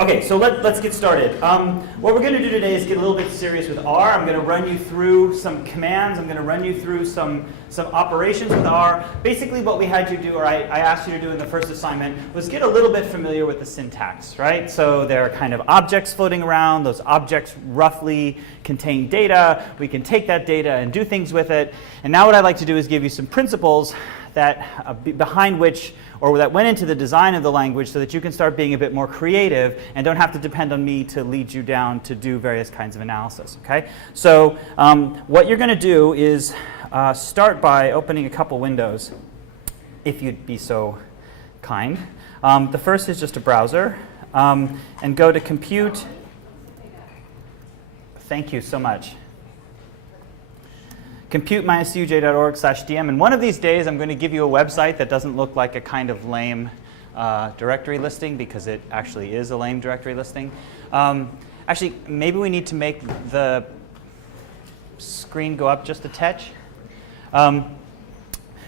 Okay, so let's get started. What we're going to do today is get a little bit serious with R. I'm going to run you through some commands. I'm going to run you through some operations with R. Basically what we had you do, or I asked you to do in the first assignment, was get a little bit familiar with the syntax, right? So there are kind of objects floating around. Those objects roughly contain data. We can take that data and do things with it. And now what I'd like to do is give you some principles that behind which, or that went into the design of the language so that you can start being a bit more creative and don't have to depend on me to lead you down to do various kinds of analysis, okay? So what you're going to do is start by opening a couple windows, if you'd be so kind. The first is just a browser, and go to compute. Thank you so much. compute-uj.org/dm. And one of these days, I'm going to give you a website that doesn't look like a kind of lame directory listing, because it actually is a lame directory listing. Actually, maybe we need to make the screen go up just a touch.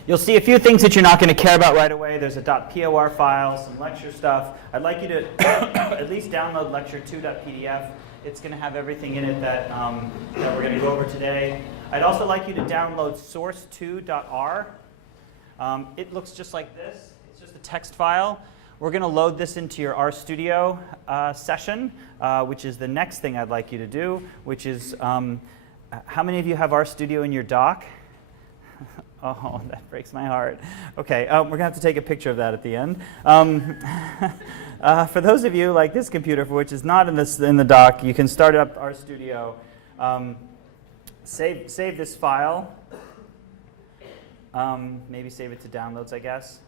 You'll see a few things that you're not going to care about right away. There's a .por file, some lecture stuff. I'd like you to at least download lecture2.pdf. It's going to have everything in it that we're going to go over today. I'd also like you to download source2.r. It looks just like this. It's just a text file. We're going to load this into your RStudio session, which is the next thing I'd like you to do, which is, how many of you have RStudio in your dock? Oh, that breaks my heart. Okay, we're going to have to take a picture of that at the end. For those of you like this computer, for which is not in the dock, you can start up RStudio. Save this file. Maybe save it to downloads, I guess.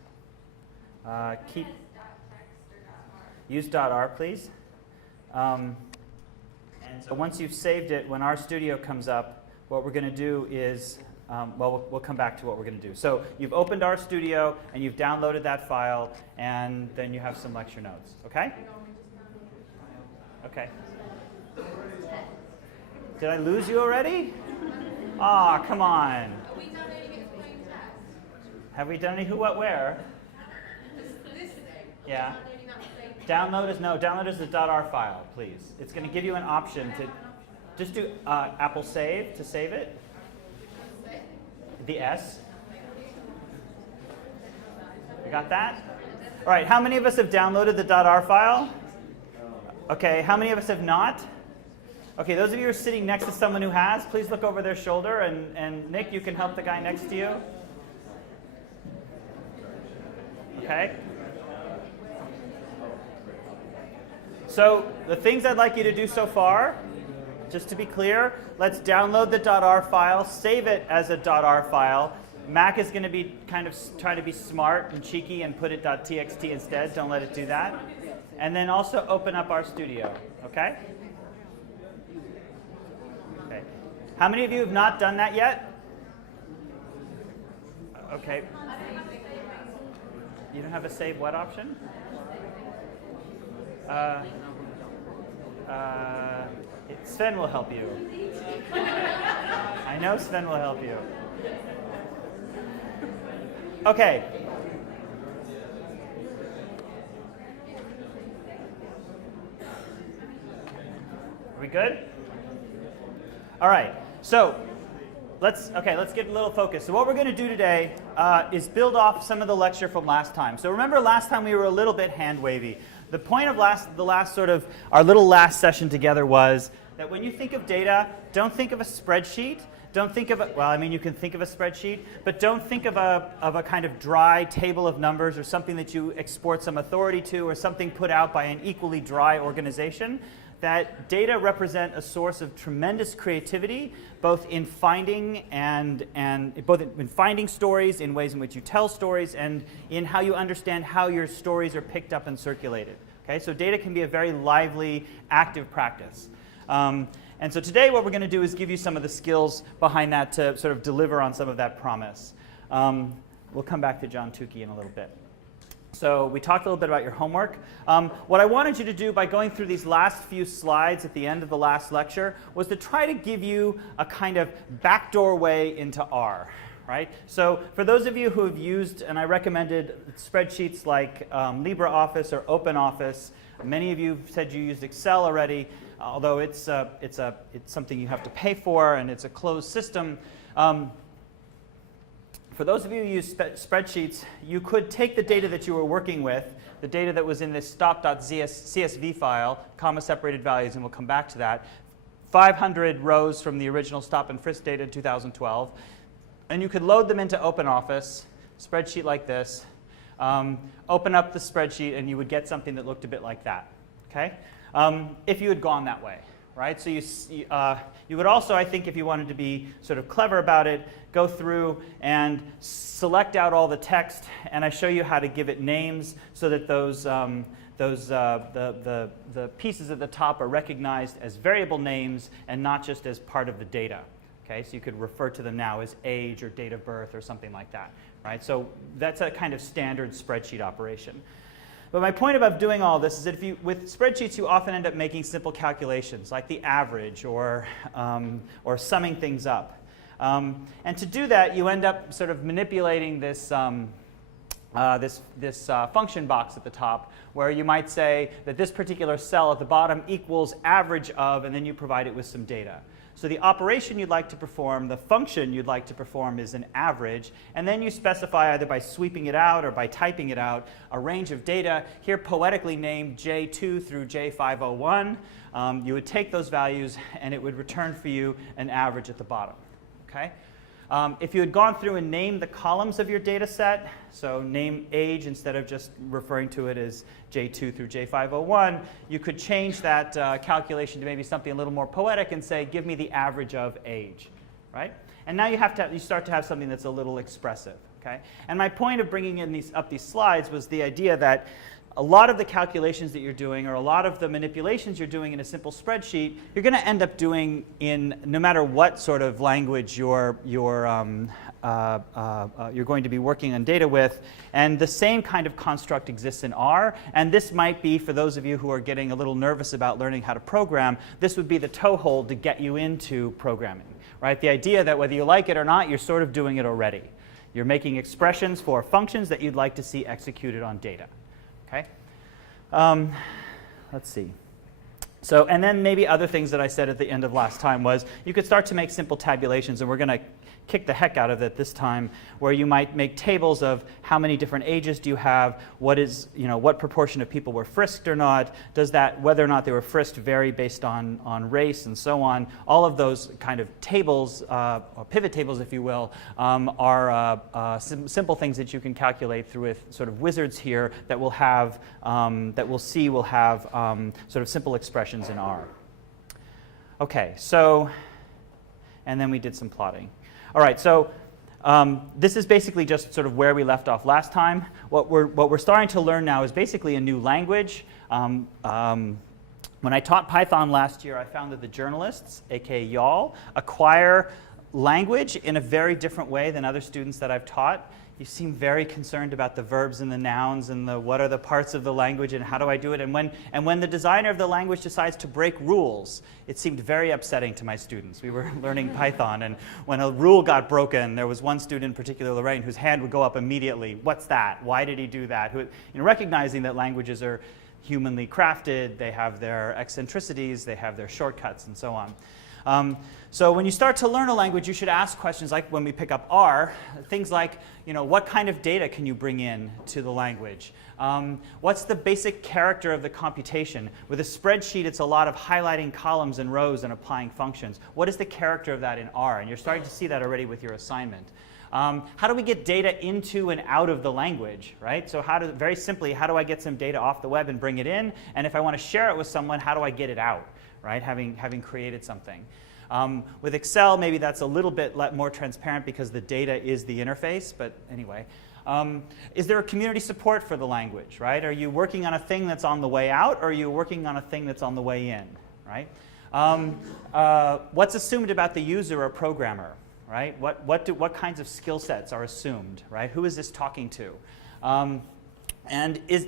Use .r, please. And so once you've saved it, when RStudio comes up, what we're going to do is, we'll come back to what we're going to do. So you've opened RStudio, and you've downloaded that file, and then you have some lecture notes. Okay? Okay. Did I lose you already? Ah, come on. Have we done any who, what, where? Yeah. Download is the .r file, please. It's going to give you an option to just do Apple Save to save it. The S. You got that? All right, how many of us have downloaded the .r file? Okay, how many of us have not? Okay, those of you who are sitting next to someone who has, please look over their shoulder, and Nick, you can help the guy next to you. Okay? So the things I'd like you to do so far, just to be clear, let's download the .r file, save it as a .r file. Mac is going to be kind of trying to be smart and cheeky and put it .txt instead. Don't let it do that. And then also open up RStudio, okay? Okay. How many of you have not done that yet? Okay. You don't have a save what option? Sven will help you. I know Sven will help you. Okay. Are we good? All right. So let's get a little focused. So what we're going to do today is build off some of the lecture from last time. So remember last time we were a little bit hand wavy. The point of our little last session together was that when you think of data, don't think of a spreadsheet. Don't think of well, I mean, you can think of a spreadsheet, but don't think of a kind of dry table of numbers or something that you export some authority to or something put out by an equally dry organization. That data represent a source of tremendous creativity, both in finding both in finding stories, in ways in which you tell stories, and in how you understand how your stories are picked up and circulated. Okay, so data can be a very lively, active practice. And so today what we're going to do is give you some of the skills behind that to sort of deliver on some of that promise. We'll come back to John Tukey in a little bit. So we talked a little bit about your homework. What I wanted you to do by going through these last few slides at the end of the last lecture was to try to give you a kind of backdoor way into R. right? So for those of you who have used, and I recommended spreadsheets like LibreOffice or OpenOffice, many of you said you used Excel already, although it's something you have to pay for and it's a closed system. For those of you who use spreadsheets, you could take the data that you were working with, the data that was in this stop.csv file, comma-separated values, and we'll come back to that, 500 rows from the original stop and frisk data in 2012, and you could load them into OpenOffice, spreadsheet like this, open up the spreadsheet, and you would get something that looked a bit like that, okay? If you had gone that way, right? So you would also, I think, if you wanted to be sort of clever about it, go through and select out all the text, and I show you how to give it names so that the pieces at the top are recognized as variable names and not just as part of the data. Okay, so you could refer to them now as age or date of birth or something like that, right? So that's a kind of standard spreadsheet operation. But my point about doing all this is that with spreadsheets, you often end up making simple calculations, like the average or summing things up. And to do that, you end up sort of manipulating this function box at the top, where you might say that this particular cell at the bottom equals average of, and then you provide it with some data. So the operation you'd like to perform, the function you'd like to perform is an average, and then you specify either by sweeping it out or by typing it out a range of data, here poetically named J2 through J501. You would take those values and it would return for you an average at the bottom. Okay? If you had gone through and named the columns of your data set, so name age instead of just referring to it as J2 through J501, you could change that calculation to maybe something a little more poetic and say, give me the average of age, right? And now you start to have something that's a little expressive, okay? And my point of bringing in these slides was the idea that a lot of the calculations that you're doing or a lot of the manipulations you're doing in a simple spreadsheet, you're going to end up doing in no matter what sort of language you're going to be working on data with. And the same kind of construct exists in R. And this might be, for those of you who are getting a little nervous about learning how to program, this would be the toehold to get you into programming, right? The idea that whether you like it or not, you're sort of doing it already. You're making expressions for functions that you'd like to see executed on data. Okay. Let's see. So, and then maybe other things that I said at the end of last time was you could start to make simple tabulations, and we're going to kick the heck out of it this time, where you might make tables of how many different ages do you have, what proportion of people were frisked or not, does that, whether or not they were frisked vary based on race and so on. All of those kind of tables, or pivot tables if you will, are simple things that you can calculate through with sort of wizards here that will have, will have sort of simple expressions in R. Okay, so, and then we did some plotting. All right, so this is basically just sort of where we left off last time. What we're starting to learn now is basically a new language. When I taught Python last year, I found that the journalists, aka y'all, acquire language in a very different way than other students that I've taught. You seem very concerned about the verbs and the nouns and the what are the parts of the language and how do I do it. And when the designer of the language decides to break rules, it seemed very upsetting to my students. We were learning Python, and when a rule got broken, there was one student in particular, Lorraine, whose hand would go up immediately. What's that? Why did he do that? Recognizing that languages are humanly crafted, they have their eccentricities, they have their shortcuts, and so on. So when you start to learn a language, you should ask questions like when we pick up R, things like, what kind of data can you bring in to the language? What's the basic character of the computation? With a spreadsheet, it's a lot of highlighting columns and rows and applying functions. What is the character of that in R? And you're starting to see that already with your assignment. How do we get data into and out of the language, right? So very simply, how do I get some data off the web and bring it in? And if I want to share it with someone, how do I get it out? Right, having created something. With Excel, maybe that's a little bit more transparent because the data is the interface, but anyway. Is there a community support for the language, right? Are you working on a thing that's on the way out, or are you working on a thing that's on the way in, right? What's assumed about the user or programmer, right? What kinds of skill sets are assumed, right? Who is this talking to? And is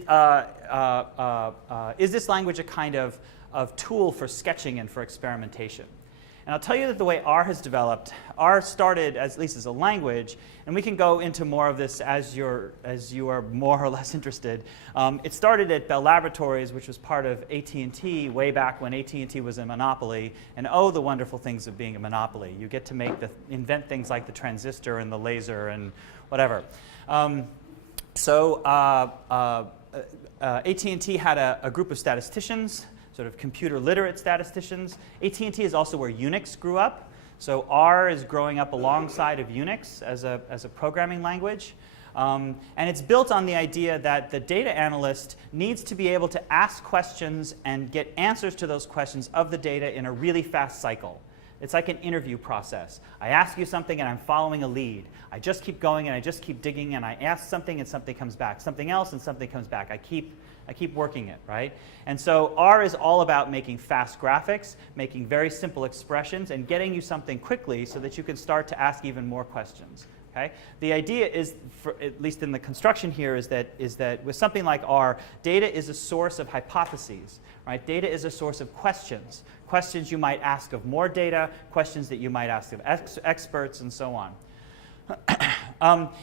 this language a kind of tool for sketching and for experimentation? And I'll tell you that the way R has developed, R started at least as a language, and we can go into more of this as you are more or less interested. It started at Bell Laboratories, which was part of AT&T way back when AT&T was a monopoly. And oh, the wonderful things of being a monopoly. You get to invent things like the transistor and the laser and whatever. AT&T had a group of statisticians, sort of computer literate statisticians. AT&T is also where Unix grew up. So R is growing up alongside of Unix as a programming language. And it's built on the idea that the data analyst needs to be able to ask questions and get answers to those questions of the data in a really fast cycle. It's like an interview process. I ask you something and I'm following a lead. I just keep going and I just keep digging and I ask something and something comes back. Something else and something comes back. I keep working it, right? And so R is all about making fast graphics, making very simple expressions, and getting you something quickly so that you can start to ask even more questions. Okay? The idea is, at least in the construction here, is that with something like R, data is a source of hypotheses. Right? Data is a source of questions. Questions you might ask of more data, questions that you might ask of experts, and so on.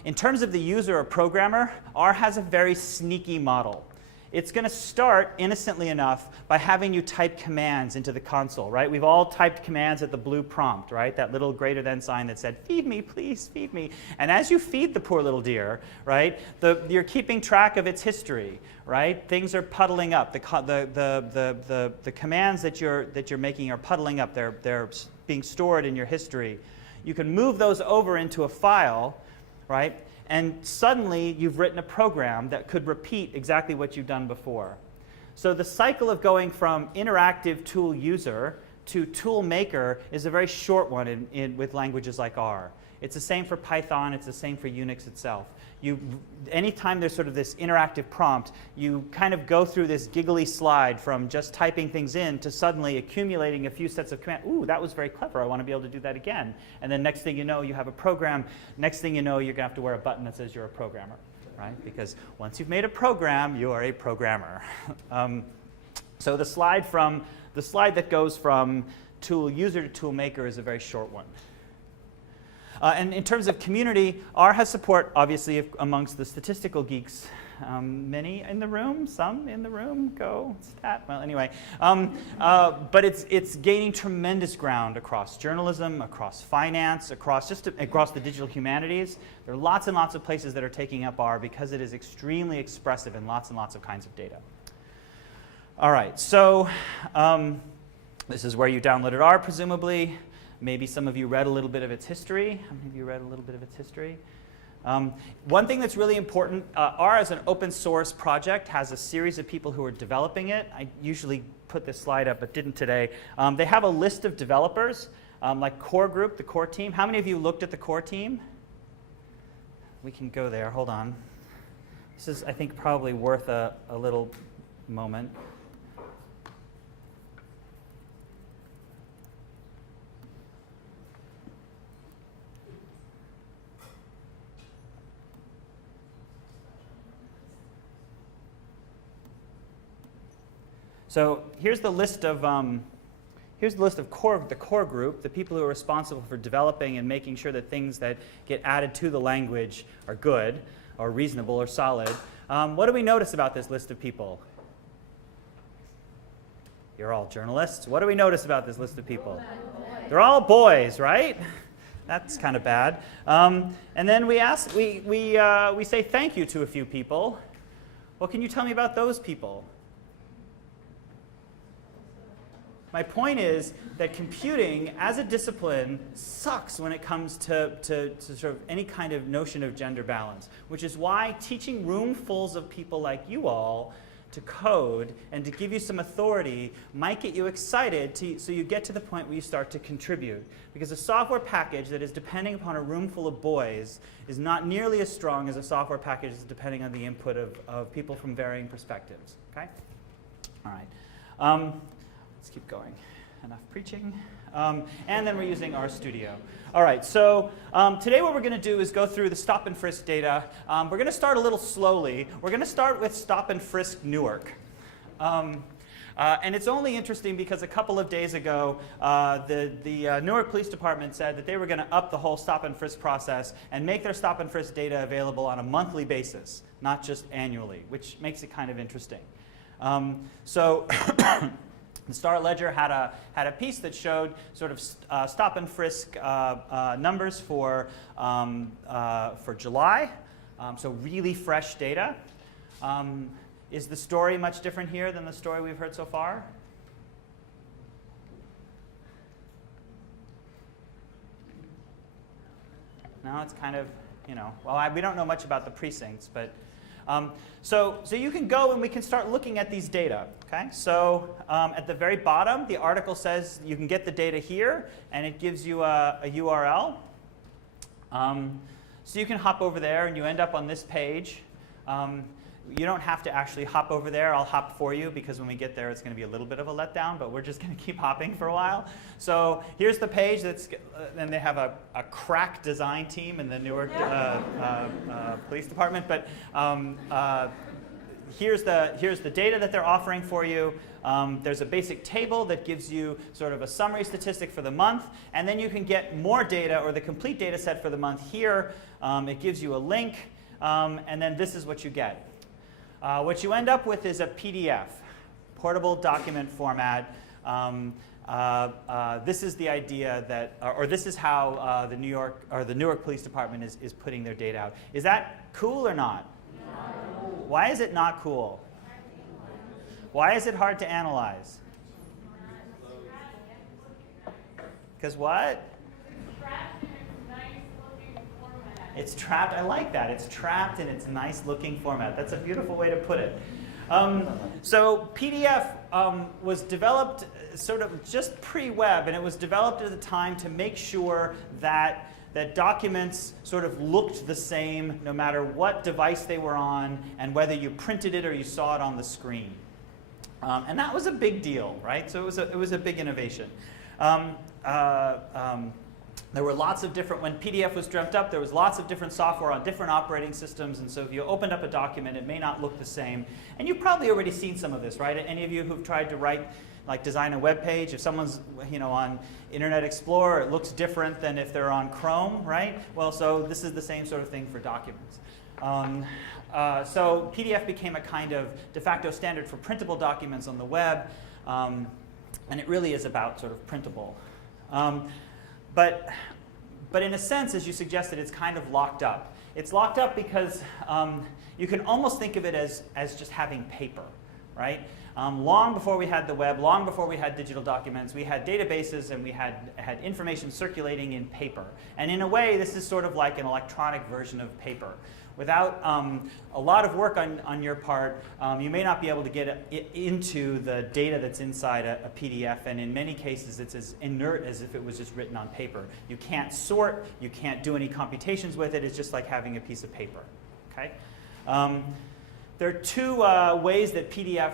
In terms of the user or programmer, R has a very sneaky model. It's going to start, innocently enough, by having you type commands into the console, right? We've all typed commands at the blue prompt, right? That little greater than sign that said, feed me, please, feed me. And as you feed the poor little deer, right, you're keeping track of its history, right? Things are puddling up. The commands that you're making are puddling up. They're being stored in your history. You can move those over into a file, right? And suddenly, you've written a program that could repeat exactly what you've done before. So the cycle of going from interactive tool user to tool maker is a very short one with languages like R. It's the same for Python. It's the same for Unix itself. Anytime there's sort of this interactive prompt, you kind of go through this giggly slide from just typing things in to suddenly accumulating a few sets of commands. Ooh, that was very clever. I want to be able to do that again. And then next thing you know, you have a program. Next thing you know, you're going to have to wear a button that says you're a programmer, right? Because once you've made a program, you are a programmer. So the slide that goes from tool user to tool maker is a very short one. And in terms of community, R has support, obviously, amongst the statistical geeks. Many in the room, some in the room, go stat. Well, anyway. But it's gaining tremendous ground across journalism, across finance, across the digital humanities. There are lots and lots of places that are taking up R because it is extremely expressive in lots and lots of kinds of data. All right, so this is where you downloaded R, presumably. Maybe some of you read a little bit of its history. How many of you read a little bit of its history? One thing that's really important, R as an open source project has a series of people who are developing it. I usually put this slide up, but didn't today. They have a list of developers, like core group, the core team. How many of you looked at the core team? We can go there. Hold on. This is, I think, probably worth a little moment. So here's the list of the core group, the people who are responsible for developing and making sure that things that get added to the language are good, or reasonable, or solid. What do we notice about this list of people? You're all journalists. What do we notice about this list of people? They're all boys, right? That's kind of bad. And then we say thank you to a few people. What can you tell me about those people? My point is that computing as a discipline sucks when it comes to sort of any kind of notion of gender balance, which is why teaching roomfuls of people like you all to code and to give you some authority might get you excited so you get to the point where you start to contribute. Because a software package that is depending upon a room full of boys is not nearly as strong as a software package that's depending on the input of people from varying perspectives. Okay? All right. Let's keep going. Enough preaching. And then we're using RStudio. All right, so today what we're going to do is go through the stop and frisk data. We're going to start a little slowly. We're going to start with stop and frisk Newark. And it's only interesting because a couple of days ago, the Newark Police Department said that they were going to up the whole stop and frisk process and make their stop and frisk data available on a monthly basis, not just annually, which makes it kind of interesting. So the Star Ledger had a piece that showed sort of stop and frisk numbers for July, so really fresh data. Is the story much different here than the story we've heard so far? No, it's kind of, well, we don't know much about the precincts, but so you can go and we can start looking at these data. Okay, so at the very bottom, the article says you can get the data here, and it gives you a URL. So you can hop over there, and you end up on this page. You don't have to actually hop over there. I'll hop for you because when we get there, it's going to be a little bit of a letdown, but we're just going to keep hopping for a while. So here's the page and they have a crack design team in the Newark Police Department. But here's the data that they're offering for you. There's a basic table that gives you sort of a summary statistic for the month, and then you can get more data or the complete data set for the month here. It gives you a link, and then this is what you get. What you end up with is a PDF, portable document format. This is the idea that, or this is how the Newark Police Department is putting their data out. Is that cool or not? No. Why is it not cool? Why is it hard to analyze? Because what? It's trapped. I like that. It's trapped in its nice looking format. That's a beautiful way to put it. So PDF was developed sort of just pre-web, and it was developed at the time to make sure that documents sort of looked the same no matter what device they were on and whether you printed it or you saw it on the screen. And that was a big deal, right? So it was a big innovation. There were lots of different, when PDF was dreamt up, there was lots of different software on different operating systems, and so if you opened up a document, it may not look the same. And you've probably already seen some of this, right? Any of you who've tried to write, like design a web page, if someone's on Internet Explorer, it looks different than if they're on Chrome, right? Well, so this is the same sort of thing for documents. So PDF became a kind of de facto standard for printable documents on the web, and it really is about sort of printable. But in a sense, as you suggested, it's kind of locked up. It's locked up because you can almost think of it as just having paper, right? Long before we had the web, long before we had digital documents, we had databases and we had information circulating in paper. And in a way, this is sort of like an electronic version of paper. Without a lot of work on your part, you may not be able to get into the data that's inside a PDF, and in many cases it's as inert as if it was just written on paper. You can't sort, you can't do any computations with it, it's just like having a piece of paper. Okay? There are two ways that PDF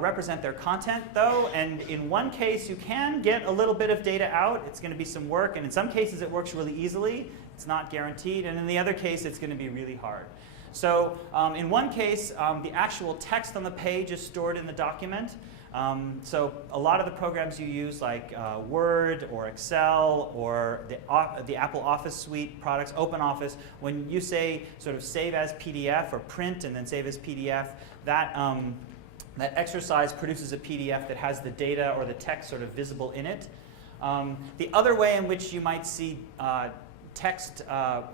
represent their content, though, and in one case you can get a little bit of data out. It's going to be some work, and in some cases it works really easily. It's not guaranteed, and in the other case it's going to be really hard. So in one case, the actual text on the page is stored in the document. So a lot of the programs you use, like Word or Excel or the Apple Office Suite products, OpenOffice, when you say sort of save as PDF or print and then save as PDF, that exercise produces a PDF that has the data or the text sort of visible in it. The other way in which you might see text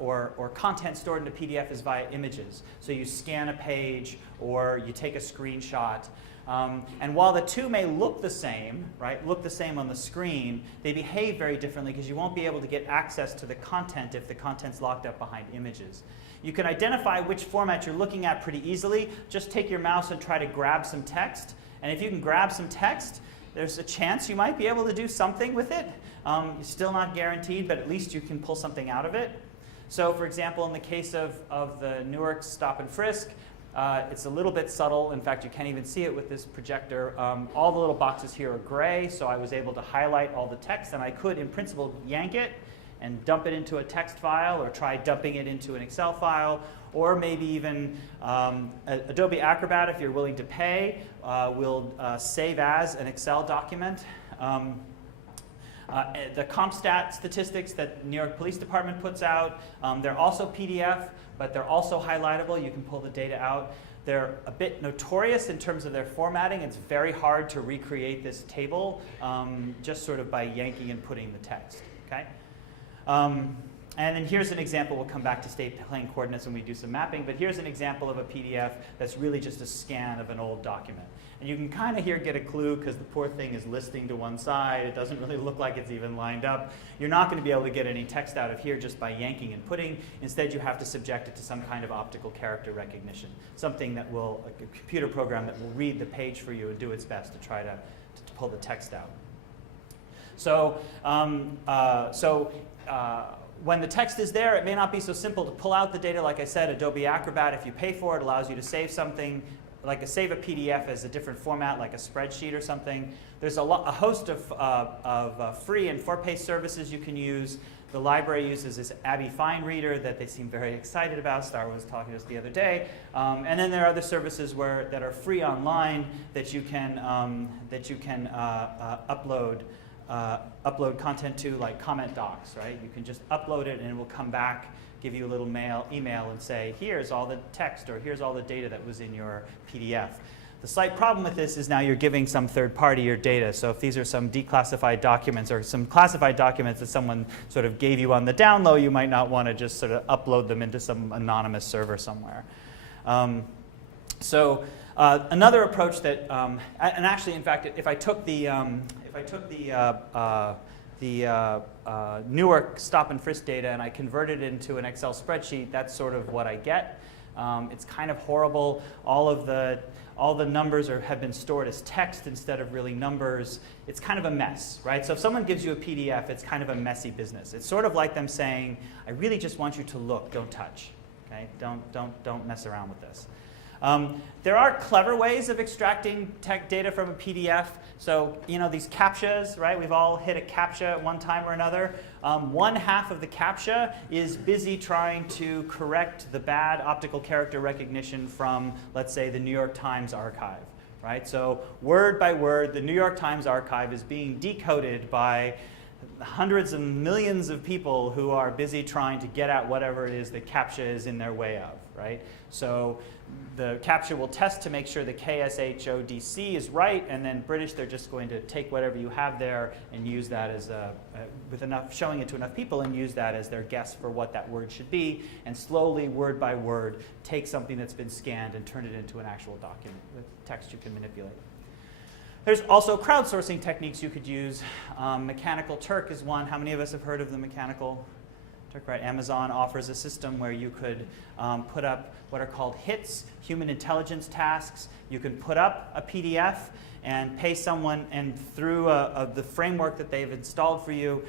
or content stored in a PDF is via images. So you scan a page or you take a screenshot. And while the two may look the same, right, look the same on the screen, they behave very differently because you won't be able to get access to the content if the content's locked up behind images. You can identify which format you're looking at pretty easily. Just take your mouse and try to grab some text. And if you can grab some text, there's a chance you might be able to do something with it. It's still not guaranteed, but at least you can pull something out of it. So for example, in the case of the Newark Stop and Frisk, it's a little bit subtle. In fact, you can't even see it with this projector. All the little boxes here are gray, so I was able to highlight all the text, and I could, in principle, yank it and dump it into a text file or try dumping it into an Excel file. or maybe even Adobe Acrobat, if you're willing to pay, will save as an Excel document. The CompStat statistics that New York Police Department puts out, they're also PDF, but they're also highlightable. You can pull the data out. They're a bit notorious in terms of their formatting. It's very hard to recreate this table just sort of by yanking and putting the text. Okay? And then here's an example. We'll come back to state plane coordinates when we do some mapping, but here's an example of a PDF that's really just a scan of an old document. And you can kind of here get a clue because the poor thing is listing to one side. It doesn't really look like it's even lined up. You're not going to be able to get any text out of here just by yanking and putting. Instead, you have to subject it to some kind of optical character recognition, something that will, like a computer program that will read the page for you and do its best to try to pull the text out. So, when the text is there, it may not be so simple to pull out the data. Like I said, Adobe Acrobat, if you pay for it, allows you to save something, like save a PDF as a different format, like a spreadsheet or something. There's a host of free and for-pay services you can use. The library uses this Abby Fine Reader that they seem very excited about. Star was talking to us the other day. And then there are other services that are free online that you can upload content to, like comment docs, right? You can just upload it and it will come back, give you a little email and say, here's all the text or here's all the data that was in your PDF. The slight problem with this is now you're giving some third party your data. So if these are some declassified documents or some classified documents that someone sort of gave you on the down low, you might not want to just sort of upload them into some anonymous server somewhere. Another approach that, and actually, in fact, if I took the Newark stop and frisk data and I converted it into an Excel spreadsheet, that's sort of what I get. It's kind of horrible. All the numbers have been stored as text instead of really numbers. It's kind of a mess, right? So if someone gives you a PDF, it's kind of a messy business. It's sort of like them saying, I really just want you to look, don't touch. Okay? Don't mess around with this. There are clever ways of extracting data from a PDF. So, these CAPTCHAs, right? We've all hit a CAPTCHA at one time or another. One half of the CAPTCHA is busy trying to correct the bad optical character recognition from, let's say, the New York Times archive, right? So word by word, the New York Times archive is being decoded by hundreds and millions of people who are busy trying to get at whatever it is that CAPTCHA is in their way of, right? So the CAPTCHA will test to make sure the KSHODC is right, and then British, they're just going to take whatever you have there and use that as showing it to enough people and use that as their guess for what that word should be, and slowly, word by word, take something that's been scanned and turn it into an actual document with text you can manipulate. There's also crowdsourcing techniques you could use. Mechanical Turk is one. How many of us have heard of the Mechanical Turk? Right? Amazon offers a system where you could put up what are called HITs, human intelligence tasks. You can put up a PDF and pay someone, and through the framework that they've installed for you,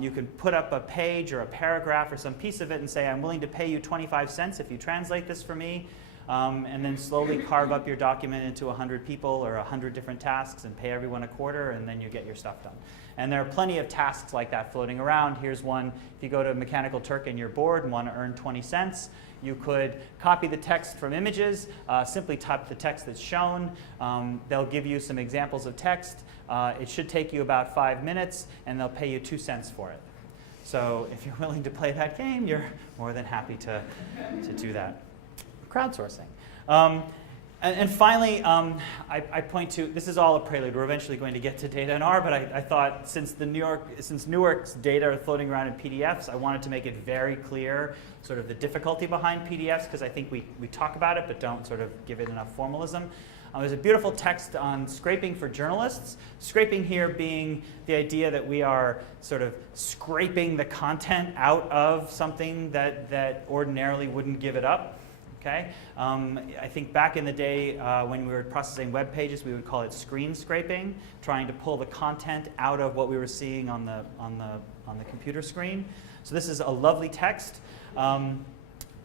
you can put up a page or a paragraph or some piece of it and say, I'm willing to pay you 25 cents if you translate this for me. And then slowly carve up your document into 100 people or 100 different tasks and pay everyone a quarter, and then you get your stuff done. And there are plenty of tasks like that floating around. Here's one. If you go to Mechanical Turk and you're bored and want to earn 20 cents, you could copy the text from images, simply type the text that's shown. They'll give you some examples of text. It should take you about 5 minutes, and they'll pay you 2 cents for it. So if you're willing to play that game, you're more than happy to do that. Crowdsourcing. And finally, I point to, this is all a prelude. We're eventually going to get to data in R, but I thought since Newark's data are floating around in PDFs, I wanted to make it very clear sort of the difficulty behind PDFs, because I think we talk about it but don't sort of give it enough formalism. There's a beautiful text on scraping for journalists. Scraping here being the idea that we are sort of scraping the content out of something that ordinarily wouldn't give it up. Okay? I think back in the day when we were processing web pages, we would call it screen scraping, trying to pull the content out of what we were seeing on the computer screen. So this is a lovely text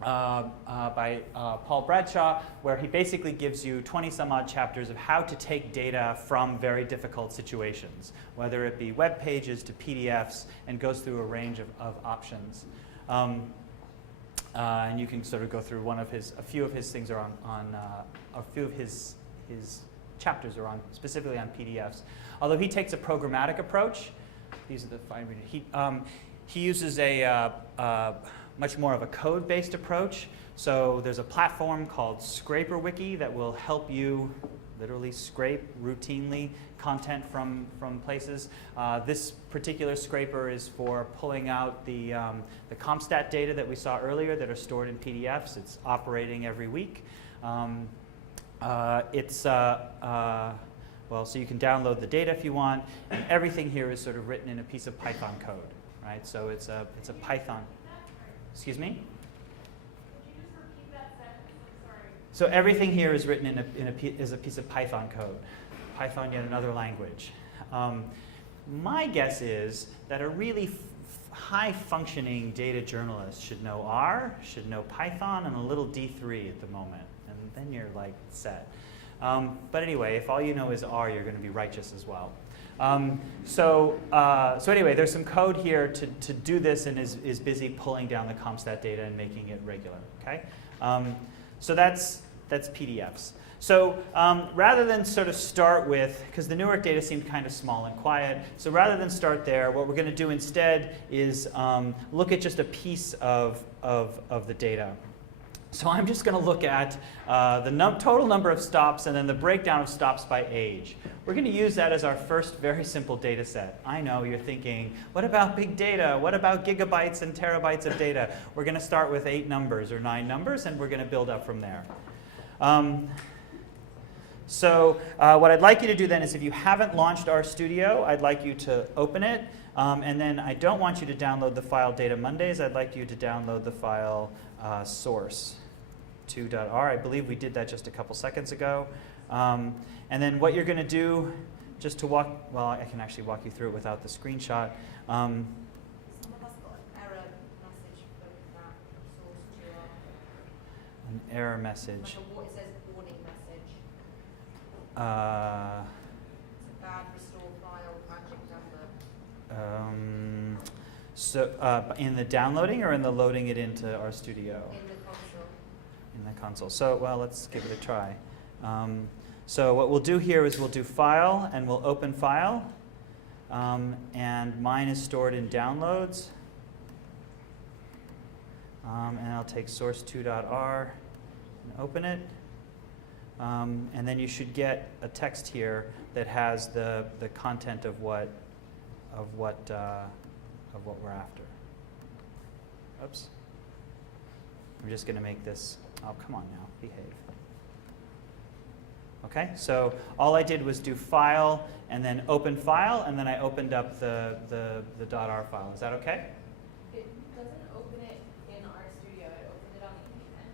by Paul Bradshaw, where he basically gives you 20-some odd chapters of how to take data from very difficult situations, whether it be web pages to PDFs, and goes through a range of options. And you can sort of go through a few of his things are a few of his chapters are on, specifically on PDFs. Although he takes a programmatic approach, these are the fine readers. He uses a much more of a code-based approach. So there's a platform called ScraperWiki that will help you literally scrape routinely content from places. This particular scraper is for pulling out the CompStat data that we saw earlier that are stored in PDFs. It's operating every week. Well, so you can download the data if you want, and everything here is sort of written in a piece of Python code, right? So it's a Python. Excuse me? So everything here is written is a piece of Python code. Python, yet another language. My guess is that a really high-functioning data journalist should know R, should know Python, and a little D3 at the moment. And then you're like set. But anyway, if all you know is R, you're going to be righteous as well. So anyway, there's some code here to do this, and is busy pulling down the CompStat data and making it regular. Okay, so that's PDFs. So rather than sort of start with, because the Newark data seemed kind of small and quiet, so rather than start there, what we're going to do instead is look at just a piece of the data. So I'm just going to look at the total number of stops and then the breakdown of stops by age. We're going to use that as our first very simple data set. I know you're thinking, what about big data? What about gigabytes and terabytes of data? We're going to start with 8 numbers or 9 numbers, and we're going to build up from there. So what I'd like you to do then is, if you haven't launched RStudio, I'd like you to open it. And then I don't want you to download the file Data Mondays. I'd like you to download the file source2.r. I believe we did that just a couple seconds ago. And then what you're going to do, just to walk, well, I can actually walk you through it without the screenshot. Some of us got an error message from that source2r. An error message. Like it says warning message. It's a bad restore file magic number. So in the downloading or in the loading it into RStudio? In the console. In the console. So, well, let's give it a try. So what we'll do here is we'll do File, and we'll open File. And mine is stored in Downloads. And I'll take source2.r and open it. And then you should get a text here that has the content of what we're after. Oops. I'm just going to make this. Oh, come on now, behave. Okay, so all I did was do File and then open File, and then I opened up the .r file. Is that okay? It doesn't open it in RStudio. It opened it on the internet.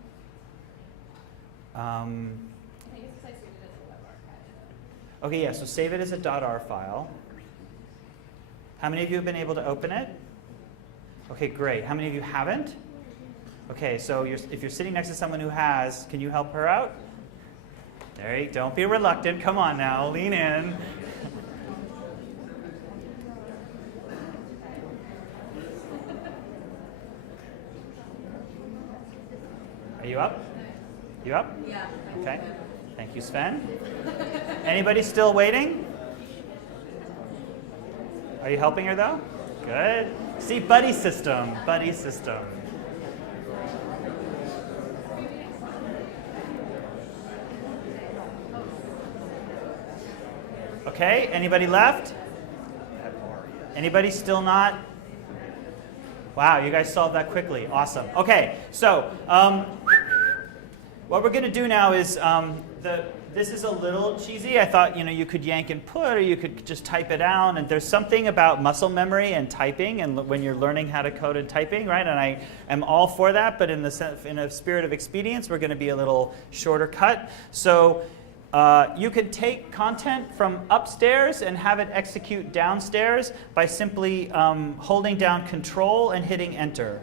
I think it's because I saved it as a web archive. Okay, yeah, so save it as a .r file. How many of you have been able to open it? Okay, great. How many of you haven't? Okay, so if you're sitting next to someone who has, can you help her out? There you go. Don't be reluctant. Come on now, lean in. Are you up? You up? Yeah. Okay. Thank you, Sven. Anybody still waiting? Are you helping her though? Good. See, buddy system, buddy system. Okay, anybody left? Anybody still not? Wow, you guys solved that quickly. Awesome. Okay, so what we're going to do now is this is a little cheesy. I thought you could yank and put, or you could just type it down. And there's something about muscle memory and typing, and when you're learning how to code and typing, right? And I am all for that, but in a spirit of expedience, we're going to be a little shorter cut. So you can take content from upstairs and have it execute downstairs by simply holding down Control and hitting Enter.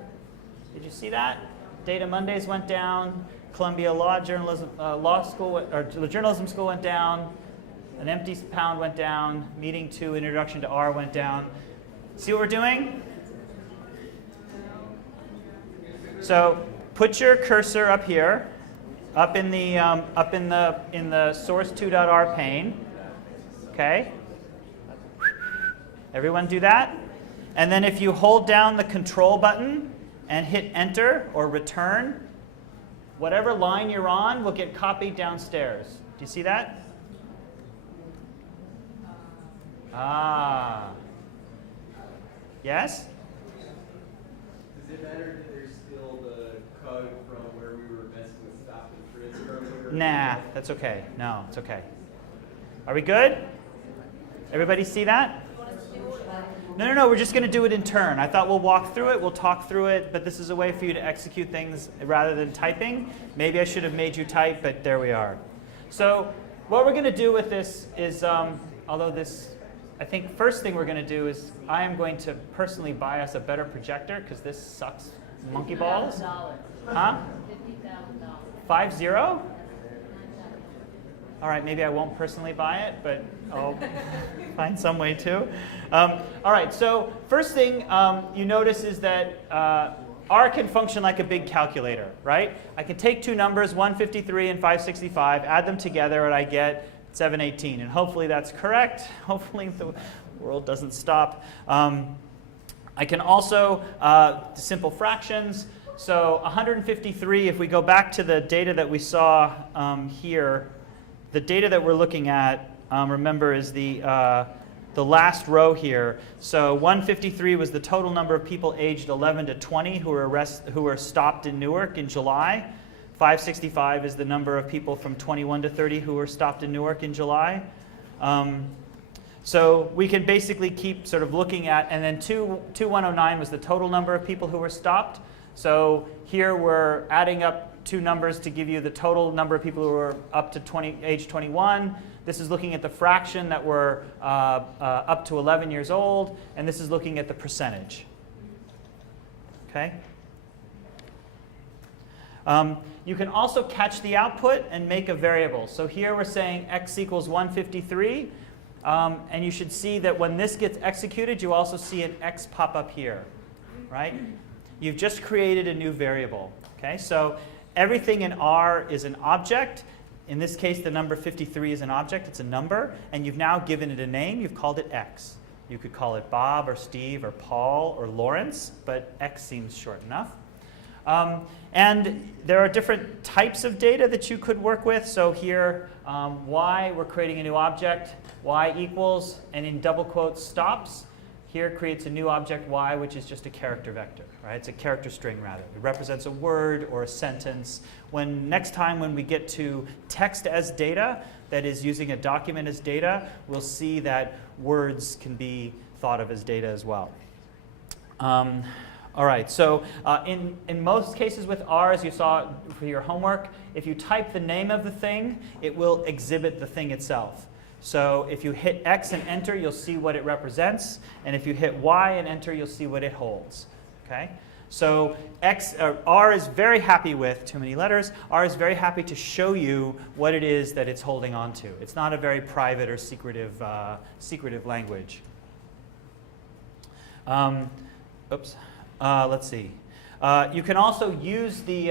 Did you see that? Data Mondays went down. Columbia Journalism School went down. An empty pound went down. Meeting 2, Introduction to R went down. See what we're doing? So put your cursor up here, up in the source2.r pane. Okay. Everyone do that? And then if you hold down the control button and hit enter or return, whatever line you're on will get copied downstairs. Do you see that? Ah. Yes? Does it matter that there's still the code from where we were messing with stop and frisk earlier? Nah, that's okay. No, it's okay. Are we good? Everybody see that? No, we're just going to do it in turn. I thought we'll walk through it, we'll talk through it, but this is a way for you to execute things rather than typing. Maybe I should have made you type, but there we are. So what we're going to do with this is, I think first thing we're going to do is I am going to personally buy us a better projector because this sucks monkey balls. $50,000. Huh? $50,000. 50? All right, maybe I won't personally buy it, but I'll find some way to. All right, so first thing you notice is that R can function like a big calculator, right? I can take two numbers, 153 and 565, add them together, and I get 718. And hopefully that's correct. Hopefully the world doesn't stop. I can also simple fractions. So 153, if we go back to the data that we saw here, the data that we're looking at, remember, is the last row here. So 153 was the total number of people aged 11 to 20 who were stopped in Newark in July. 565 is the number of people from 21 to 30 who were stopped in Newark in July. So we can basically keep sort of looking at, and then 2109 was the total number of people who were stopped. So here we're adding up two numbers to give you the total number of people who are up to age 21. This is looking at the fraction that were up to 11 years old, and this is looking at the percentage. Okay? You can also catch the output and make a variable. So here we're saying x equals 153, and you should see that when this gets executed, you also see an x pop up here, right? You've just created a new variable. Okay? So everything in R is an object. In this case, the number 53 is an object. It's a number. And you've now given it a name. You've called it X. You could call it Bob or Steve or Paul or Lawrence, but X seems short enough. And there are different types of data that you could work with. So here, Y, we're creating a new object. Y equals, and in double quotes, stops. Here creates a new object y, which is just a character vector, right? It's a character string, rather. It represents a word or a sentence. Next time when we get to text as data, that is using a document as data, we'll see that words can be thought of as data as well. All right, so in most cases with R, as you saw for your homework, if you type the name of the thing, it will exhibit the thing itself. So if you hit X and enter, you'll see what it represents. And if you hit Y and enter, you'll see what it holds. Okay? So R is very happy with, too many letters, R is very happy to show you what it is that it's holding on to. It's not a very private or secretive language. Let's see. You can also use the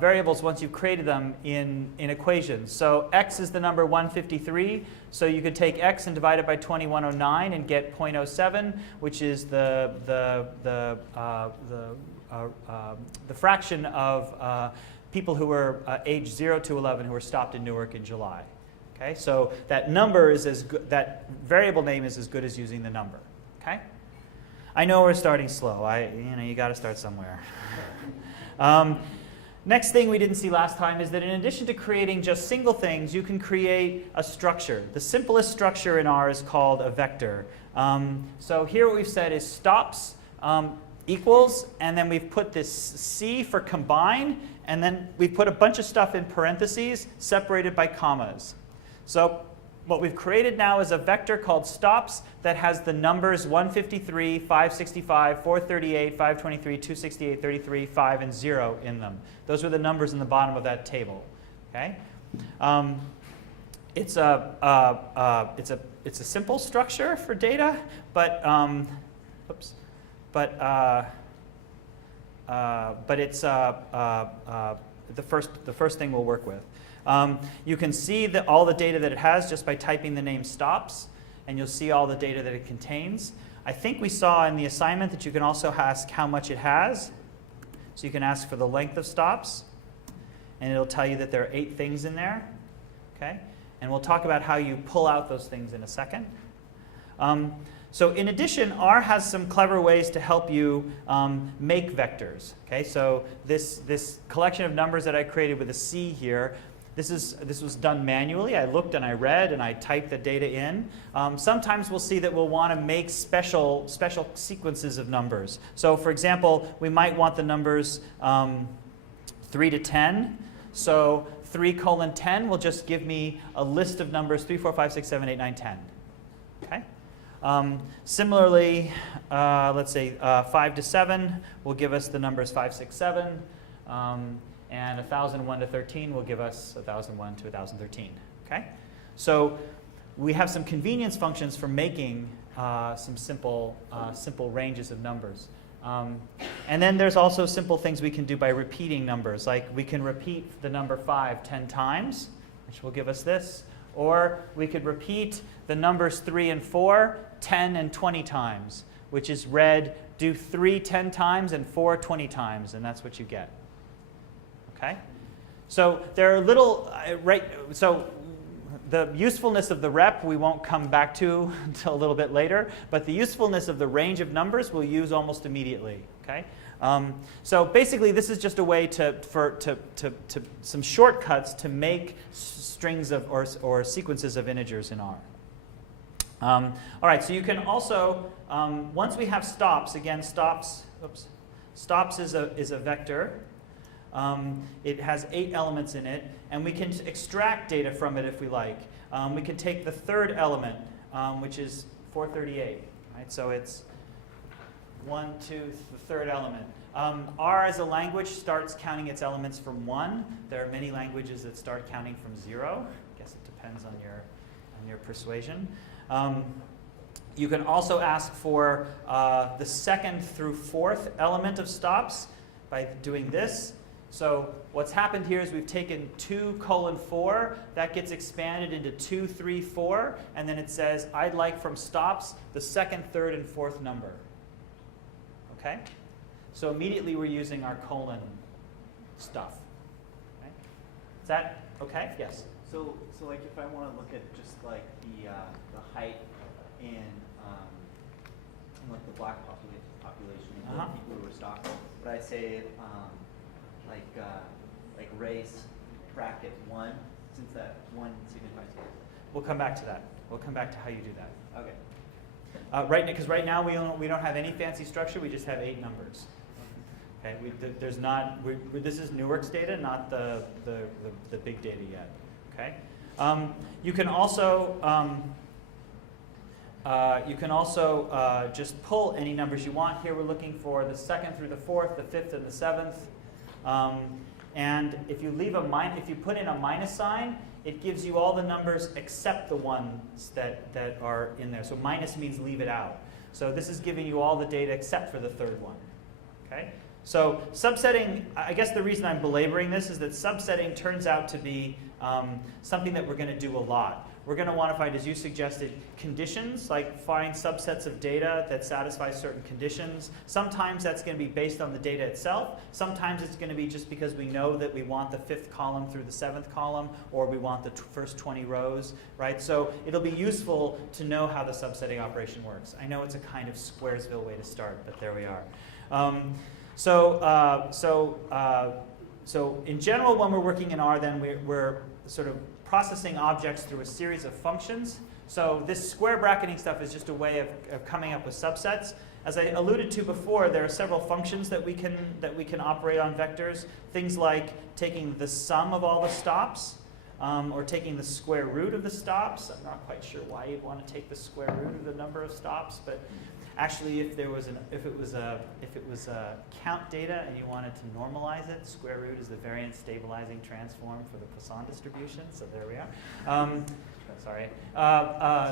variables once you've created them in equations. So x is the number 153. So you could take x and divide it by 2109 and get 0.07, which is the fraction of people who were aged 0 to 11 who were stopped in Newark in July. Okay, so that number is as good. That variable name is as good as using the number. Okay. I know we're starting slow. You got to start somewhere. Next thing we didn't see last time is that in addition to creating just single things, you can create a structure. The simplest structure in R is called a vector. So here what we've said is stops equals, and then we've put this C for combine, and then we've put a bunch of stuff in parentheses separated by commas. So what we've created now is a vector called stops that has the numbers 153, 565, 438, 523, 268, 33, 5, and 0 in them. Those are the numbers in the bottom of that table. Okay? It's a simple structure for data, but but it's the first thing we'll work with. You can see all the data that it has just by typing the name stops, and you'll see all the data that it contains. I think we saw in the assignment that you can also ask how much it has. So you can ask for the length of stops, and it'll tell you that there are 8 things in there. Okay? And we'll talk about how you pull out those things in a second. So in addition, R has some clever ways to help you make vectors. Okay? So this collection of numbers that I created with a C here, this was done manually. I looked and I read and I typed the data in. Sometimes we'll see that we'll want to make special sequences of numbers. So for example, we might want the numbers 3 to 10. So 3:10 will just give me a list of numbers 3, 4, 5, 6, 7, 8, 9, 10. Okay? Similarly, let's say 5 to 7 will give us the numbers 5, 6, 7. And 1001 to 13 will give us 1001 to 1013. Okay? So we have some convenience functions for making some simple ranges of numbers. And then there's also simple things we can do by repeating numbers. Like we can repeat the number 5 10 times, which will give us this. Or we could repeat the numbers 3 and 4 10 and 20 times, which is read, do 3 10 times and 4 20 times, and that's what you get. Okay? So there are so the usefulness of the rep we won't come back to until a little bit later, but the usefulness of the range of numbers we'll use almost immediately. Okay? So basically this is just a way to some shortcuts to make strings of or sequences of integers in R. All right, so you can also, once we have stops, again stops is a vector. It has 8 elements in it, and we can extract data from it if we like. We can take the third element, which is 438. Right? So it's 1, 2, the third element. R as a language starts counting its elements from 1. There are many languages that start counting from 0. I guess it depends on your persuasion. You can also ask for the 2nd through 4th element of stops by doing this. So what's happened here is we've taken 2:4, that gets expanded into 2, 3, 4, and then it says, I'd like from stops the 2nd, 3rd, and 4th number. Okay? So immediately we're using our colon stuff. Okay? Is that okay? Yes? So like if I want to look at just like the height in like the black population, the people who were stocked, would I say like race bracket 1, since that 1 signifies race? We'll come back to that. We'll come back to how you do that. Okay. Because right now we don't have any fancy structure. We just have 8 numbers. Okay. There's not. This is Newark's data, not the big data yet. Okay. You can also just pull any numbers you want. Here we're looking for the 2nd through the 4th, the 5th, and the 7th. And if you put in a minus sign, it gives you all the numbers except the ones that are in there. So minus means leave it out. So this is giving you all the data except for the 3rd one. Okay? So subsetting, I guess the reason I'm belaboring this is that subsetting turns out to be something that we're going to do a lot. We're going to want to find, as you suggested, conditions, like find subsets of data that satisfy certain conditions. Sometimes that's going to be based on the data itself. Sometimes it's going to be just because we know that we want the 5th column through the 7th column, or we want the first 20 rows, right? So it'll be useful to know how the subsetting operation works. I know it's a kind of Squaresville way to start, but there we are. So in general, when we're working in R, then we're sort of processing objects through a series of functions. So this square bracketing stuff is just a way of coming up with subsets. As I alluded to before, there are several functions that we can operate on vectors. Things like taking the sum of all the stops, or taking the square root of the stops. I'm not quite sure why you'd want to take the square root of the number of stops, but Actually, if it was a count data and you wanted to normalize it, square root is the variance stabilizing transform for the Poisson distribution. So there we are. Sorry.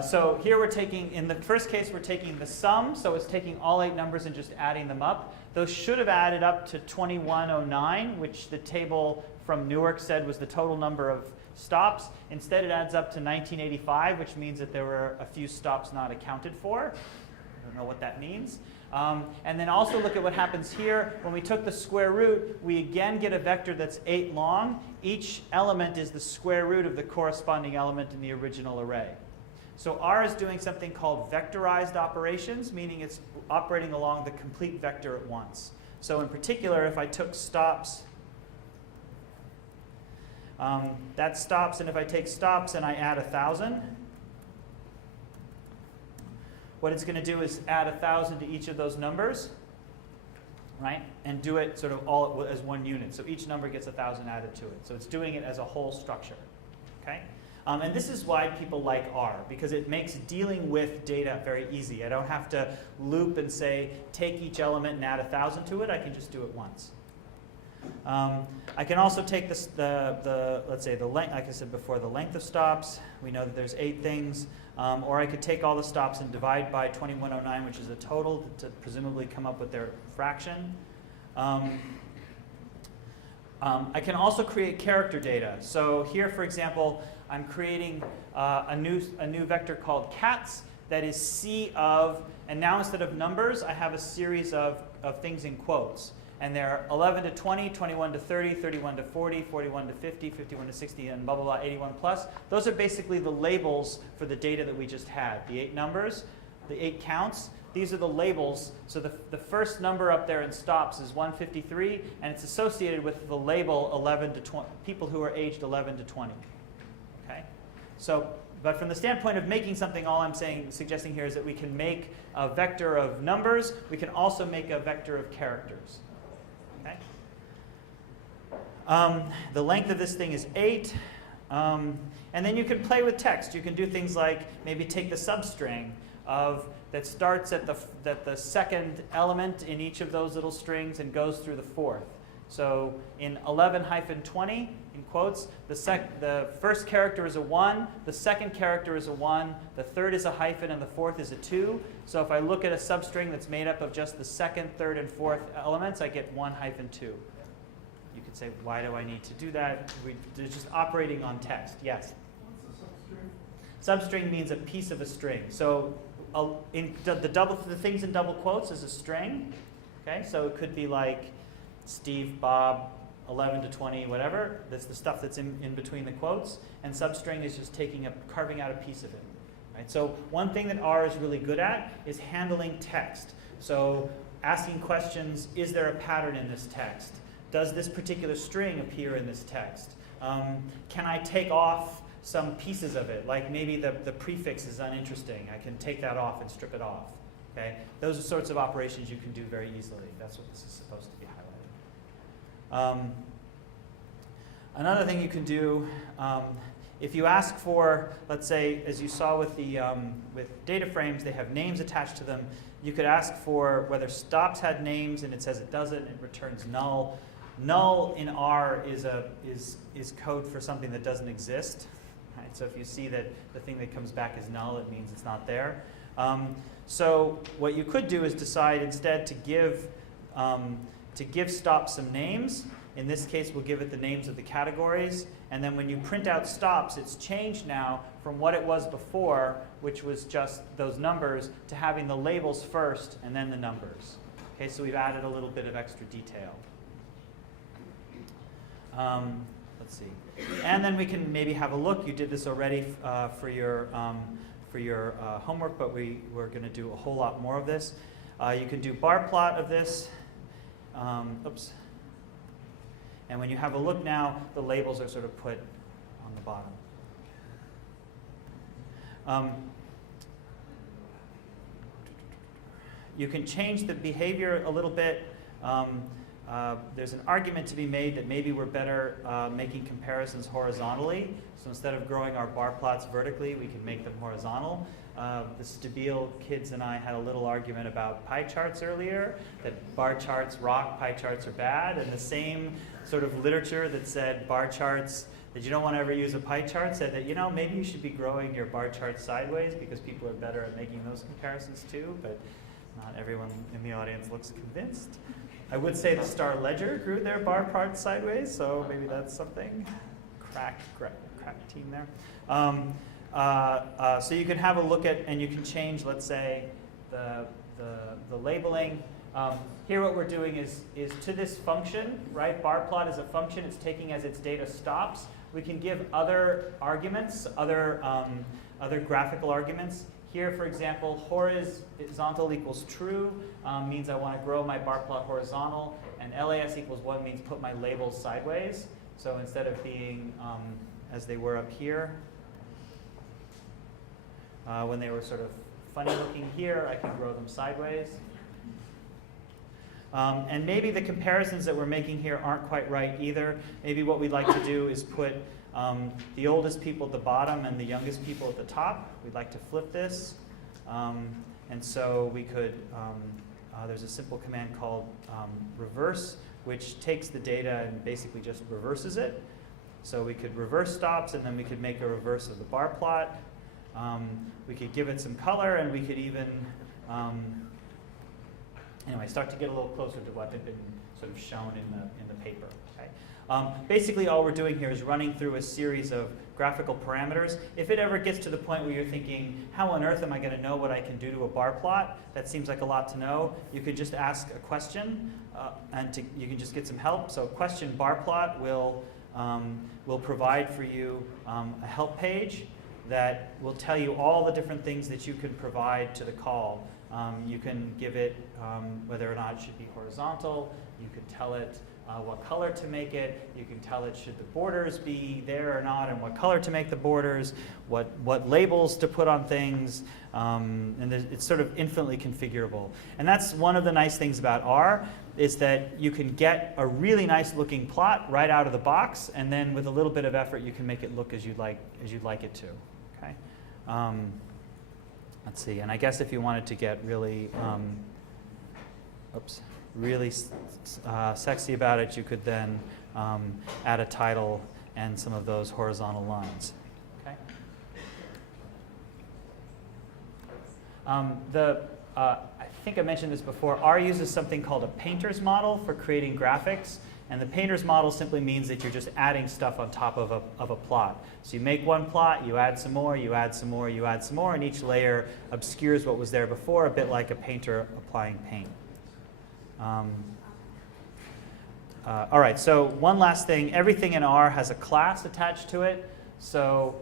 So here we're taking, in the first case, we're taking the sum. So it's taking all 8 numbers and just adding them up. Those should have added up to 2109, which the table from Newark said was the total number of stops. Instead, it adds up to 1985, which means that there were a few stops not accounted for. I don't know what that means. And then also look at what happens here. When we took the square root, we again get a vector that's 8 long. Each element is the square root of the corresponding element in the original array. So R is doing something called vectorized operations, meaning it's operating along the complete vector at once. So in particular, if I took stops, that's stops, and if I take stops and I add 1,000, what it's going to do is add 1,000 to each of those numbers, right? And do it sort of all as one unit. So each number gets 1,000 added to it. So it's doing it as a whole structure, okay? And this is why people like R, because it makes dealing with data very easy. I don't have to loop and say, take each element and add 1,000 to it. I can just do it once. I can also take this, let's say the length, like I said before, the length of stops. We know that there's 8 things. Or I could take all the stops and divide by 2109, which is a total, to presumably come up with their fraction. I can also create character data. So here, for example, I'm creating a new vector called cats that is C of, and now instead of numbers, I have a series of things in quotes. And they're 11 to 20, 21 to 30, 31 to 40, 41 to 50, 51 to 60, and blah, blah, blah, 81 plus. Those are basically the labels for the data that we just had. The 8 numbers, the 8 counts. These are the labels. So the first number up there in stops is 153, and it's associated with the label 11 to 20, people who are aged 11 to 20. Okay? So, but from the standpoint of making something, all I'm suggesting here is that we can make a vector of numbers. We can also make a vector of characters. Okay? The length of this thing is 8. And then you can play with text. You can do things like maybe take the substring that starts at the second element in each of those little strings and goes through the fourth. So in 11-20, in quotes, the first character is a 1, the second character is a 1, the third is a hyphen, and the fourth is a 2. So if I look at a substring that's made up of just the second, third, and fourth elements, I get 1-2. You could say, why do I need to do that? They're just operating on text. Yes? What's a substring? Substring means a piece of a string. So the things in double quotes is a string. Okay, so it could be like Steve, Bob, 11 to 20, whatever. That's the stuff that's in between the quotes. And substring is just carving out a piece of it. Right? So one thing that R is really good at is handling text. So asking questions, is there a pattern in this text? Does this particular string appear in this text? Can I take off some pieces of it? Like maybe the prefix is uninteresting. I can take that off and strip it off. Okay? Those are sorts of operations you can do very easily. That's what this is supposed to be highlighted. Another thing you can do, if you ask for, let's say, as you saw with data frames, they have names attached to them. You could ask for whether stops had names, and it says it doesn't. It returns null. Null in R is code for something that doesn't exist. Right? So if you see that the thing that comes back is null, it means it's not there. So what you could do is decide instead to give stops some names. In this case, we'll give it the names of the categories. And then when you print out stops, it's changed now from what it was before, which was just those numbers, to having the labels first and then the numbers. Okay, so we've added a little bit of extra detail. Let's see. And then we can maybe have a look. You did this already for your homework, but we're going to do a whole lot more of this. You can do bar plot of this. Oops. And when you have a look now, the labels are sort of put on the bottom. You can change the behavior a little bit. there's an argument to be made that maybe we're better making comparisons horizontally. So instead of growing our bar plots vertically, we can make them horizontal. The Stabile kids and I had a little argument about pie charts earlier, that bar charts rock, pie charts are bad, and the same sort of literature that said bar charts, that you don't want to ever use a pie chart, said that, you know, maybe you should be growing your bar chart sideways because people are better at making those comparisons too, but not everyone in the audience looks convinced. I would say the Star Ledger grew their bar chart sideways, so maybe that's something. Crack team there. So you can have a look at, and you can change, let's say, the labeling. Here what we're doing is to this function, right? Bar plot is a function. It's taking as its data stops. We can give other arguments, other graphical arguments. Here, for example, horizontal equals true means I want to grow my bar plot horizontal, and LAS equals 1 means put my labels sideways. So instead of being as they were up here, when they were sort of funny looking here, I can grow them sideways. And maybe the comparisons that we're making here aren't quite right either. Maybe what we'd like to do is put the oldest people at the bottom and the youngest people at the top. We'd like to flip this. And so we could, there's a simple command called reverse, which takes the data and basically just reverses it. So we could reverse stops, and then we could make a reverse of the bar plot. We could give it some color, and we could even, anyway, start to get a little closer to what had been sort of shown in the paper. Okay? Basically, all we're doing here is running through a series of graphical parameters. If it ever gets to the point where you're thinking, how on earth am I going to know what I can do to a bar plot? That seems like a lot to know. You could just ask a question, and you can just get some help. So question bar plot will provide for you a help page that will tell you all the different things that you can provide to the call. You can give it whether or not it should be horizontal. You could tell it what color to make it. You can tell it should the borders be there or not, and what color to make the borders, what labels to put on things, and it's sort of infinitely configurable. And that's one of the nice things about R, is that you can get a really nice looking plot right out of the box, and then with a little bit of effort you can make it look as you'd like it to. Okay? Let's see, and I guess if you wanted to get really really sexy about it, you could then add a title and some of those horizontal lines. Okay. I think I mentioned this before. R uses something called a painter's model for creating graphics, and the painter's model simply means that you're just adding stuff on top of a plot. So you make one plot, you add some more, you add some more, you add some more, and each layer obscures what was there before, a bit like a painter applying paint. All right, so one last thing. Everything in R has a class attached to it. So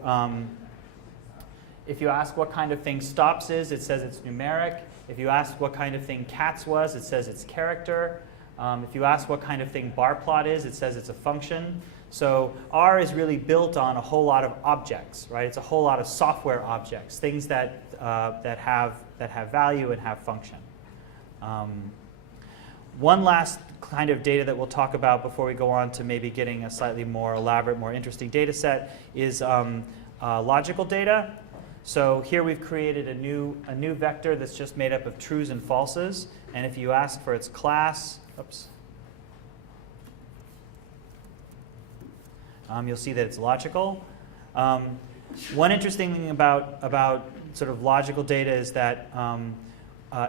if you ask what kind of thing stops is, it says it's numeric. If you ask what kind of thing cats was, it says it's character. If you ask what kind of thing bar plot is, it says it's a function. So R is really built on a whole lot of objects, right? It's a whole lot of software objects, things that have value and have function. One last kind of data that we'll talk about before we go on to maybe getting a slightly more elaborate, more interesting data set is logical data. So here we've created a new vector that's just made up of trues and falses. And if you ask for its class, you'll see that it's logical. One interesting thing about sort of logical data is that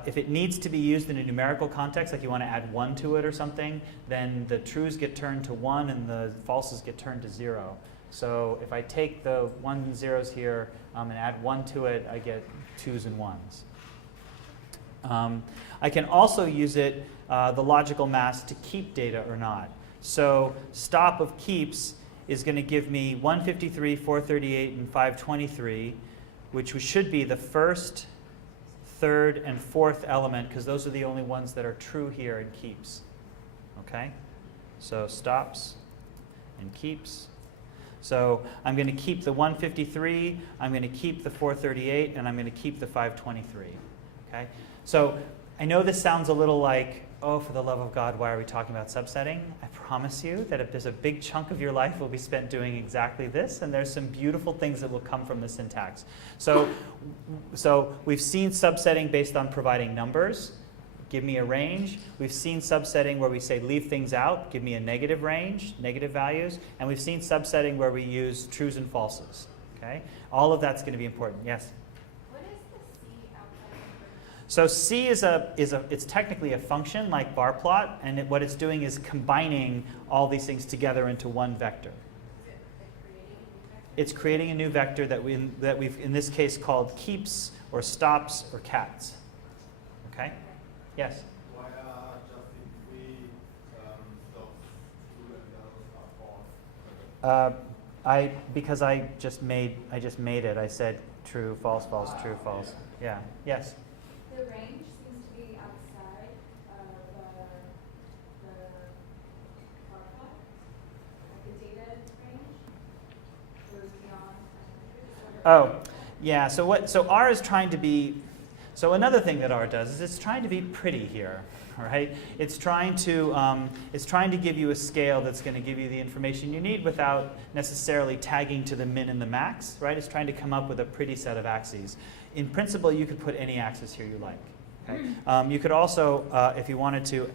if it needs to be used in a numerical context, like you want to add 1 to it or something, then the trues get turned to 1 and the falses get turned to 0. So if I take the 1s and 0s here and add 1 to it, I get 2s and 1s. I can also use it, the logical mask, to keep data or not. So stop of keeps is going to give me 153, 438, and 523, which should be the first, third, and fourth element, because those are the only ones that are true here in keeps. Okay? So stops and keeps. So I'm going to keep the 153, I'm going to keep the 438, and I'm going to keep the 523. Okay? So I know this sounds a little like oh, for the love of God, why are we talking about subsetting? I promise you that if there's a big chunk of your life will be spent doing exactly this, and there's some beautiful things that will come from the syntax. So we've seen subsetting based on providing numbers. Give me a range. We've seen subsetting where we say leave things out, give me a negative range, negative values. And we've seen subsetting where we use trues and falses. Okay? All of that's going to be important. Yes? What is the C outside of So C it's technically a function like bar plot, and what it's doing is combining all these things together into one vector. It's creating a new vector that we've in this case called keeps or stops or cats. Okay? Yes. Why are just the three stops true and the others are false? Because I just made it. I said true, false, false, true, false. Yeah. Yes. The range seems to be outside of the bar plot, like the data range goes beyond. Oh, yeah. So R is trying to be. So another thing that R does is it's trying to be pretty here, right? It's trying to give you a scale that's going to give you the information you need without necessarily tagging to the min and the max, right? It's trying to come up with a pretty set of axes. In principle, you could put any axis here you like. Okay? You could also, if you wanted to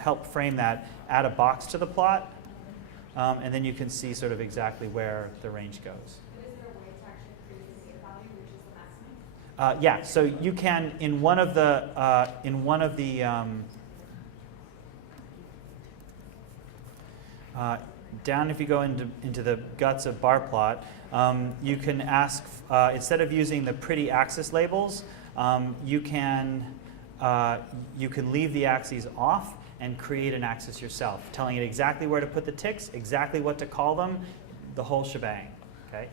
help frame that, add a box to the plot, and then you can see sort of exactly where the range goes. But is there a way to actually create a data value, which is the maximum? Yeah, so you can in one of the down if you go into the guts of bar plot, you can ask instead of using the pretty axis labels, you can leave the axes off and create an axis yourself, telling it exactly where to put the ticks, exactly what to call them, the whole shebang. Okay.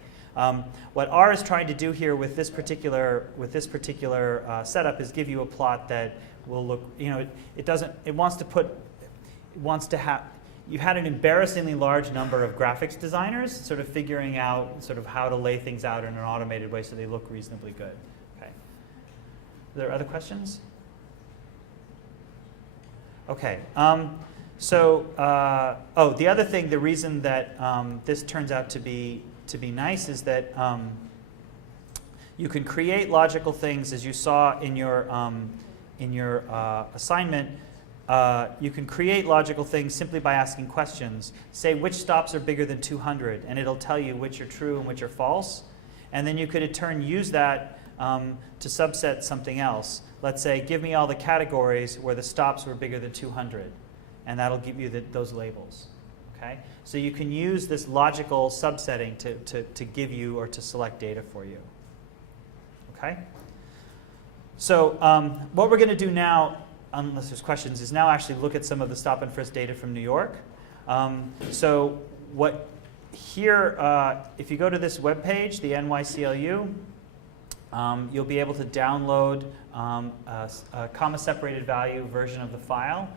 What R is trying to do here with this particular setup is give you a plot that will look, you had an embarrassingly large number of graphics designers sort of figuring out sort of how to lay things out in an automated way so they look reasonably good. Okay. Are there other questions? Okay. The other thing, the reason that this turns out to be nice is that you can create logical things, as you saw in your assignment. You can create logical things simply by asking questions. Say which stops are bigger than 200, and it'll tell you which are true and which are false. And then you could in turn use that to subset something else. Let's say, give me all the categories where the stops were bigger than 200, and that'll give you those labels. Okay? So you can use this logical subsetting to give you or to select data for you. Okay? So what we're going to do now, unless there's questions, is now actually look at some of the stop and frisk data from New York. So what here, if you go to this web page, the NYCLU, you'll be able to download a comma-separated value version of the file.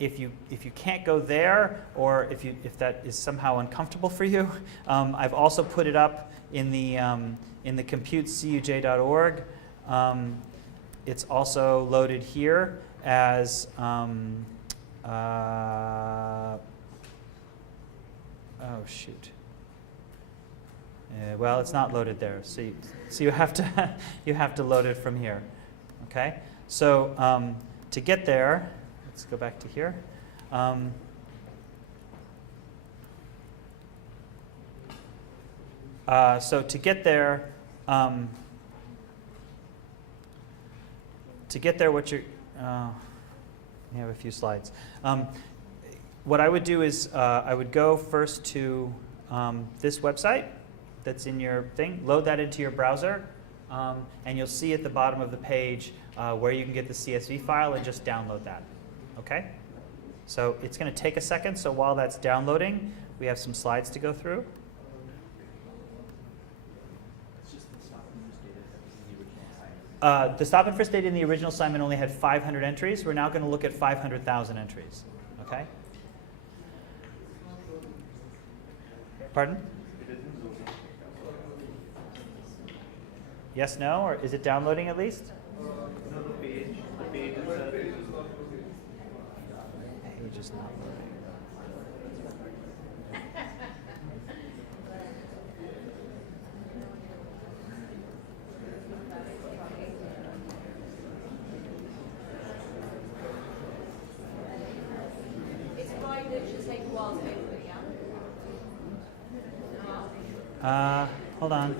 If you can't go there, or if that is somehow uncomfortable for you, I've also put it up in the computecuj.org. It's also loaded here as oh shoot. Well, it's not loaded there, so you have to you have to load it from here. Okay. So to get there, let's go back to here. So to get there, what you're you have a few slides. What I would do is I would go first to this website that's in your thing, load that into your browser, and you'll see at the bottom of the page where you can get the CSV file and just download that. Okay? So it's going to take a second, so while that's downloading, we have some slides to go through. It's just the stop and frisk data that was in the original assignment. The stop and frisk data in the original assignment only had 500 entries. We're now going to look at 500,000 entries. Okay? Pardon? Yes, no, or is it downloading at least? No, the page is Hold on.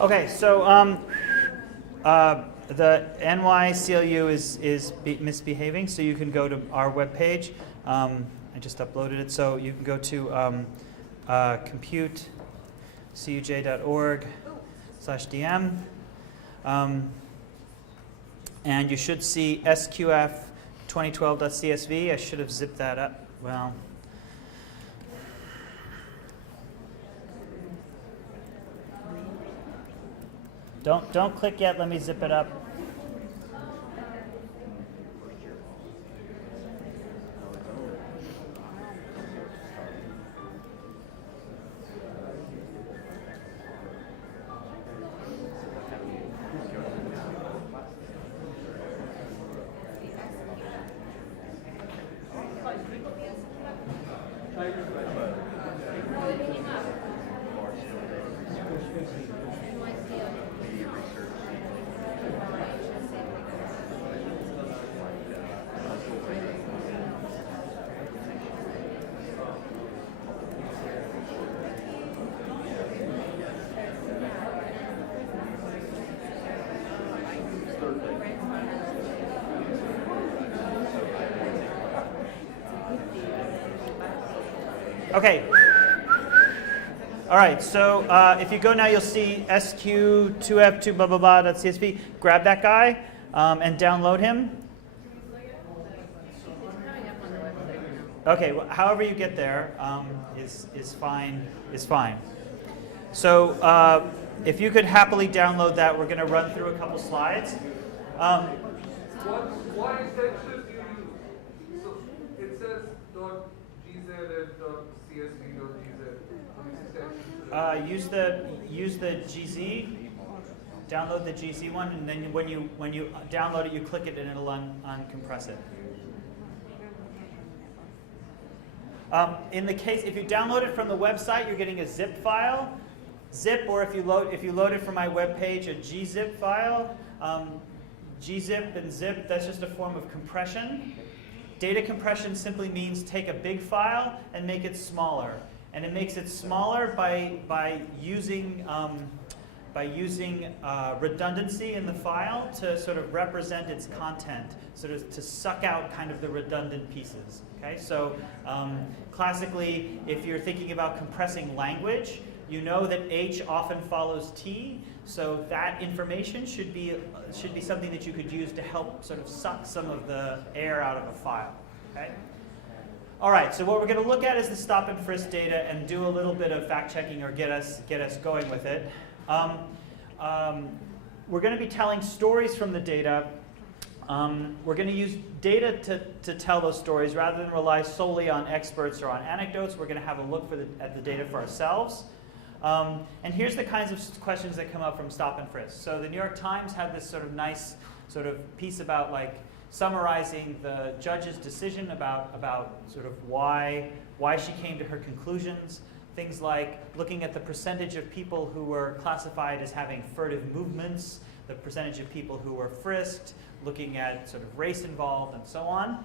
Okay, so the NYCLU is misbehaving, so you can go to our webpage. I just uploaded it, so you can go to computecuj.org/dm, and you should see SQF 2012.csv. I should have zipped that up. Well. Don't click yet, let me zip it up. Okay. All right, so if you go now, you'll see SQ2F2 blah, blah, blah, .csv. Grab that guy and download him. Okay, well, however you get there is fine. So if you could happily download that, we're going to run through a couple slides. What extension do you use? So it says .gz and .csv.gz. Use the GZ. Download the GZ one, and then when you download it, you click it, and it'll uncompress it. In the case, if you download it from the website, you're getting a zip file. Zip, or if you load it from my webpage, a gzip file. Gzip and zip, that's just a form of compression. Data compression simply means take a big file and make it smaller. And it makes it smaller by using redundancy in the file to sort of represent its content, sort of to suck out kind of the redundant pieces. Okay, so classically, if you're thinking about compressing language, you know that H often follows T, so that information should be something that you could use to help sort of suck some of the air out of a file. Okay. All right, so what we're going to look at is the stop and frisk data and do a little bit of fact checking or get us going with it. We're going to be telling stories from the data. We're going to use data to tell those stories rather than rely solely on experts or on anecdotes. We're going to have a look at the data for ourselves. And here's the kinds of questions that come up from stop and frisk. So the New York Times had this sort of nice sort of piece about like summarizing the judge's decision about sort of why she came to her conclusions. Things like looking at the percentage of people who were classified as having furtive movements, the percentage of people who were frisked, looking at sort of race involved, and so on.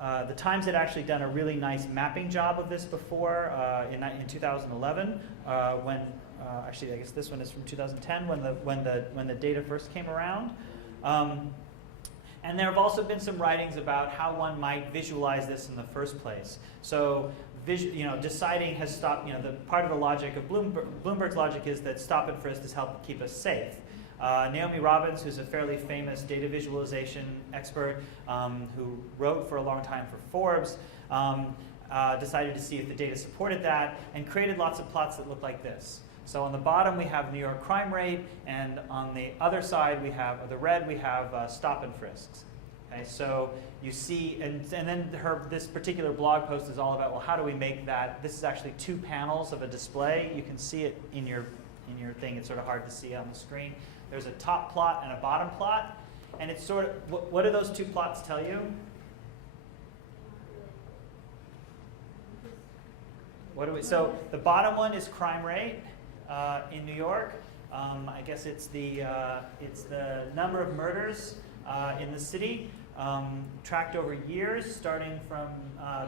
The Times had actually done a really nice mapping job of this before in 2011, when actually I guess this one is from 2010 when the data first came around. And there have also been some writings about how one might visualize this in the first place. So, deciding has stopped. The part of the logic of Bloomberg's logic is that stop and frisk has helped keep us safe. Naomi Robbins, who's a fairly famous data visualization expert who wrote for a long time for Forbes, decided to see if the data supported that and created lots of plots that look like this. So on the bottom we have New York crime rate, and on the other side we have, the red, we have stop and frisks. Okay, so you see, and then this particular blog post is all about, well, how do we make that? This is actually 2 panels of a display. You can see it in your thing. It's sort of hard to see on the screen. There's a top plot and a bottom plot, and it's sort of, what do those 2 plots tell you? So the bottom one is crime rate in New York. I guess it's the number of murders in the city, tracked over years, starting from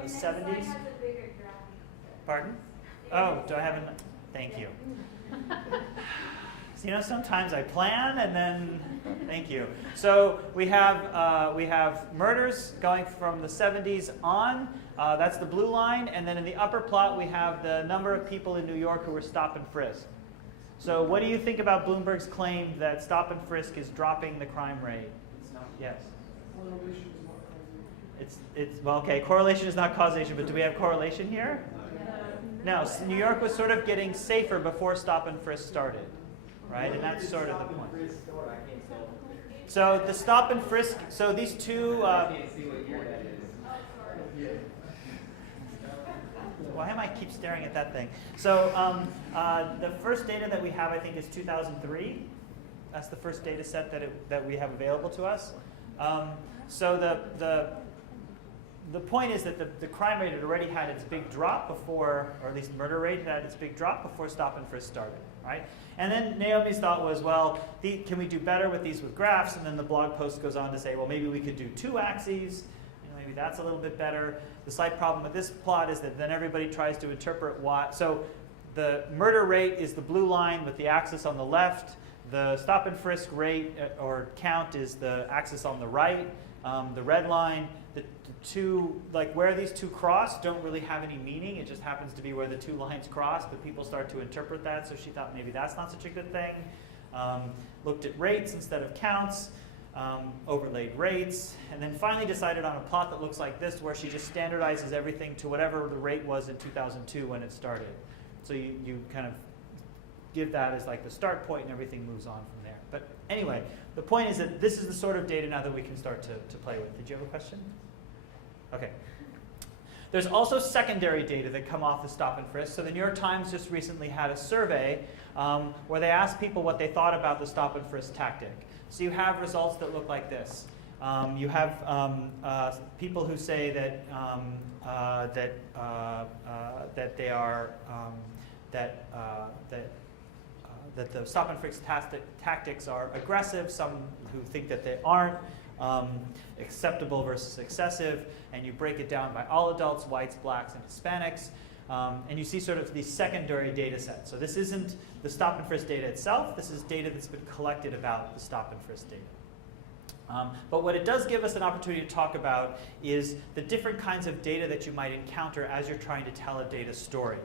the 70s. Pardon? Oh, do I have an? Thank you. So, sometimes I plan and then, thank you. So we have murders going from the 70s on. That's the blue line, and then in the upper plot we have the number of people in New York who were stop and frisk. So what do you think about Bloomberg's claim that stop and frisk is dropping the crime rate? It's not. Yes. Correlation is not causation. It's well, okay. Correlation is not causation, but do we have correlation here? No. New York was sort of getting safer before stop and frisk started, right? And that's sort of the point. So the stop and frisk. So these two. Why am I keep staring at that thing? So the first data that we have, I think, is 2003. That's the first data set that we have available to us. So the point is that the crime rate had already had its big drop before, or at least murder rate had its big drop before stop and frisk started, right? And then Naomi's thought was, well, can we do better with these with graphs? And then the blog post goes on to say, well, maybe we could do 2 axes. Maybe that's a little bit better. The slight problem with this plot is that then everybody tries to interpret why. So the murder rate is the blue line with the axis on the left. The stop and frisk rate or count is the axis on the right. The red line, the 2, like where these 2 cross don't really have any meaning. It just happens to be where the 2 lines cross, but people start to interpret that. So she thought maybe that's not such a good thing. Looked at rates instead of counts. Overlaid rates, and then finally decided on a plot that looks like this, where she just standardizes everything to whatever the rate was in 2002 when it started. So you kind of give that as like the start point, and everything moves on from there. But anyway, the point is that this is the sort of data now that we can start to play with. Did you have a question? Okay. There's also secondary data that come off the stop and frisk. So the New York Times just recently had a survey where they asked people what they thought about the stop and frisk tactic. So you have results that look like this. You have people who say that they are that the stop and frisk tactics are aggressive. Some who think that they aren't. Acceptable versus excessive, and you break it down by all adults, whites, blacks, and Hispanics. And you see sort of these secondary data sets. So this isn't the stop and frisk data itself. This is data that's been collected about the stop and frisk data. But what it does give us an opportunity to talk about is the different kinds of data that you might encounter as you're trying to tell a data story.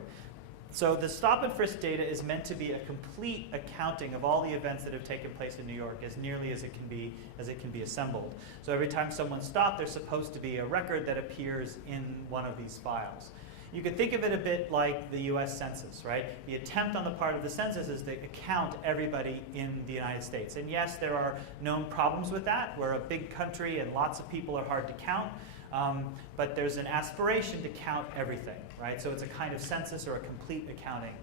So the stop and frisk data is meant to be a complete accounting of all the events that have taken place in New York, as nearly as it can be assembled. So every time someone's stopped, there's supposed to be a record that appears in one of these files. You could think of it a bit like the US Census, right? The attempt on the part of the census is to count everybody in the United States. And yes, there are known problems with that. We're a big country and lots of people are hard to count. But there's an aspiration to count everything, right? So it's a kind of census or a complete accounting.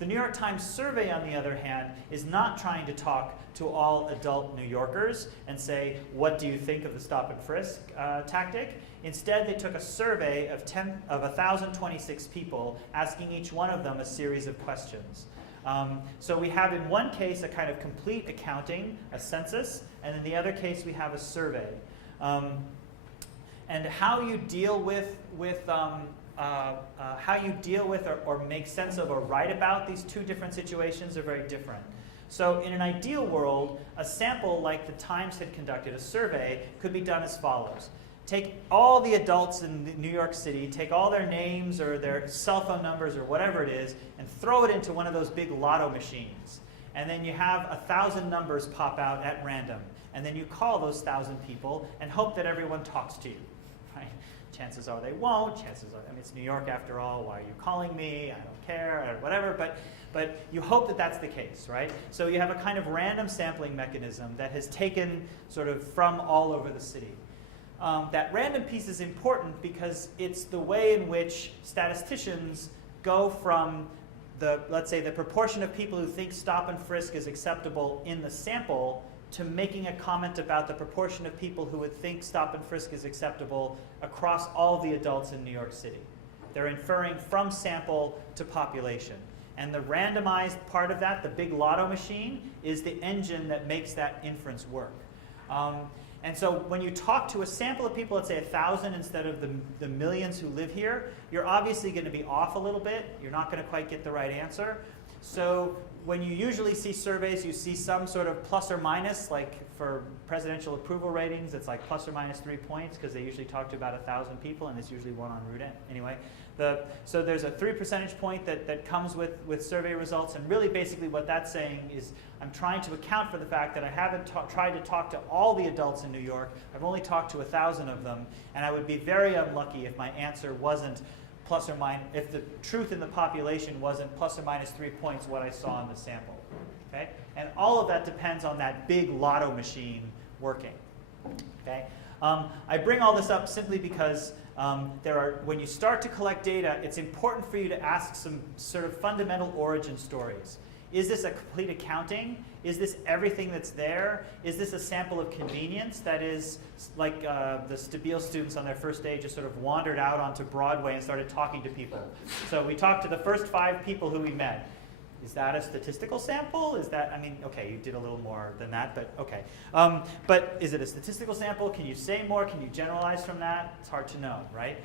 The New York Times survey, on the other hand, is not trying to talk to all adult New Yorkers and say, what do you think of the stop and frisk tactic? Instead, they took a survey of 1,026 people, asking each one of them a series of questions. So we have in one case a kind of complete accounting, a census, and in the other case we have a survey. And how you deal with or make sense of or write about these two different situations are very different. So in an ideal world, a sample like the Times had conducted, a survey, could be done as follows. Take all the adults in New York City, take all their names or their cell phone numbers or whatever it is, and throw it into one of those big lotto machines. And then you have 1,000 numbers pop out at random. And then you call those 1,000 people and hope that everyone talks to you. Right? Chances are they won't. Chances are, I mean, it's New York after all. Why are you calling me? I don't care, or whatever. But you hope that that's the case, right? So you have a kind of random sampling mechanism that has taken sort of from all over the city. That random piece is important because it's the way in which statisticians go from let's say, the proportion of people who think stop and frisk is acceptable in the sample to making a comment about the proportion of people who would think stop and frisk is acceptable across all the adults in New York City. They're inferring from sample to population. And the randomized part of that, the big lotto machine, is the engine that makes that inference work. And so when you talk to a sample of people, let's say 1,000 instead of the millions who live here, you're obviously going to be off a little bit. You're not going to quite get the right answer. So when you usually see surveys, you see some sort of plus or minus, like for presidential approval ratings, it's like plus or minus 3 points because they usually talk to about 1,000 people, and it's usually one on root end. Anyway, so there's a 3 percentage point that comes with survey results, and really basically what that's saying is I'm trying to account for the fact that I haven't tried to talk to all the adults in New York. I've only talked to 1,000 of them, and I would be very unlucky if my answer wasn't plus or minus, if the truth in the population wasn't plus or minus 3 points what I saw in the sample. Okay? And all of that depends on that big lotto machine working. Okay? I bring all this up simply because when you start to collect data, it's important for you to ask some sort of fundamental origin stories. Is this a complete accounting? Is this everything that's there? Is this a sample of convenience? That is, like the Stabile students on their first day just sort of wandered out onto Broadway and started talking to people. So we talked to the first 5 people who we met. Is that a statistical sample? Is that, I mean, okay, you did a little more than that, but okay. But is it a statistical sample? Can you say more? Can you generalize from that? It's hard to know, right?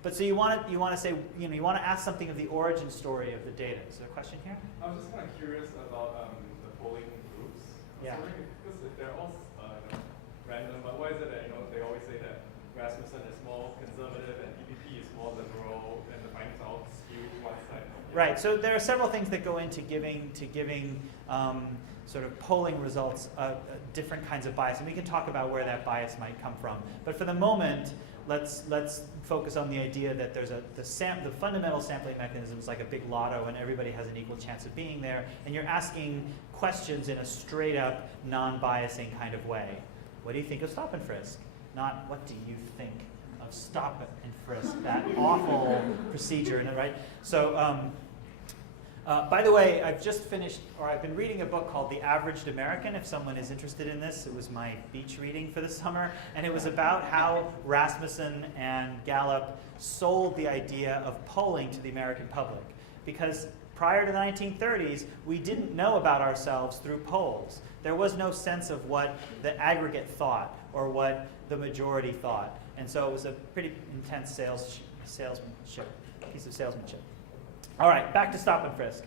But so you want to say, you want to ask something of the origin story of the data. Is there a question here? I was just kind of curious about the polling groups. Yeah. Because they're all random, but why is it that they always say that Rasmussen is more conservative and PPP is more liberal, and the findings are all skewed one side? Right. So there are several things that go into giving sort of polling results different kinds of bias, and we can talk about where that bias might come from. But for the moment, let's focus on the idea that there's the fundamental sampling mechanism is like a big lotto, and everybody has an equal chance of being there, and you're asking questions in a straight up non-biasing kind of way. What do you think of stop and frisk? Not what do you think of stop and frisk, that awful procedure, right? So, by the way, I've just finished, or I've been reading a book called The Averaged American, if someone is interested in this. It was my beach reading for the summer, and it was about how Rasmussen and Gallup sold the idea of polling to the American public. Because prior to the 1930s, we didn't know about ourselves through polls. There was no sense of what the aggregate thought or what the majority thought. And so it was a pretty intense piece of salesmanship. All right, back to stop and frisk.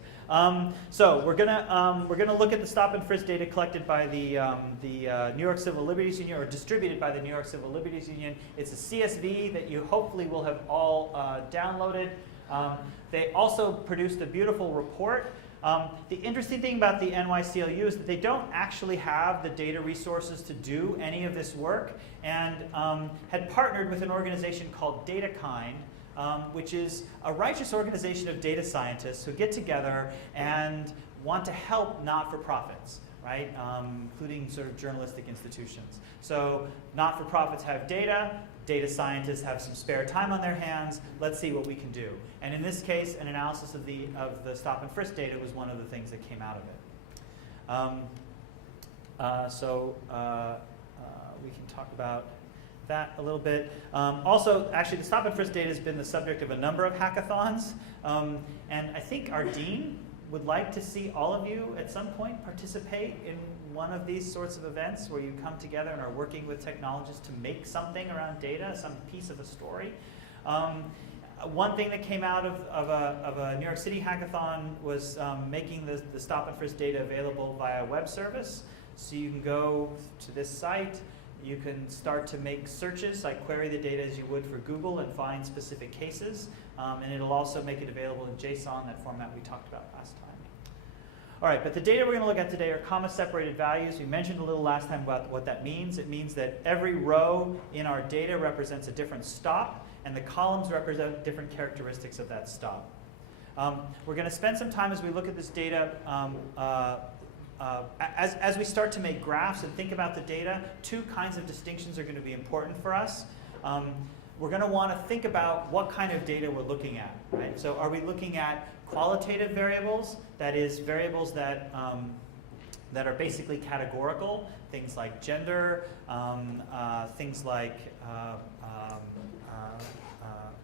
So we're gonna look at the stop and frisk data collected by the New York Civil Liberties Union, or distributed by the New York Civil Liberties Union. It's a CSV that you hopefully will have all downloaded. They also produced a beautiful report. The interesting thing about the NYCLU is that they don't actually have the data resources to do any of this work, and had partnered with an organization called DataKind, which is a righteous organization of data scientists who get together and want to help not-for-profits, right? Including sort of journalistic institutions. So not-for-profits have data scientists have some spare time on their hands, let's see what we can do. And in this case, an analysis of the stop and frisk data was one of the things that came out of it. We can talk about that a little bit. Also, actually, the stop and frisk data has been the subject of a number of hackathons. And I think our dean would like to see all of you at some point participate in one of these sorts of events where you come together and are working with technologists to make something around data, some piece of a story. One thing that came out of a New York City hackathon was making the stop and frisk data available via a web service. So you can go to this site, you can start to make searches, like query the data as you would for Google and find specific cases. And it'll also make it available in JSON, that format we talked about last time. All right, but the data we're going to look at today are comma-separated values. We mentioned a little last time about what that means. It means that every row in our data represents a different stop, and the columns represent different characteristics of that stop. We're going to spend some time as we look at this data. As we start to make graphs and think about the data, two kinds of distinctions are going to be important for us. We're going to want to think about what kind of data we're looking at, right? So are we looking at qualitative variables, that is, variables that are basically categorical, things like gender, things like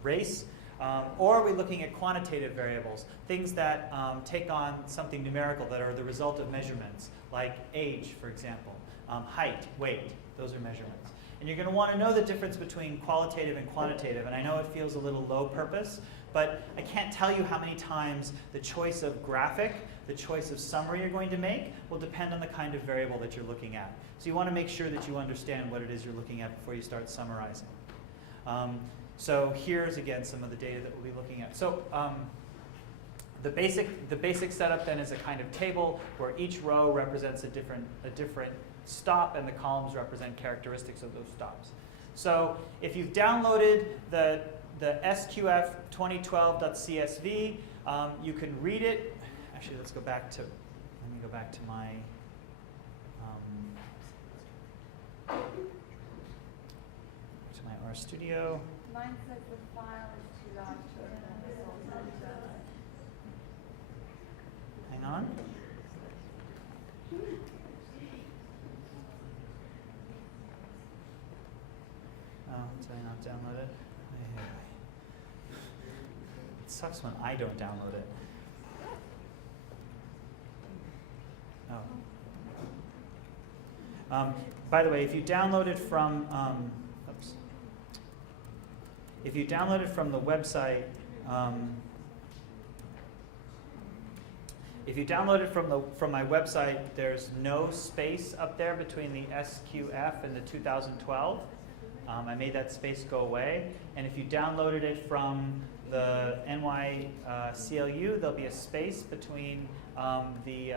race, or are we looking at quantitative variables, things that take on something numerical, that are the result of measurements, like age, for example, height, weight, those are measurements. And you're going to want to know the difference between qualitative and quantitative, and I know it feels a little low purpose, but I can't tell you how many times the choice of graphic, the choice of summary you're going to make will depend on the kind of variable that you're looking at. So you want to make sure that you understand what it is you're looking at before you start summarizing. So here's, again, some of the data that we'll be looking at. So the basic setup then is a kind of table where each row represents a different stop, and the columns represent characteristics of those stops. So if you've downloaded the SQF 2012.csv, you can read it. Actually, let me go back to my RStudio. Mine says the file is too large to open. Hang on. Oh, did I not download it? It sucks when I don't download it. Oh. By the way, if you download it from if you download it from the website, if you download it from my website, there's no space up there between the SQF and the 2012. I made that space go away. And if you downloaded it from the NYCLU, there'll be a space between the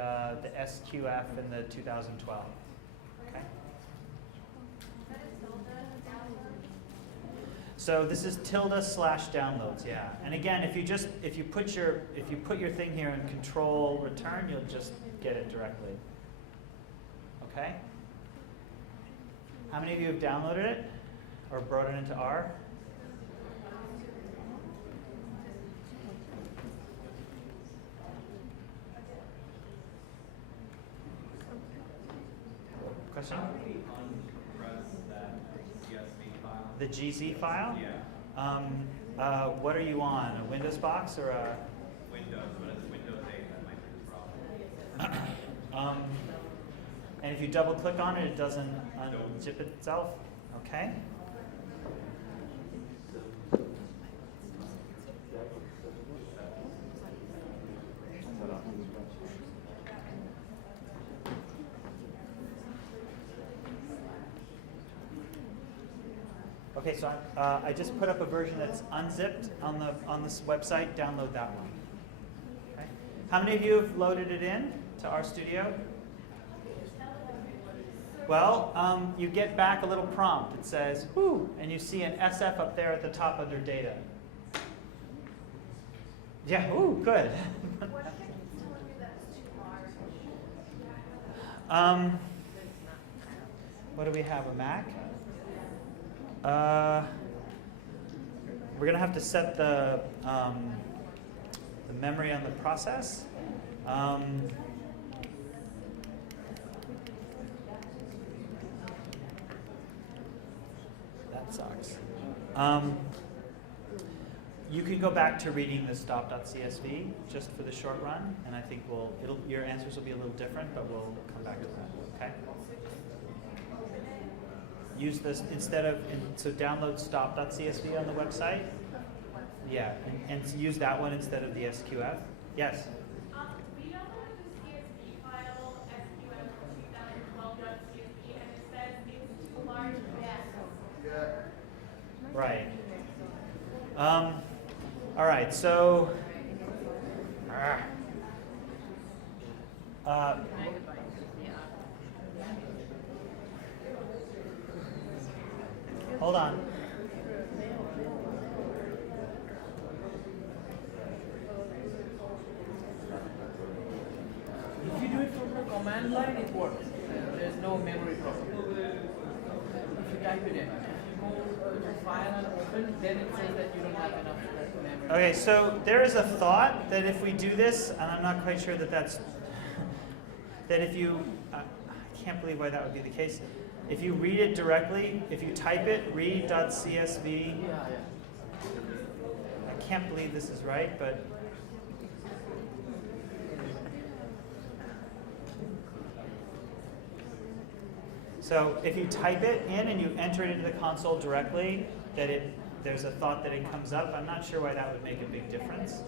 SQF and the 2012. Okay. So this is tilde/downloads, yeah. And again, if you put your thing here in control return, you'll just get it directly. Okay? How many of you have downloaded it or brought it into R? Question? How do we unpress that CSV file? The GZ file? Yeah. What are you on? A Windows box or a? Windows, but it's Windows 8 that might be the problem. And if you double click on it, it doesn't unzip itself? Okay. Okay, so I just put up a version that's unzipped on this website. Download that one. Okay. How many of you have loaded it in to RStudio? Well, you get back a little prompt. It says, "Whoo," and you see an SF up there at the top under data. Yeah, ooh, good. What if it keeps telling me that it's too large? What do we have, a Mac? We're gonna have to set the memory on the process. That sucks. You can go back to reading the stop.csv just for the short run, and I think your answers will be a little different, but we'll come back to that. Okay. Use this instead of so download stop.csv on the website. Yeah, and use that one instead of the SQF. Yes. We downloaded the CSV file, SQL 2012.csv, and it says it's too large for us. Right. All right. So. Hold on. If you do it from the command line, it works. There's no memory problem. If you type it in, if you go to file and open, then it says that you don't have enough memory. Okay, so there is a thought that if we do this, and I'm not quite sure that that's, that if you, I can't believe why that would be the case. If you read it directly, if you type it, read.csv, I can't believe this is right, but so if you type it in and you enter it into the console directly, that there's a thought that it comes up. I'm not sure why that would make a big difference.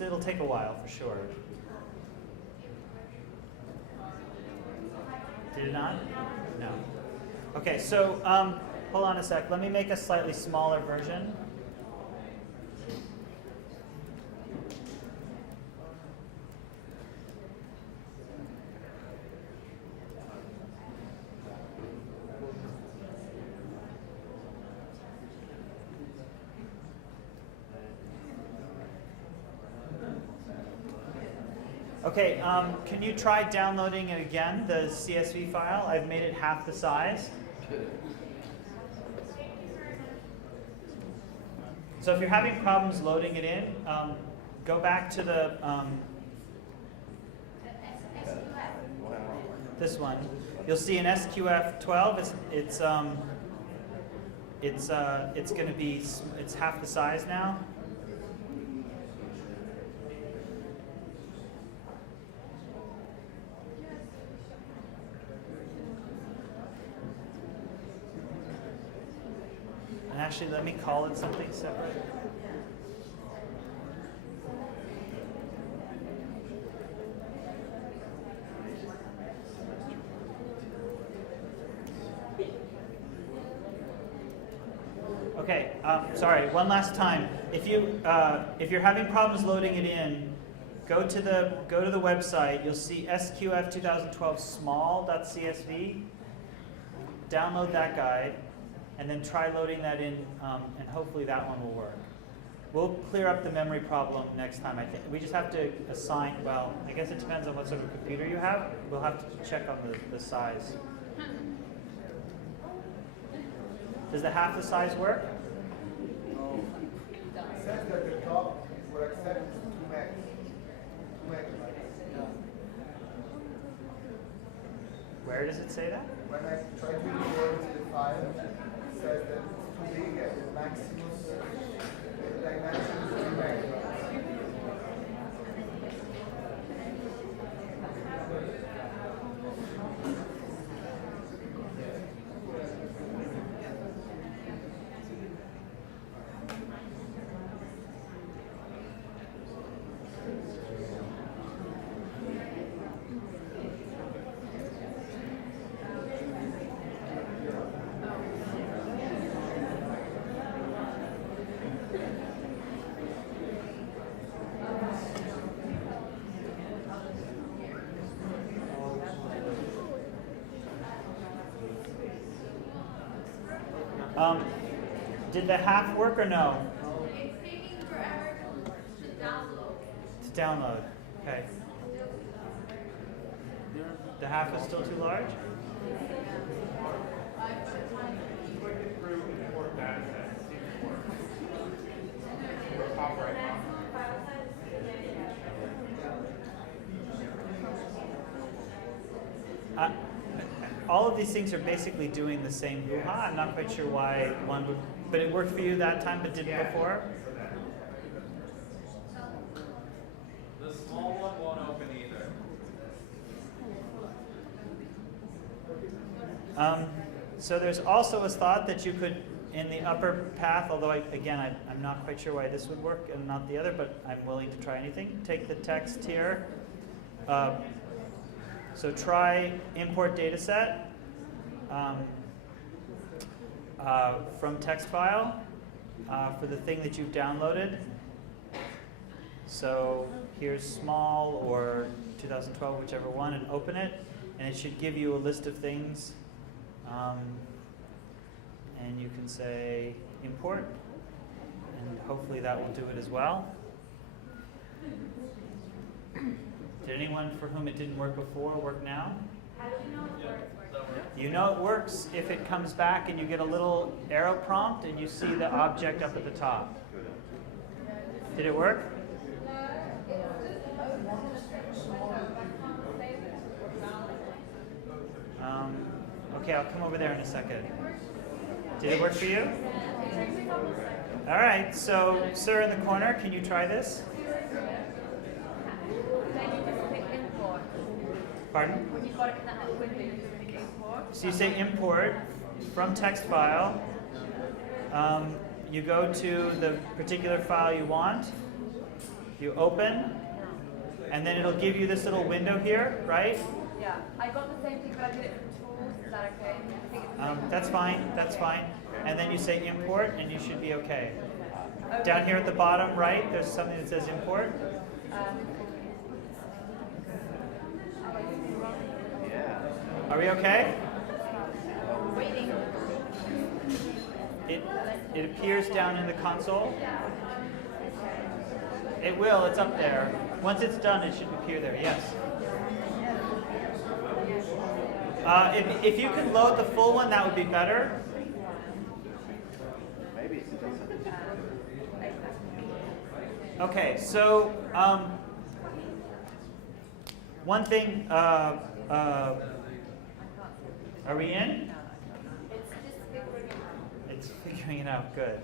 It'll take a while for sure. Did it not? No. Okay, so hold on a sec. Let me make a slightly smaller version. Okay, can you try downloading it again, the CSV file? I've made it half the size. So if you're having problems loading it in, go back to the this one. You'll see in SQF 12, it's going to be half the size now. And actually, let me call it something separate. Okay, sorry, one last time. If you're having problems loading it in, go to the website. You'll see SQF 2012 small.csv. Download that guide, and then try loading that in, and hopefully that one will work. We'll clear up the memory problem next time. I think we just have to assign. Well, I guess it depends on what sort of computer you have. We'll have to check on the size. Does the half the size work? It says that the top will accept 2 megabytes. Where does it say that? When I try to import the file, it says that it's too big and the maximum dimension is 2 megabytes. Did the half work or no? It's taking forever to download. Okay. The half is still too large? Click through import data sets, import. Top right now. All of these things are basically doing the same hoo-ha. I'm not quite sure why one would, but it worked for you that time but didn't before? The small one won't open either. So there's also a thought that you could, in the upper path, although I'm not quite sure why this would work and not the other, but I'm willing to try anything. Take the text here. So try import dataset from text file for the thing that you've downloaded. So here's small or 2012, whichever one, and open it. And it should give you a list of things. And you can say import, and hopefully that will do it as well. Did anyone for whom it didn't work before work now? How do you know it works? You know it works if it comes back and you get a little arrow prompt and you see the object up at the top. Did it work? Okay, I'll come over there in a second. Did it work for you? All right, so sir in the corner, can you try this? Pardon? When you've got it in that little window, you just click import. So you say import from text file. You go to the particular file you want. You open, and then it'll give you this little window here, right? Yeah, I got the same thing, but I did it from tools. Is that okay? I think it's That's fine. That's fine. And then you say import, and you should be okay. Down here at the bottom right, there's something that says import. Are we okay? waiting. It appears down in the console. It will. It's up there. Once it's done, it should appear there. Yes. If you can load the full one, that would be better. Okay, so one thing, are we in? It's figuring it out, good.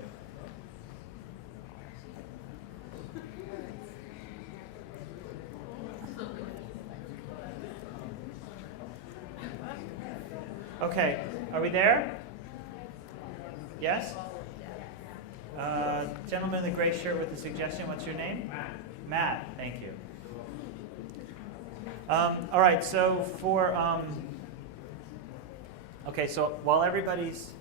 Okay, are we there? Yes? Gentleman in the gray shirt with the suggestion, what's your name? Matt. Matt, thank you. All right, so for, okay, so while everybody's,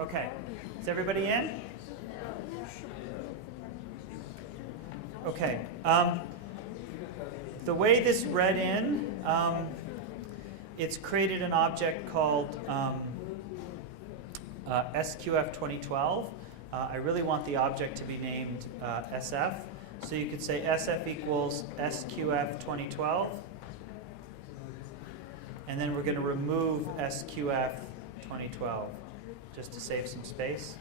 okay, is everybody in? Okay. The way this read in, it's created an object called SQF 2012. I really want the object to be named SF. So you could say SF equals SQF 2012. And then we're going to remove SQF 2012 just to save some space.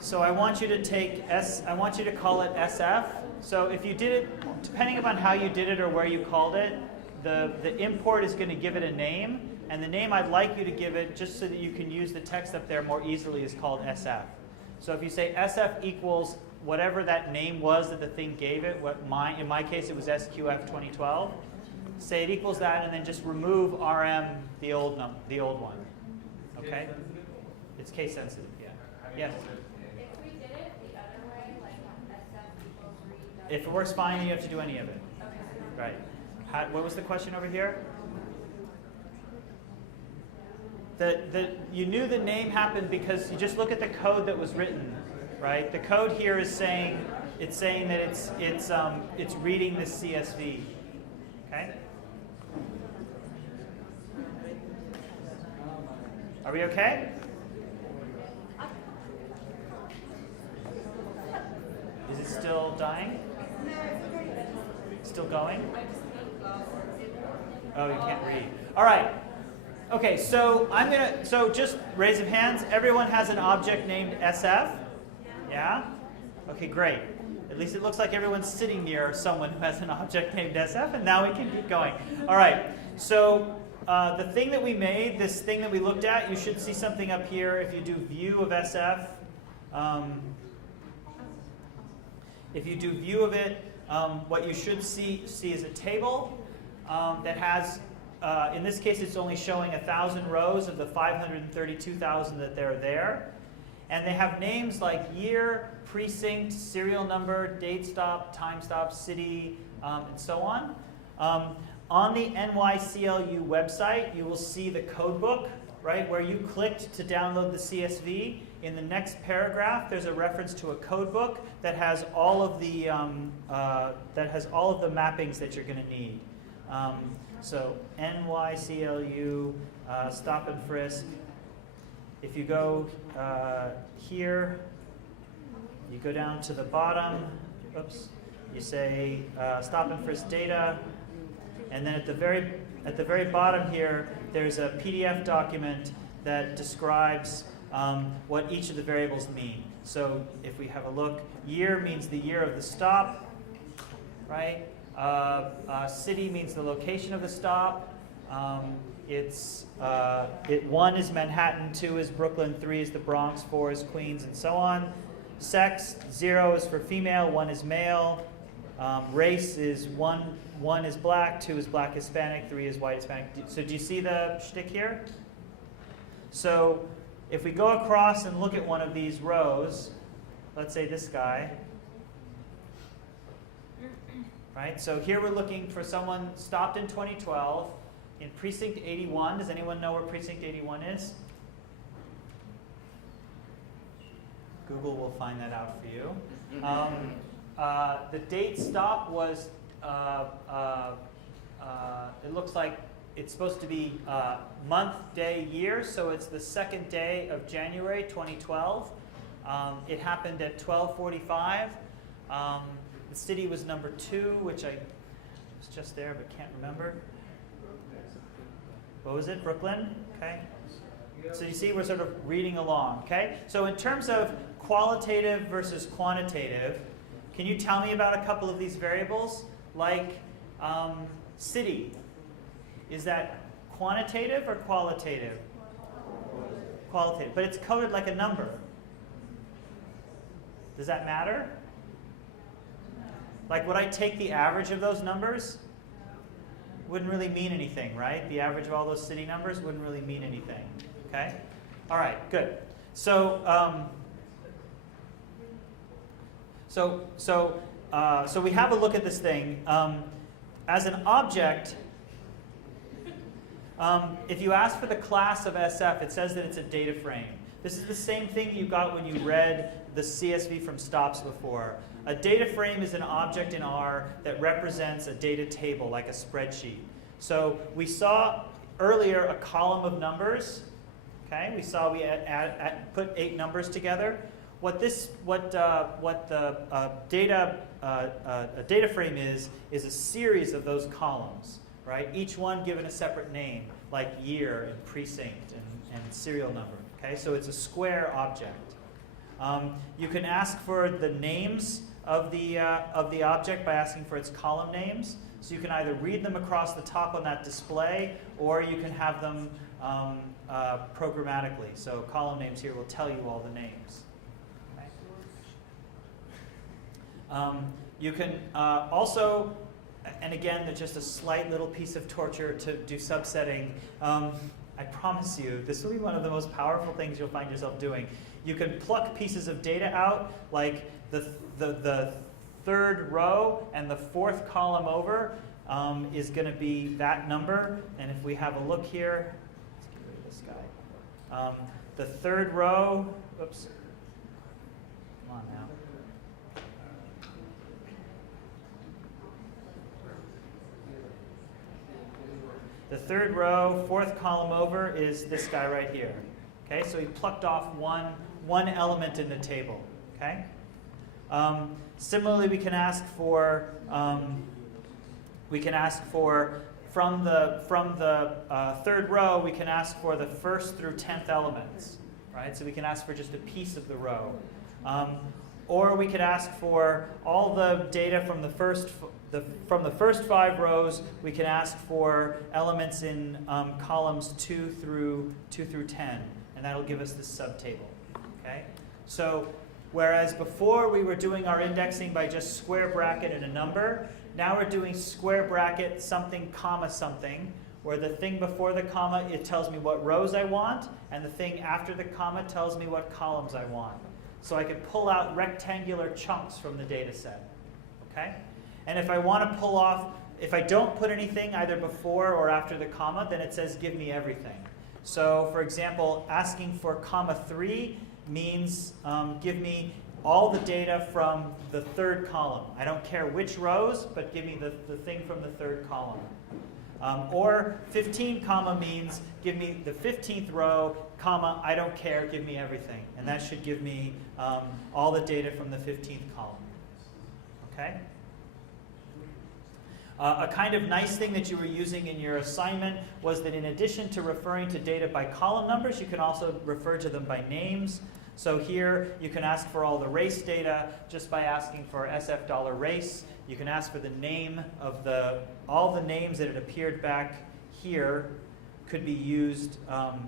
So I want you to take I want you to call it SF. So if you did it, depending upon how you did it or where you called it, the import is going to give it a name, and the name I'd like you to give it, just so that you can use the text up there more easily, is called SF. So if you say SF equals whatever that name was that the thing gave it, in my case it was SQF 2012, say it equals that, and then just remove RM, the old one. Okay? It's case sensitive, yeah. Yes? If we did it the other way, like SF equals read. If it works fine, then you have to do any of it. Okay. Right. What was the question over here? you knew the name happened because you just look at the code that was written, right? The code here is saying that it's reading the CSV. Okay. Are we okay? Is it still dying? Still going? Oh, you can't read. All right. Okay, so so just raise of hands. Everyone has an object named SF? Yeah? Okay, great. At least it looks like everyone's sitting near someone who has an object named SF, and now we can keep going. All right, so the thing that we made, this thing that we looked at, you should see something up here if you do view of SF. If you do view of it, what you should see is a table that has, in this case, it's only showing 1,000 rows of the 532,000 that are there. And they have names like year, precinct, serial number, date stop, time stop, city, and so on. On the NYCLU website, you will see the code book, right, where you clicked to download the CSV. In the next paragraph, there's a reference to a code book that has all of the mappings that you're going to need. So NYCLU stop and frisk. If you go here, you go down to the bottom. Oops. You say stop and frisk data, and then at the very bottom here, there's a PDF document that describes what each of the variables mean. So if we have a look, year means the year of the stop, right? City means the location of the stop. 1 is Manhattan, 2 is Brooklyn, 3 is the Bronx, 4 is Queens, and so on. Sex, 0 is for female, 1 is male. Race is 1 is black, 2 is black Hispanic, 3 is white Hispanic. So do you see the shtick here? So if we go across and look at one of these rows, let's say this guy, right? So here we're looking for someone stopped in 2012 in precinct 81. Does anyone know where precinct 81 is? Google will find that out for you. The date stop was, it looks like it's supposed to be month, day, year, so it's the 2nd day of January 2012. It happened at 12:45. The city was number 2, which I was just there but can't remember. What was it? Brooklyn? Okay. So you see, we're sort of reading along. Okay. So in terms of qualitative versus quantitative, can you tell me about a couple of these variables? Like city. Is that quantitative or qualitative? Qualitative. But it's coded like a number. Does that matter? Like, would I take the average of those numbers? Wouldn't really mean anything, right? The average of all those city numbers wouldn't really mean anything. Okay? All right, good. So, so we have a look at this thing. As an object, if you ask for the class of SF, it says that it's a data frame. This is the same thing you got when you read the CSV from stops before. A data frame is an object in R that represents a data table, like a spreadsheet. So we saw earlier a column of numbers. Okay, we saw we put 8 numbers together. What the data frame is a series of those columns, right? Each one given a separate name, like year and precinct and serial number. Okay, so it's a square object. You can ask for the names of the object by asking for its column names. So you can either read them across the top on that display, or you can have them programmatically. So column names here will tell you all the names. Okay. You can also, and again, just a slight little piece of torture to do subsetting. I promise you, this will be one of the most powerful things you'll find yourself doing. You can pluck pieces of data out, like the 3rd row and the 4th column over is going to be that number. And if we have a look here, let's get rid of this guy. The third row, oops, come on now. The third row, fourth column over, is this guy right here. Okay, so he plucked off one element in the table. Okay. Similarly, we can ask for from the third row, we can ask for the first through 10th elements, right? So we can ask for just a piece of the row. Or we could ask for all the data from the first 5 rows. We can ask for elements in columns 2 through 10, and that'll give us this subtable. Okay. So whereas before we were doing our indexing by just square bracket and a number, now we're doing square bracket something comma something, where the thing before the comma, it tells me what rows I want, and the thing after the comma tells me what columns I want. So I could pull out rectangular chunks from the data set. Okay? And if I want to pull off, if I don't put anything either before or after the comma, then it says give me everything. So for example, asking for comma 3 means give me all the data from the third column. I don't care which rows, but give me the thing from the third column. Or 15 comma means give me the 15th row, comma, I don't care, give me everything. And that should give me all the data from the 15th column. Okay? A kind of nice thing that you were using in your assignment was that in addition to referring to data by column numbers, you can also refer to them by names. So here you can ask for all the race data just by asking for SF $race. You can ask for the name of all the names that had appeared back here could be used. I'll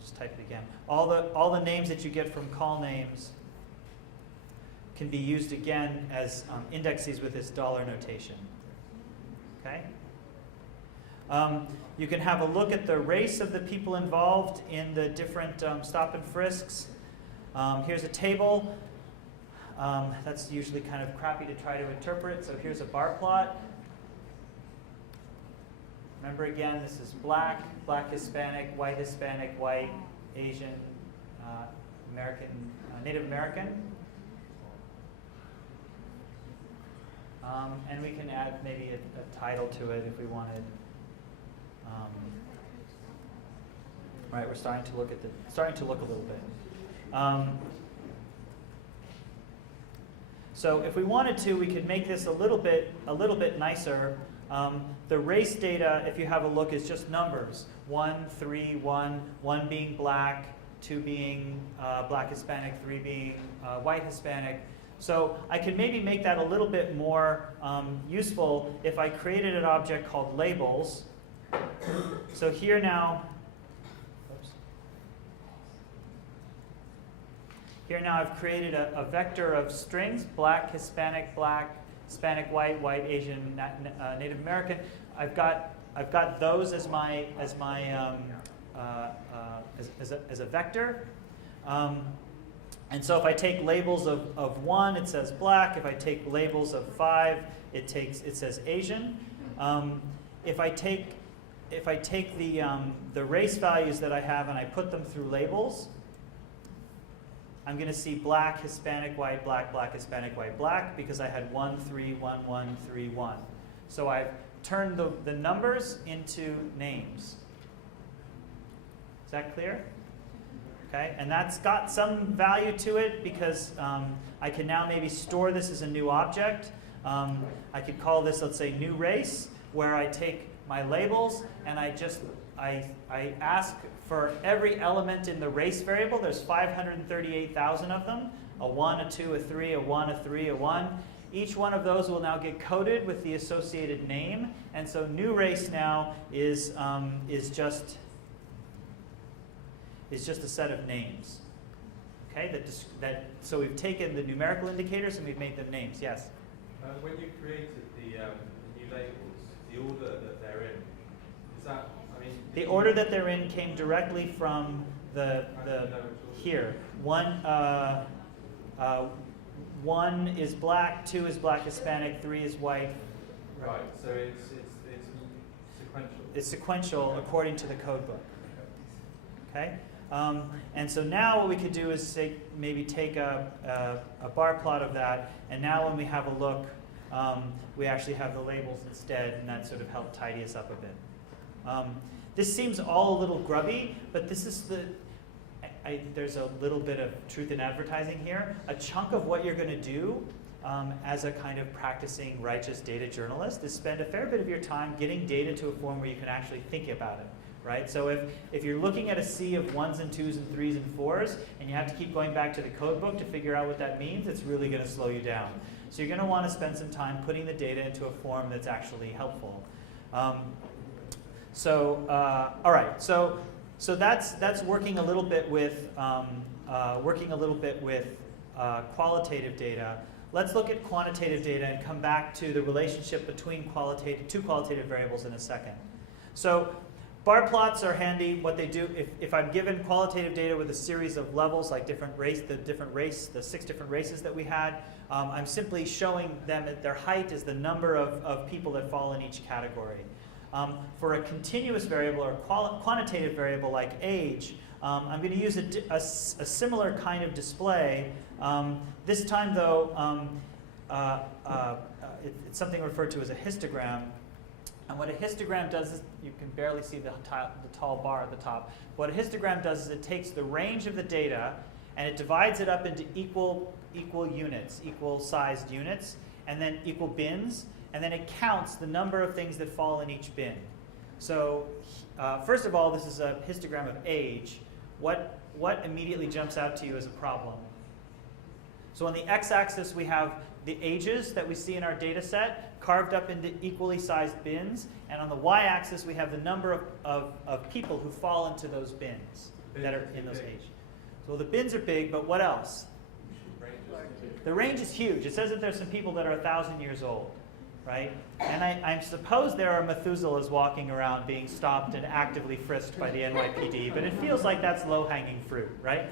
just type it again. All the names that you get from call names can be used again as indexes with this dollar notation. Okay. You can have a look at the race of the people involved in the different stop and frisks. Here's a table. That's usually kind of crappy to try to interpret, so here's a bar plot. Remember again, this is black, Hispanic, white, Asian, American, Native American. And we can add maybe a title to it if we wanted. Right, we're starting to look a little bit. So if we wanted to, we could make this a little bit nicer. The race data, if you have a look, is just numbers. 1, 3, 1, 1 being black, 2 being black Hispanic, 3 being white Hispanic. So I could maybe make that a little bit more useful if I created an object called labels. So here now, I've created a vector of strings: black, Hispanic, white, Asian, Native American. I've got those as my as a vector. And so if I take labels of 1, it says black. If I take labels of 5, it says Asian. If I take the race values that I have and I put them through labels, I'm going to see black, Hispanic, white, black, Hispanic, white, black, because I had 1, 3, 1, 1, 3, 1. So I've turned the numbers into names. Is that clear? Okay, and that's got some value to it because I can now maybe store this as a new object. I could call this, let's say, new race, where I take my labels and I ask for every element in the race variable. There's 538,000 of them, a 1, a 2, a 3, a 1, a 3, a 1. Each one of those will now get coded with the associated name, and so new race now is just a set of names. Okay, so we've taken the numerical indicators and we've made them names. Yes? When you created the new labels, the order that they're in, is that, the order that they're in came directly from here. 1 is black, 2 is black Hispanic, 3 is white. Right, so it's sequential. It's sequential according to the code book. Okay? And so now what we could do is say, maybe take a bar plot of that, and now when we have a look, we actually have the labels instead, and that sort of helped tidy us up a bit. This seems all a little grubby, but this is there's a little bit of truth in advertising here. A chunk of what you're going to do as a kind of practicing righteous data journalist is spend a fair bit of your time getting data to a form where you can actually think about it. Right? So if you're looking at a sea of 1s and 2s and 3s and 4s, and you have to keep going back to the code book to figure out what that means, it's really going to slow you down. So you're going to want to spend some time putting the data into a form that's actually helpful. All right. So that's working a little bit with qualitative data. Let's look at quantitative data and come back to the relationship between two qualitative variables in a second. So bar plots are handy. What they do, if I'm given qualitative data with a series of levels, like the 6 different races that we had, I'm simply showing them that their height is the number of people that fall in each category. For a continuous variable or quantitative variable like age, I'm going to use a similar kind of display. This time, though, it's something referred to as a histogram. And what a histogram does is, you can barely see the tall bar at the top. What a histogram does is it takes the range of the data and it divides it up into equal units, equal sized units, and then equal bins, and then it counts the number of things that fall in each bin. So first of all, this is a histogram of age. What immediately jumps out to you as a problem? So on the x-axis, we have the ages that we see in our data set carved up into equally sized bins, and on the y-axis, we have the number of people who fall into those bins that are in those ages. So the bins are big, but what else? The range is huge. It says that there's some people that are 1,000 years old, right? And I suppose there are Methuselahs walking around being stopped and actively frisked by the NYPD, but it feels like that's low-hanging fruit, right?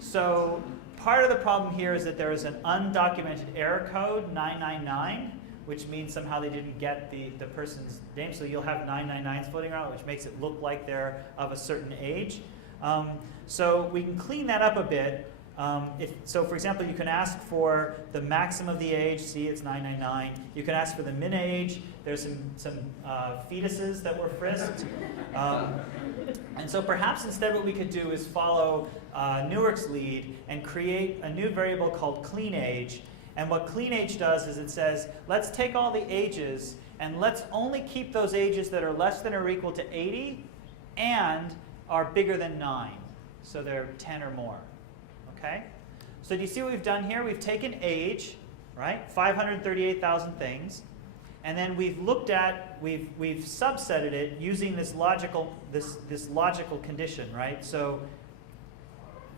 So part of the problem here is that there is an undocumented error code, 999, which means somehow they didn't get the person's name. So you'll have 999s floating around, which makes it look like they're of a certain age. So we can clean that up a bit. So for example, you can ask for the maximum of the age. See, it's 999. You can ask for the min age. There's some fetuses that were frisked. And so perhaps instead what we could do is follow Newark's lead and create a new variable called clean age. And what clean age does is it says, let's take all the ages and let's only keep those ages that are less than or equal to 80 and are bigger than 9. So they're 10 or more. Okay? So do you see what we've done here? We've taken age, right? 538,000 things. And then we've looked at, we've subsetted it using this logical condition, right? So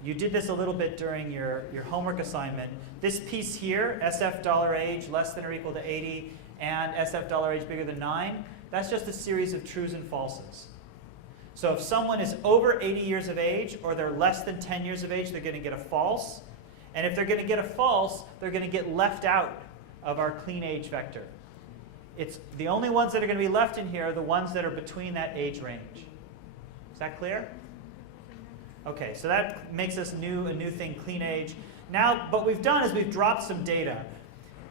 you did this a little bit during your homework assignment. This piece here, SF $age less than or equal to 80 and SF $age bigger than 9, that's just a series of trues and falses. So if someone is over 80 years of age or they're less than 10 years of age, they're going to get a false. And if they're going to get a false, they're going to get left out of our clean age vector. It's the only ones that are going to be left in here are the ones that are between that age range. Is that clear? Okay, so that makes us a new thing, clean age. Now, what we've done is we've dropped some data.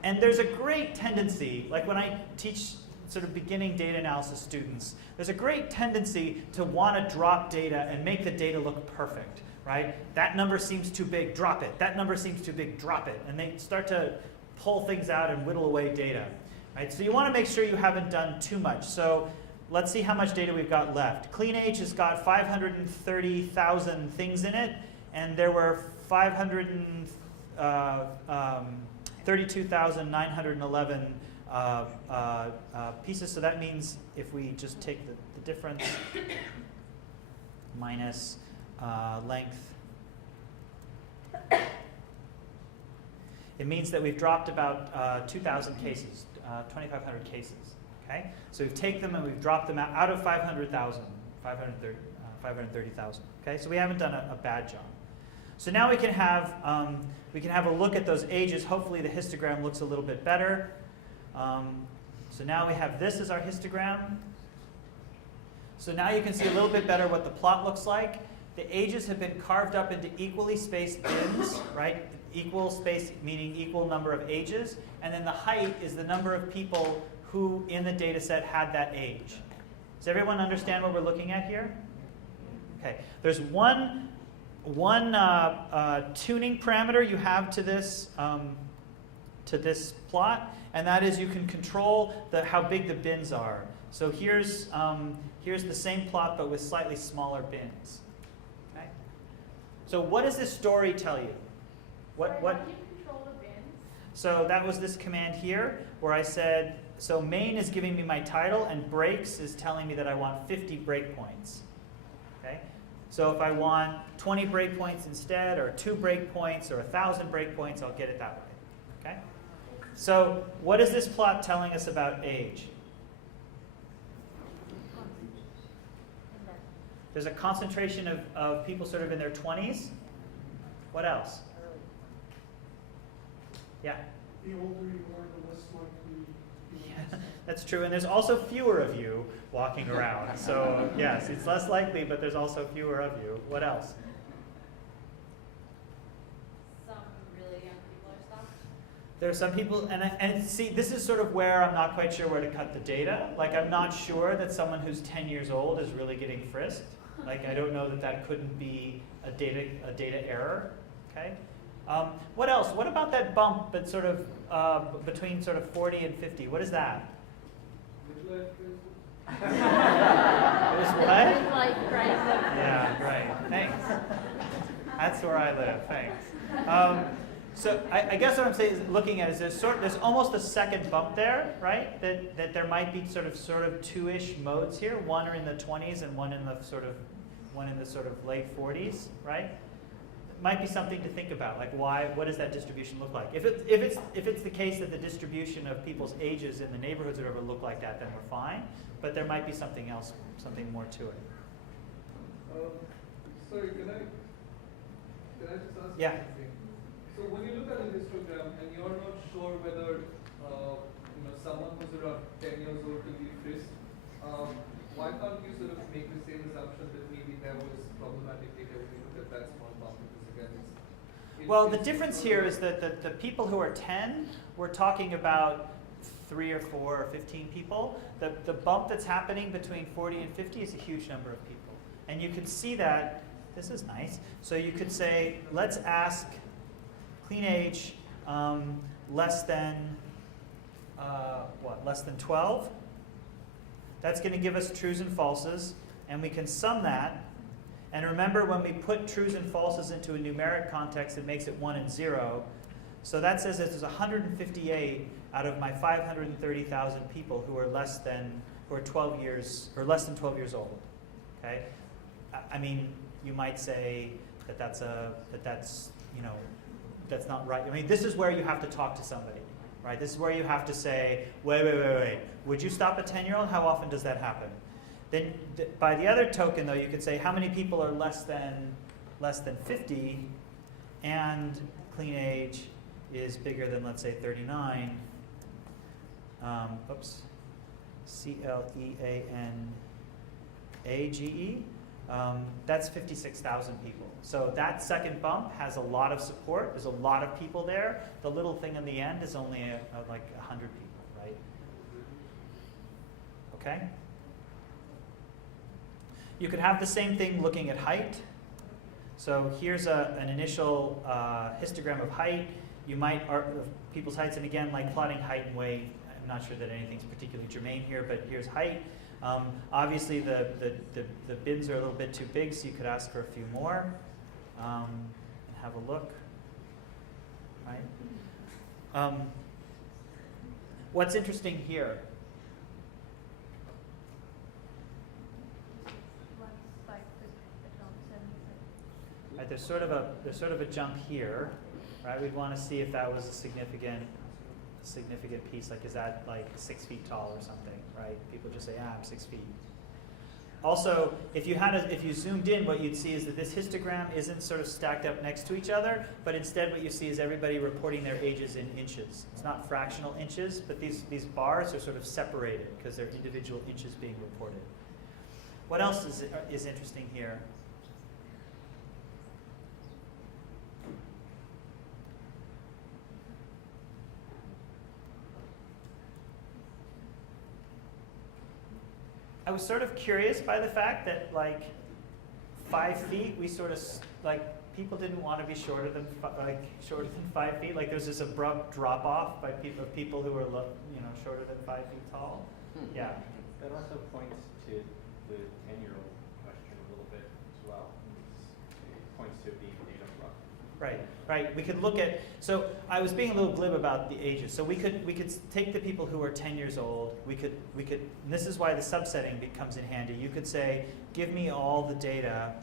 And there's a great tendency, like when I teach sort of beginning data analysis students, there's a great tendency to want to drop data and make the data look perfect, right? That number seems too big, drop it. That number seems too big, drop it. And they start to pull things out and whittle away data, right? So you want to make sure you haven't done too much. So let's see how much data we've got left. Clean age has got 530,000 things in it, and there were 532,911 pieces. So that means if we just take the difference minus length, it means that we've dropped about 2,000 cases, 2,500 cases. Okay? So we've taken them and we've dropped them out of 500,000, 530,000. Okay? So we haven't done a bad job. So now we can have a look at those ages. Hopefully the histogram looks a little bit better. So now we have this as our histogram. So now you can see a little bit better what the plot looks like. the ages have been carved up into equally spaced bins, right? Equal space meaning equal number of ages. And then the height is the number of people who in the data set had that age. Does everyone understand what we're looking at here? Okay. There's one tuning parameter you have to this plot, and that is you can control how big the bins are. So here's the same plot but with slightly smaller bins. Okay. So what does this story tell you? What? How do you control the bins? So that was this command here where I said, so main is giving me my title and breaks is telling me that I want 50 breakpoints. Okay? So if I want 20 breakpoints instead, or 2 breakpoints, or 1,000 breakpoints, I'll get it that way. Okay? So what is this plot telling us about age? There's a concentration of people sort of in their 20s. What else? Yeah? The older you are, the less likely you are. That's true, and there's also fewer of you walking around. So yes, it's less likely, but there's also fewer of you. What else? Some really young people are stuck. There are some people, and see, this is sort of where I'm not quite sure where to cut the data. Like, I'm not sure that someone who's 10 years old is really getting frisked. Like, I don't know that that couldn't be a data error. Okay. What else? What about that bump, but sort of between sort of 40 and 50? What is that? It was what? Midlife crisis. Yeah, right. Thanks. That's where I live. Thanks. So I guess what I'm saying is looking at is there's almost a second bump there, right? That there might be sort of two-ish modes here. One are in the 20s and one in the sort of late 40s, right? Might be something to think about, like what does that distribution look like? If it's the case that the distribution of people's ages in the neighborhoods or whatever look like that, then we're fine. But there might be something else, something more to it. Sorry, can I just ask Yeah. something? So when you look at a histogram and you're not sure whether someone who's around 10 years old will be frisked, why can't you sort of make the same assumption that maybe there was problematic data when you look at that small bump? Because again, Well, the difference here is that the people who are 10, we're talking about 3 or 4 or 15 people. The bump that's happening between 40 and 50 is a huge number of people. And you can see that, this is nice. So you could say, let's ask clean age less than 12. That's going to give us trues and falses, and we can sum that. And remember, when we put trues and falses into a numeric context, it makes it 1 and 0. So that says that there's 158 out of my 530,000 people who are 12 years or less than 12 years old. Okay, I mean, you might say that that's not right. I mean, this is where you have to talk to somebody. Right? This is where you have to say, wait. Would you stop a 10-year-old? How often does that happen? Then, by the other token, though, you could say how many people are less than 50, and clean age is bigger than, let's say, 39. CLEANAGE. That's 56,000 people. So that second bump has a lot of support. There's a lot of people there. The little thing in the end is only like 100 people, right? Okay? You could have the same thing looking at height. So here's an initial histogram of height. You might people's heights, and again, like plotting height and weight, I'm not sure that anything's particularly germane here, but here's height. Obviously, the bins are a little bit too big, so you could ask for a few more and have a look. Right? What's interesting here? Right, there's sort of a jump here, right? We'd want to see if that was a significant piece. Like, is that like 6 feet tall or something, right? People just say, I'm 6 feet. Also, if you zoomed in, what you'd see is that this histogram isn't sort of stacked up next to each other, but instead what you see is everybody reporting their ages in inches. It's not fractional inches, but these bars are sort of separated because they're individual inches being reported. What else is interesting here? I was sort of curious by the fact that like 5 feet, we sort of like people didn't want to be shorter than 5 feet. Like there's this abrupt drop off by people who are shorter than 5 feet tall. Yeah. That also points to the 10-year-old question a little bit as well. It points to being data rough. Right, right. We could look at, so I was being a little glib about the ages. So we could take the people who are 10 years old. We could, and this is why the subsetting comes in handy. You could say, give me all the data,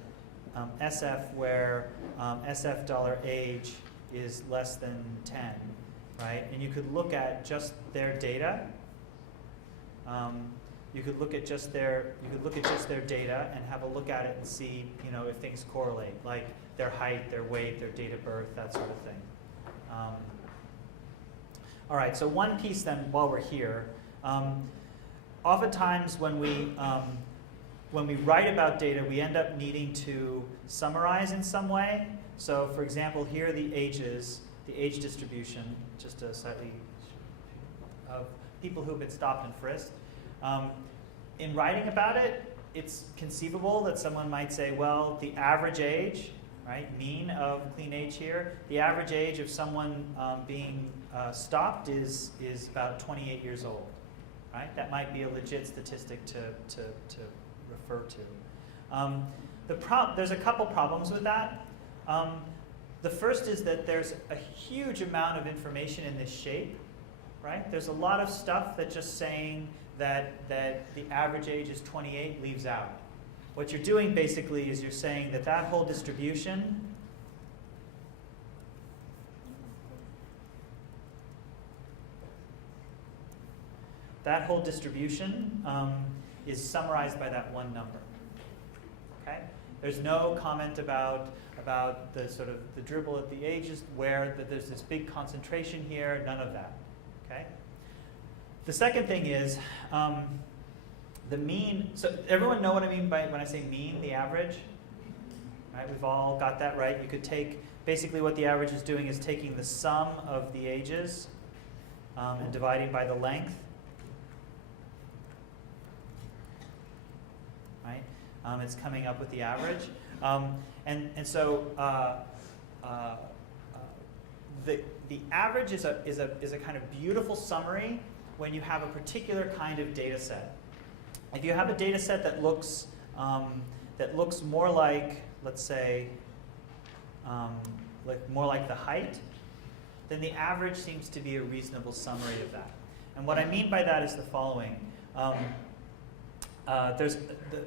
SF where SF $age is less than 10, right? And you could look at just their data. You could look at just their data and have a look at it and see, if things correlate, like their height, their weight, their date of birth, that sort of thing. All right, so one piece then, while we're here, oftentimes when we write about data, we end up needing to summarize in some way. So, for example, here are the ages, the age distribution, just a slightly of people who have been stopped and frisked. In writing about it, it's conceivable that someone might say, well, the average age, right, mean of clean age here, the average age of someone being stopped is about 28 years old, right? That might be a legit statistic to refer to. There's a couple problems with that. The first is that there's a huge amount of information in this shape, right? There's a lot of stuff that just saying that the average age is 28 leaves out. What you're doing basically is you're saying that whole distribution is summarized by that one number. Okay? There's no comment about the sort of the dribble at the ages where there's this big concentration here, none of that. Okay? The second thing is the mean. So everyone know what I mean by when I say mean, the average? Right? We've all got that right. You could take, basically what the average is doing is taking the sum of the ages and dividing by the length. Right? It's coming up with the average. And so the average is a kind of beautiful summary when you have a particular kind of data set. If you have a data set that looks more like, let's say, more like the height, then the average seems to be a reasonable summary of that. And what I mean by that is the following. There's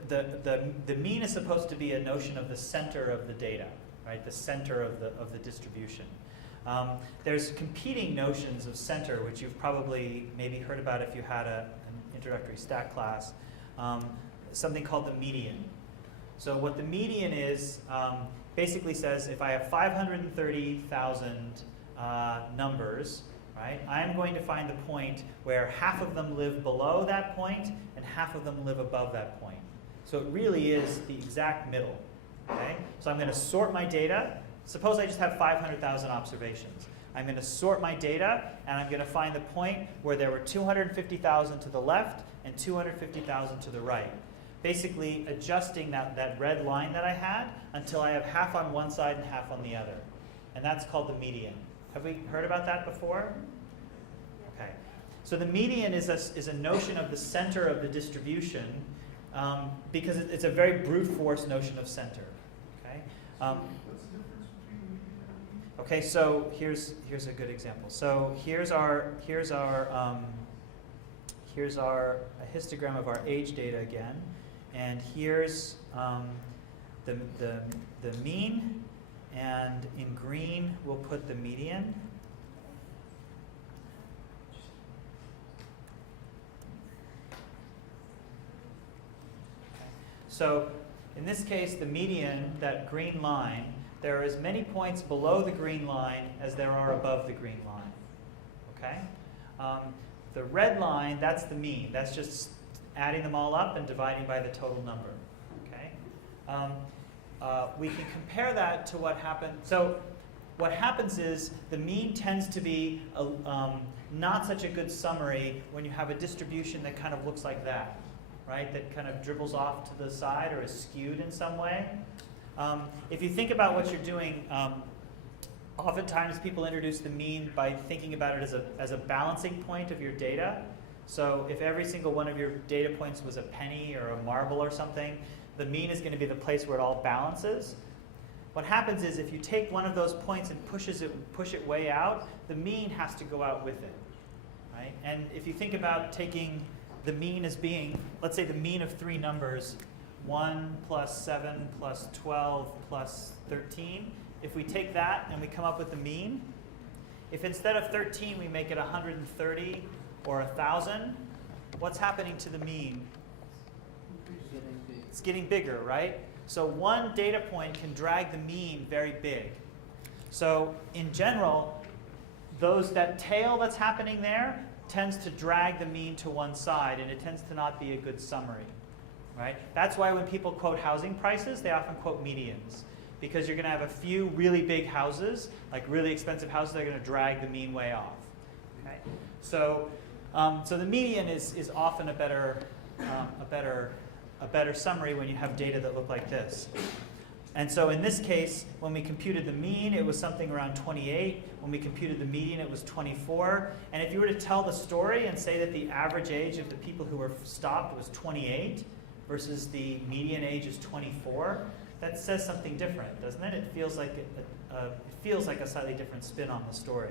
the mean is supposed to be a notion of the center of the data, right? The center of the distribution. There's competing notions of center, which you've probably maybe heard about if you had an introductory stat class. Something called the median. So what the median is basically says if I have 530,000 numbers, right, I'm going to find the point where half of them live below that point and half of them live above that point. So it really is the exact middle. Okay? So I'm going to sort my data. Suppose I just have 500,000 observations. I'm going to sort my data, and I'm going to find the point where there were 250,000 to the left and 250,000 to the right. Basically adjusting that red line that I had until I have half on one side and half on the other. And that's called the median. Have we heard about that before? Okay. So the median is a notion of the center of the distribution because it's a very brute force notion of center. Okay. Okay, so here's a good example. So here's our a histogram of our age data again, and here's the mean, and in green we'll put the median. So in this case, the median, that green line, there are as many points below the green line as there are above the green line. Okay? The red line, that's the mean. That's just adding them all up and dividing by the total number. Okay? We can compare that to what happened. So what happens is the mean tends to be not such a good summary when you have a distribution that kind of looks like that. right, that kind of dribbles off to the side or is skewed in some way. If you think about what you're doing, oftentimes people introduce the mean by thinking about it as a balancing point of your data. So if every single one of your data points was a penny or a marble or something, the mean is going to be the place where it all balances. What happens is if you take one of those points and push it way out, the mean has to go out with it, right? And if you think about taking the mean as being, let's say the mean of three numbers, 1 plus 7 plus 12 plus 13, if we take that and we come up with the mean, if instead of 13 we make it 130 or 1,000, what's happening to the mean? It's getting bigger, right? So one data point can drag the mean very big. So in general, that tail that's happening there tends to drag the mean to one side, and it tends to not be a good summary, right? That's why when people quote housing prices, they often quote medians, because you're going to have a few really big houses, like really expensive houses, that are going to drag the mean way off. Okay? So the median is often a better summary when you have data that look like this. And so in this case, when we computed the mean, it was something around 28. When we computed the median, it was 24. And if you were to tell the story and say that the average age of the people who were stopped was 28 versus the median age is 24, that says something different, doesn't it? It feels like a slightly different spin on the story.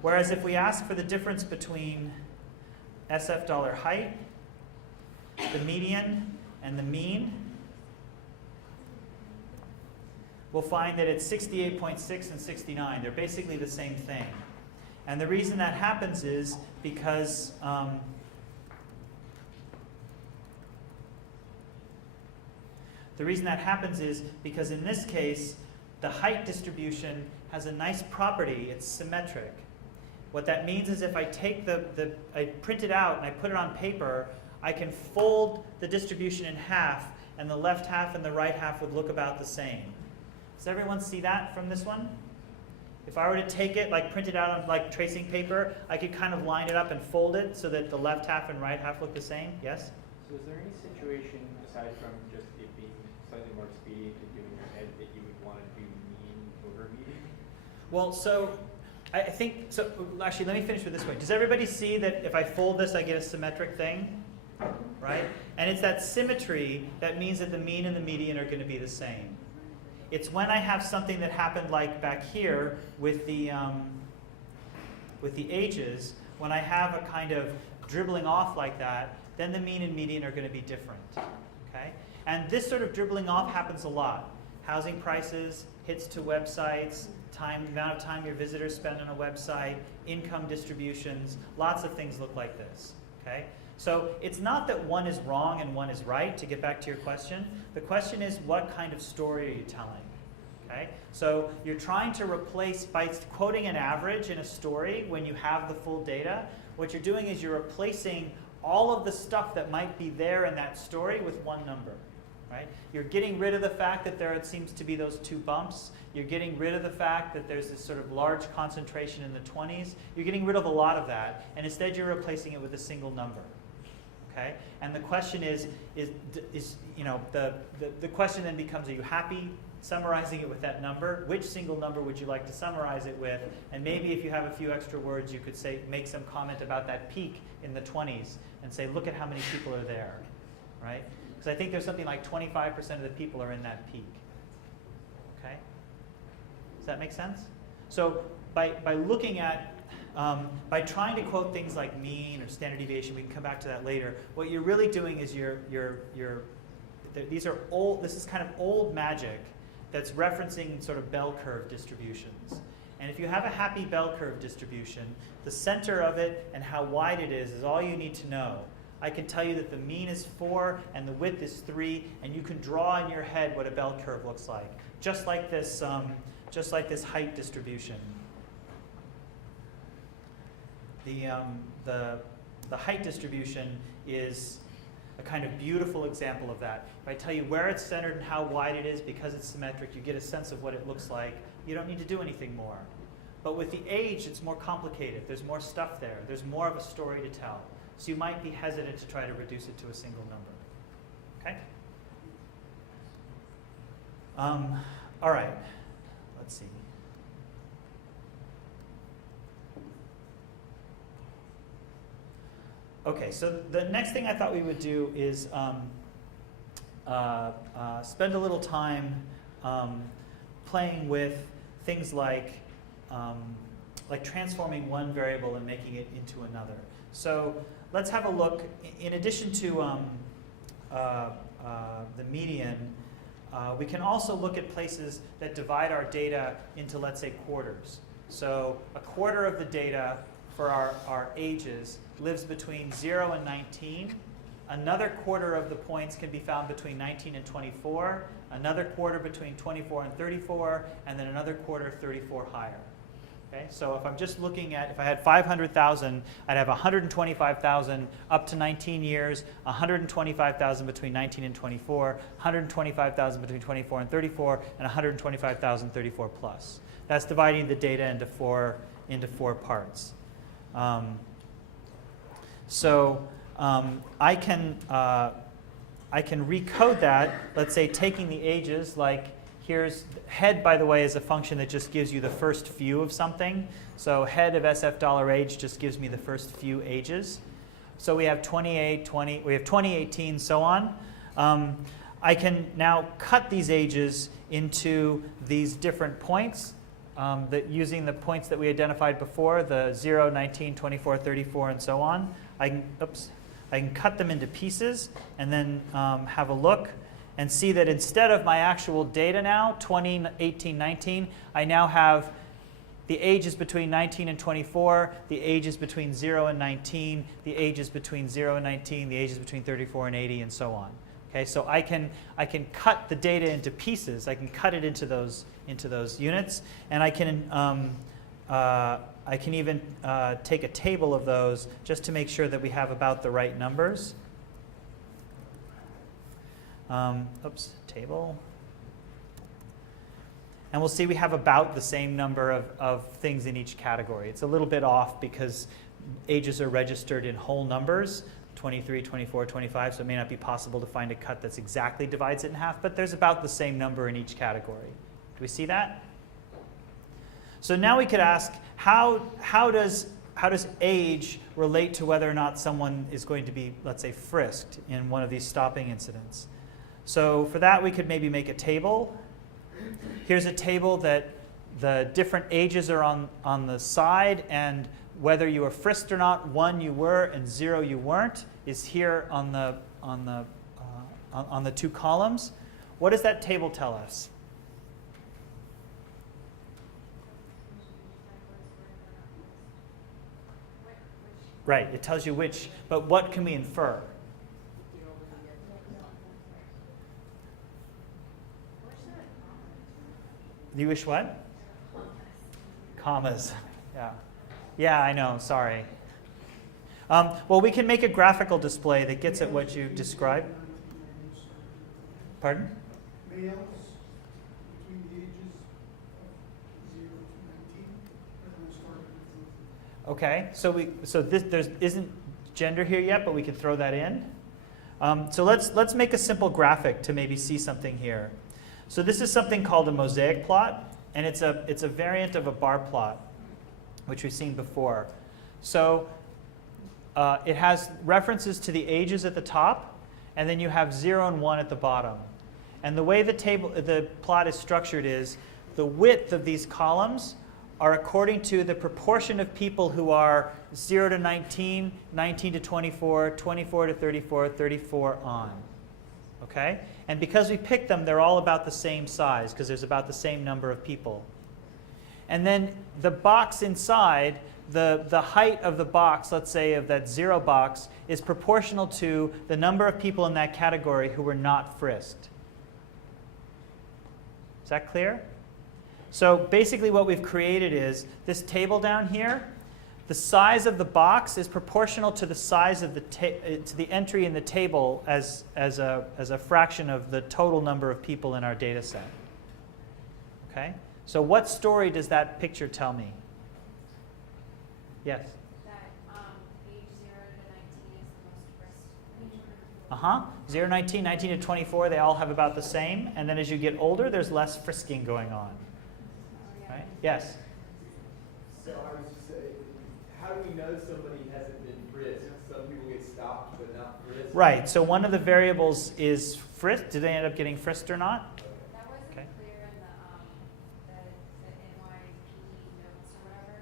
Whereas if we ask for the difference between SF dollar height, the median, and the mean, we'll find that it's 68.6 and 69. They're basically the same thing. And the reason that happens is because in this case, the height distribution has a nice property. It's symmetric. What that means is if I take I print it out and I put it on paper, I can fold the distribution in half, and the left half and the right half would look about the same. Does everyone see that from this one? If I were to take it, like print it out on like tracing paper, I could kind of line it up and fold it so that the left half and right half look the same. Yes? So is there any situation, aside from just it being slightly more expedient to do in your head, that you would want to do mean over median? Well, so I think, so actually let me finish with this point. Does everybody see that if I fold this, I get a symmetric thing? Right? And it's that symmetry that means that the mean and the median are going to be the same. It's when I have something that happened like back here with the ages, when I have a kind of dribbling off like that, then the mean and median are going to be different. Okay? And this sort of dribbling off happens a lot. Housing prices, hits to websites, amount of time your visitors spend on a website, income distributions, lots of things look like this. Okay? So it's not that one is wrong and one is right, to get back to your question. The question is, what kind of story are you telling? Okay? So you're trying to replace, by quoting an average in a story when you have the full data, what you're doing is you're replacing all of the stuff that might be there in that story with one number. Right? You're getting rid of the fact that there seems to be those two bumps. You're getting rid of the fact that there's this sort of large concentration in the 20s. You're getting rid of a lot of that, and instead you're replacing it with a single number. Okay? And the question is you know, the question then becomes, are you happy summarizing it with that number? Which single number would you like to summarize it with? And maybe if you have a few extra words, you could say, make some comment about that peak in the 20s and say, look at how many people are there, right? Because I think there's something like 25% of the people are in that peak. Okay? Does that make sense? So by looking at, by trying to quote things like mean or standard deviation, we can come back to that later. What you're really doing is these are old. This is kind of old magic that's referencing sort of bell curve distributions. And if you have a happy bell curve distribution, the center of it and how wide it is all you need to know. I can tell you that the mean is 4 and the width is 3, and you can draw in your head what a bell curve looks like, just like this height distribution. The height distribution is a kind of beautiful example of that. If I tell you where it's centered and how wide it is, because it's symmetric, you get a sense of what it looks like. You don't need to do anything more. But with the age, it's more complicated. There's more stuff there. There's more of a story to tell. So you might be hesitant to try to reduce it to a single number. Okay? All right. Let's see. Okay, so the next thing I thought we would do is spend a little time playing with things like transforming one variable and making it into another. So let's have a look. In addition to the median, we can also look at places that divide our data into, let's say, quarters. So a quarter of the data for our ages lives between 0 and 19. Another quarter of the points can be found between 19 and 24. Another quarter between 24 and 34. And then another quarter 34 higher. Okay, so if I'm just looking at, if I had 500,000, I'd have 125,000 up to 19 years, 125,000 between 19 and 24, 125,000 between 24 and 34, and 125,000 34 plus. That's dividing the data into four parts. I can recode that, let's say taking the ages, like here's head, by the way, is a function that just gives you the first few of something. So head of SF$age just gives me the first few ages. So we have 28, 20, we have 2018, so on. I can now cut these ages into these different points using the points that we identified before, the 0, 19, 24, 34, and so on. I can cut them into pieces and then have a look and see that instead of my actual data now, 20, 18, 19, I now have the ages between 19 and 24, the ages between 0 and 19, the ages between 0 and 19, the ages between 34 and 80, and so on. Okay, so I can cut the data into pieces. I can cut it into those units, and I can even take a table of those just to make sure that we have about the right numbers. Table. And we'll see we have about the same number of things in each category. It's a little bit off because ages are registered in whole numbers, 23, 24, 25, so it may not be possible to find a cut that's exactly divides it in half, but there's about the same number in each category. Do we see that? So now we could ask, how does age relate to whether or not someone is going to be, let's say, frisked in one of these stopping incidents? So for that, we could maybe make a table. Here's a table that the different ages are on the side, and whether you were frisked or not, 1 you were and 0 you weren't, is here on the two columns. What does that table tell us? Right, it tells you which, but what can we infer? You wish what? Commas. Yeah. Yeah, I know, sorry. Well, we can make a graphical display that gets at what you described. Pardon? Males between the ages of 0 to 19, and we'll start with Okay, so there isn't gender here yet, but we can throw that in. So let's make a simple graphic to maybe see something here. So this is something called a mosaic plot, and it's a variant of a bar plot, which we've seen before. So it has references to the ages at the top, and then you have 0 and 1 at the bottom. And the way the plot is structured is the width of these columns are according to the proportion of people who are 0 to 19, 19 to 24, 24 to 34, 34 on. Okay? And because we picked them, they're all about the same size because there's about the same number of people. And then the box inside, the height of the box, let's say of that 0 box, is proportional to the number of people in that category who were not frisked. Is that clear? So basically what we've created is this table down here. The size of the box is proportional to the size of to the entry in the table as a fraction of the total number of people in our data set. Okay? So what story does that picture tell me? Yes? That age 0 to 19 0, 19, 19 to 24, they all have about the same. And then as you get older, there's less frisking going on. Right? Yes? So I was just saying, how do we know somebody hasn't been frisked? Some people get stopped but not frisked. Right. So one of the variables is frisk. Did they end up getting frisked or not? That wasn't Okay. clear in the NYPD notes or whatever.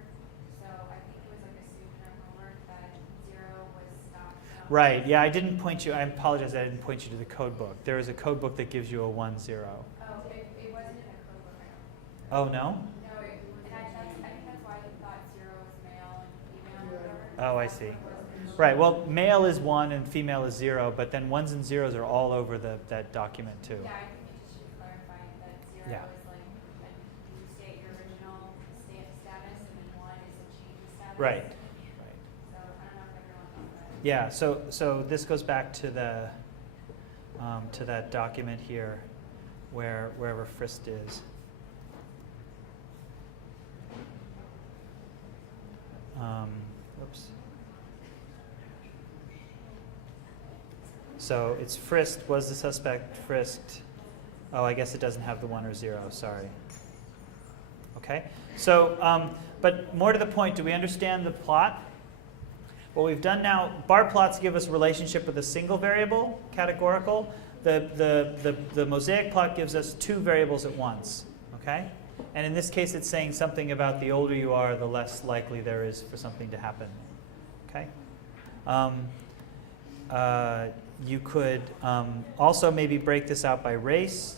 So I think it was like assumed in our homework that 0 was stopped. Right. Yeah, I didn't point you. I apologize. I didn't point you to the code book. There is a code book that gives you a 1, 0. Oh, it wasn't in the code book. Oh, no? No, and I think that's why he thought 0 was male and female or whatever. Oh, I see. Right. Well, male is 1 and female is 0, but then 1s and 0s are all over that document too. Yeah, I think it just should clarify that 0 Yeah. is like you state your original status, and then 1 is a change of status. Right. So I don't know if everyone thought that. Yeah. So this goes back to the to that document here, wherever frisked is. Oops. So it's frisked. Was the suspect frisked? Oh, I guess it doesn't have the 1 or 0. Sorry. Okay. So, but more to the point, do we understand the plot? What we've done now, bar plots give us a relationship with a single variable, categorical. The mosaic plot gives us 2 variables at once. Okay. And in this case, it's saying something about the older you are, the less likely there is for something to happen. Okay. You could also maybe break this out by race.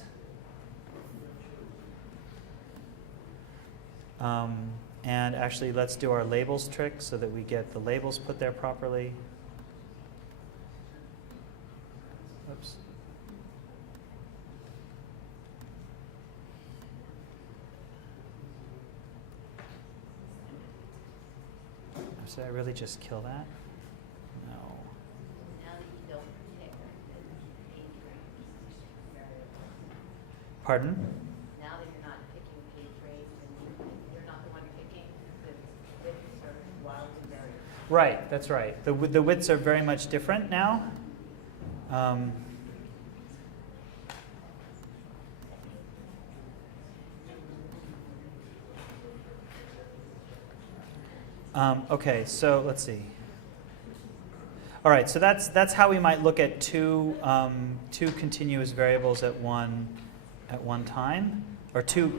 And actually, let's do our labels trick so that we get the labels put there properly. Oops. Should I really just kill that? No. Now that you don't pick the age range. Pardon? Now that you're not picking age range and you're not the one picking, the widths are wildly variable. Right, that's right. The widths are very much different now. Okay, so let's see. All right, so that's how we might look at two continuous variables at one time, or two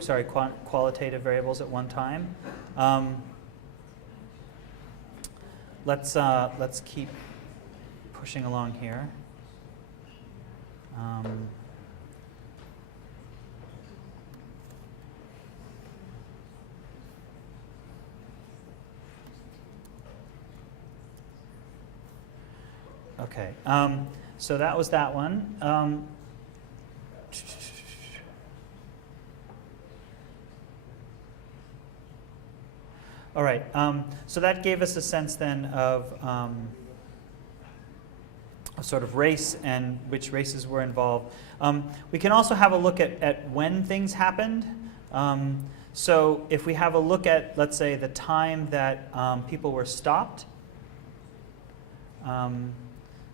qualitative variables at one time. Let's keep pushing along here. Okay, so that was that one. All right, so that gave us a sense then of sort of race and which races were involved. We can also have a look at when things happened. So if we have a look at, let's say, the time that people were stopped.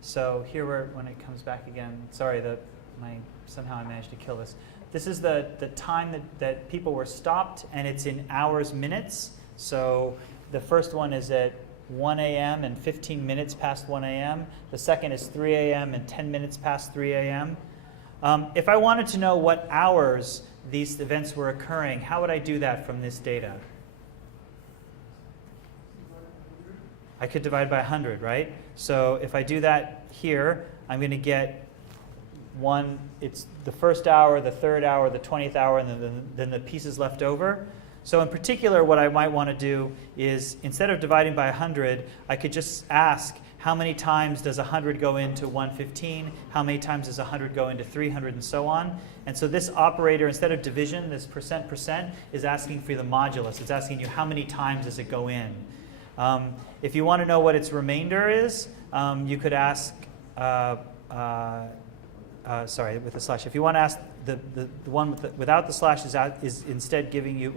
So here when it comes back again, sorry, somehow I managed to kill this. This is the time that people were stopped, and it's in hours, minutes. So the first one is at 1 a.m. and 15 minutes past 1 a.m. The second is 3 a.m. and 10 minutes past 3 a.m. If I wanted to know what hours these events were occurring, how would I do that from this data? I could divide by 100, right? So if I do that here, I'm going to get it's the first hour, the third hour, the 20th hour, and then the pieces left over. So in particular, what I might want to do is, instead of dividing by 100, I could just ask, how many times does 100 go into 115? How many times does 100 go into 300, and so on? And so this operator, instead of division, this percent, is asking for the modulus. It's asking you how many times does it go in. If you want to know what its remainder is, you could ask, sorry, with the slash. If you want to ask the one without the slash is instead giving you,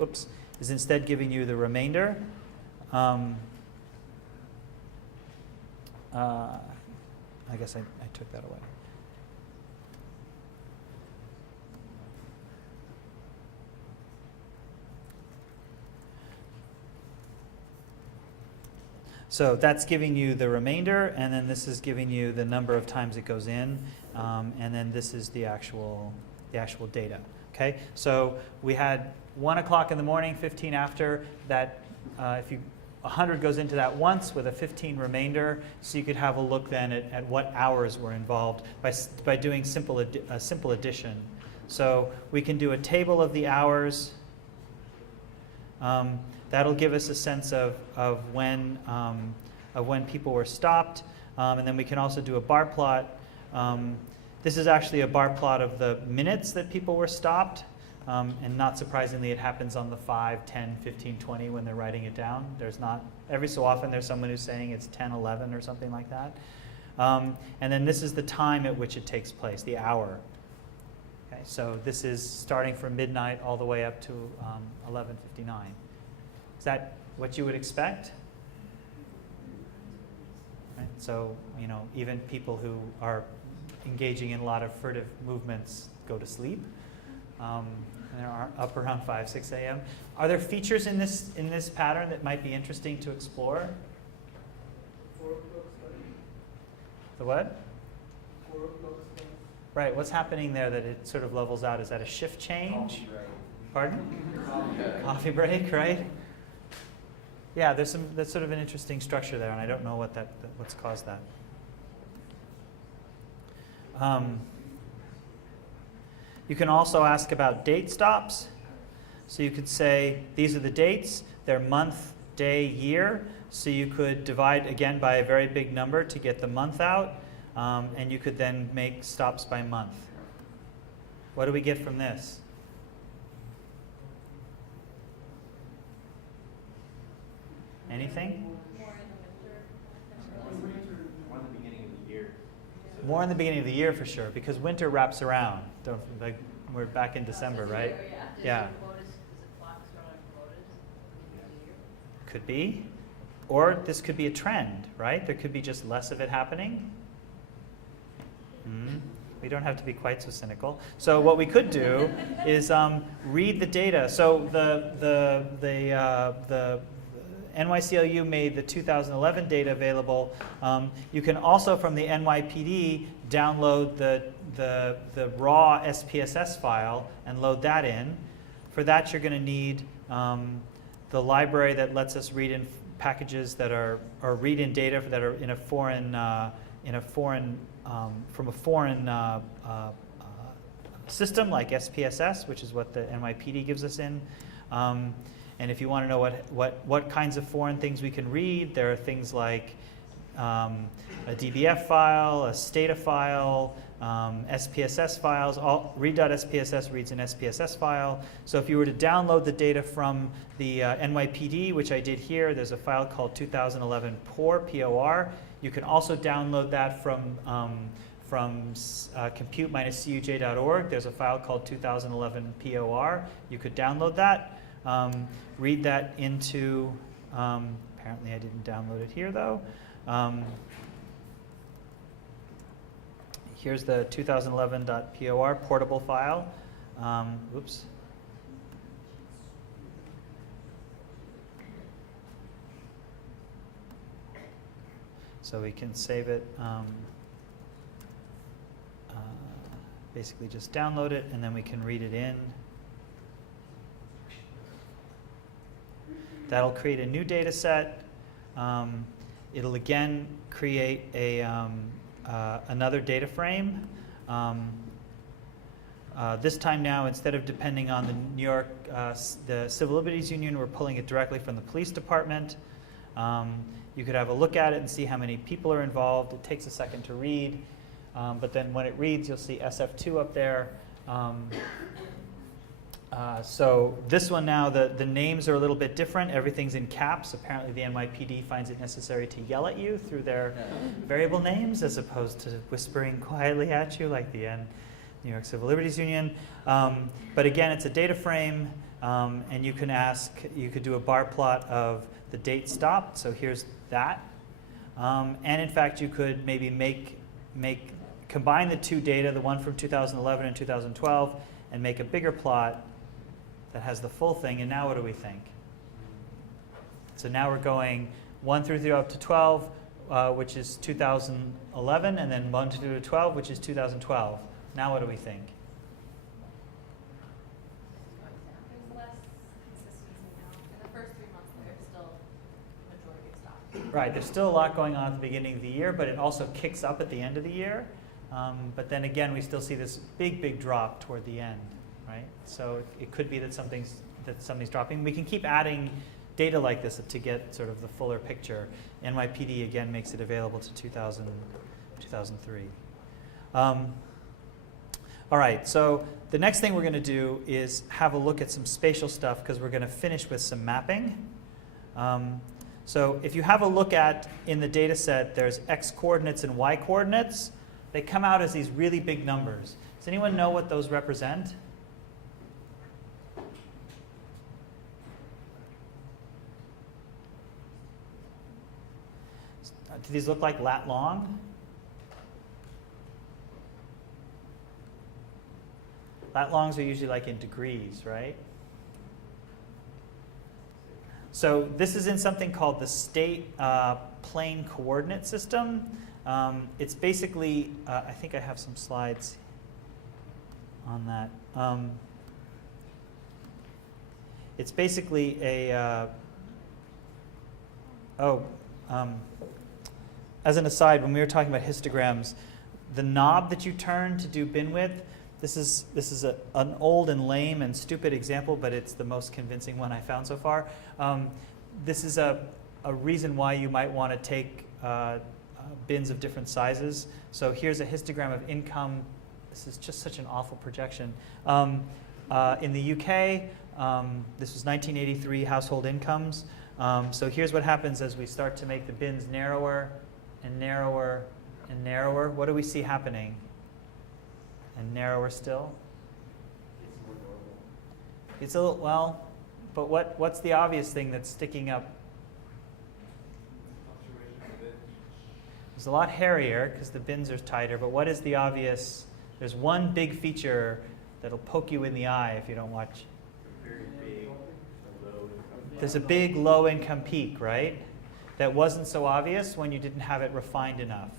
the remainder. I guess I took that away. So that's giving you the remainder, and then this is giving you the number of times it goes in, and then this is the actual data. Okay, so we had 1 o'clock in the morning, 15 after. That if 100 goes into that once with a 15 remainder, so you could have a look then at what hours were involved by doing simple addition. So we can do a table of the hours. That'll give us a sense of when people were stopped, and then we can also do a bar plot. This is actually a bar plot of the minutes that people were stopped, and not surprisingly, it happens on the 5, 10, 15, 20 when they're writing it down. There's not every so often there's someone who's saying it's 10, 11 or something like that, and then this is the time at which it takes place, the hour. Okay, so this is starting from midnight all the way up to 11:59. Is that what you would expect? Right, so, even people who are engaging in a lot of furtive movements go to sleep. And they're up around 5, 6 a.m. Are there features in this pattern that might be interesting to explore? 4 o'clock start. The what? 4 o'clock start. Right. What's happening there that it sort of levels out? Is that a shift change? Coffee break. Pardon? Coffee break, right? Yeah, that's sort of an interesting structure there, and I don't know what's caused that. You can also ask about date stops. So you could say these are the dates, they're month, day, year. So you could divide again by a very big number to get the month out, and you could then make stops by month. What do we get from this? Anything? More in the beginning of the year. More in the beginning of the year for sure, because winter wraps around. We're back in December, right? Yeah. Could be. Or this could be a trend, right? There could be just less of it happening. We don't have to be quite so cynical. So what we could do is read the data. So the NYCLU made the 2011 data available. You can also, from the NYPD, download the raw SPSS file and load that in. For that, you're going to need the library that lets us read in packages that are, or read in data that are in a foreign from a foreign system like SPSS, which is what the NYPD gives us in. And if you want to know what kinds of foreign things we can read, there are things like a DBF file, a STATA file, SPSS files. Read.SPSS reads an SPSS file. So if you were to download the data from the NYPD, which I did here, there's a file called 2011 POR, P-O-R. You can also download that from compute-cuj.org. There's a file called 2011 POR. You could download that. Read that into, apparently I didn't download it here though. Here's the 2011.por portable file. Oops. So we can save it, basically just download it, and then we can read it in. That'll create a new data set. It'll again create another data frame. This time now, instead of depending on the New York, the Civil Liberties Union, we're pulling it directly from the police department. You could have a look at it and see how many people are involved. It takes a second to read, but then when it reads, you'll see SF2 up there. So this one now, the names are a little bit different. Everything's in caps. Apparently the NYPD finds it necessary to yell at you through their variable names as opposed to whispering quietly at you like the New York Civil Liberties Union. But again, it's a data frame, and you could do a bar plot of the date stopped. So here's that. And in fact, you could maybe combine the two data, the one from 2011 and 2012, and make a bigger plot that has the full thing. And now what do we think? So now we're going 1 through up to 12, which is 2011, and then 1 through 12, which is 2012. Now what do we think? There's less consistency now. In the first 3 months, there's still majority of stock. Right, there's still a lot going on at the beginning of the year, but it also kicks up at the end of the year. But then again, we still see this big drop toward the end, right? So it could be that something's dropping. We can keep adding data like this to get sort of the fuller picture. NYPD again makes it available to 2003. All right, so the next thing we're going to do is have a look at some spatial stuff because we're going to finish with some mapping. So if you have a look at, in the data set, there's x coordinates and y coordinates. They come out as these really big numbers. Does anyone know what those represent? Do these look like lat long? Lat longs are usually like in degrees, right? So this is in something called the state plane coordinate system. It's basically, I think I have some slides on that. It's basically a, as an aside, when we were talking about histograms, the knob that you turn to do bin width, this is an old and lame and stupid example, but it's the most convincing one I found so far. This is a reason why you might want to take bins of different sizes. So here's a histogram of income. This is just such an awful projection. In the UK, this was 1983 household incomes. So here's what happens as we start to make the bins narrower and narrower and narrower. What do we see happening? And narrower still? It's more normal. It's a little, well, but what's the obvious thing that's sticking up? It's a lot hairier because the bins are tighter, but what is the obvious? There's one big feature that'll poke you in the eye if you don't watch. Very big, low income. There's a big low income peak, right? That wasn't so obvious when you didn't have it refined enough,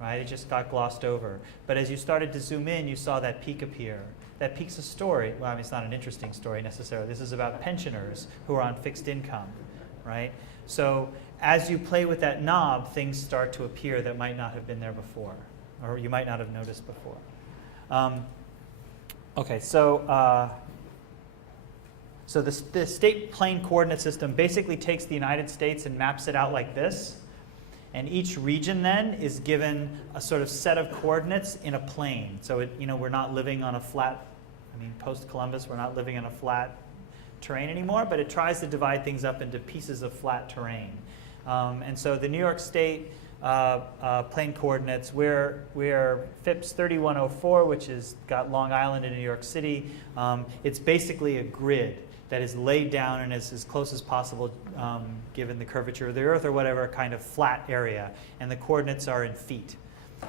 right? It just got glossed over. But as you started to zoom in, you saw that peak appear. That peak's a story. Well, I mean, it's not an interesting story necessarily. This is about pensioners who are on fixed income, right? So as you play with that knob, things start to appear that might not have been there before, or you might not have noticed before. Okay, so so the state plane coordinate system basically takes the United States and maps it out like this. And each region then is given a sort of set of coordinates in a plane. So we're not living on a flat, post-Columbus, we're not living on a flat terrain anymore, but it tries to divide things up into pieces of flat terrain. And so the New York State plane coordinates, we're FIPS 3104, which has got Long Island and New York City. It's basically a grid that is laid down and is as close as possible, given the curvature of the Earth or whatever, kind of flat area. And the coordinates are in feet.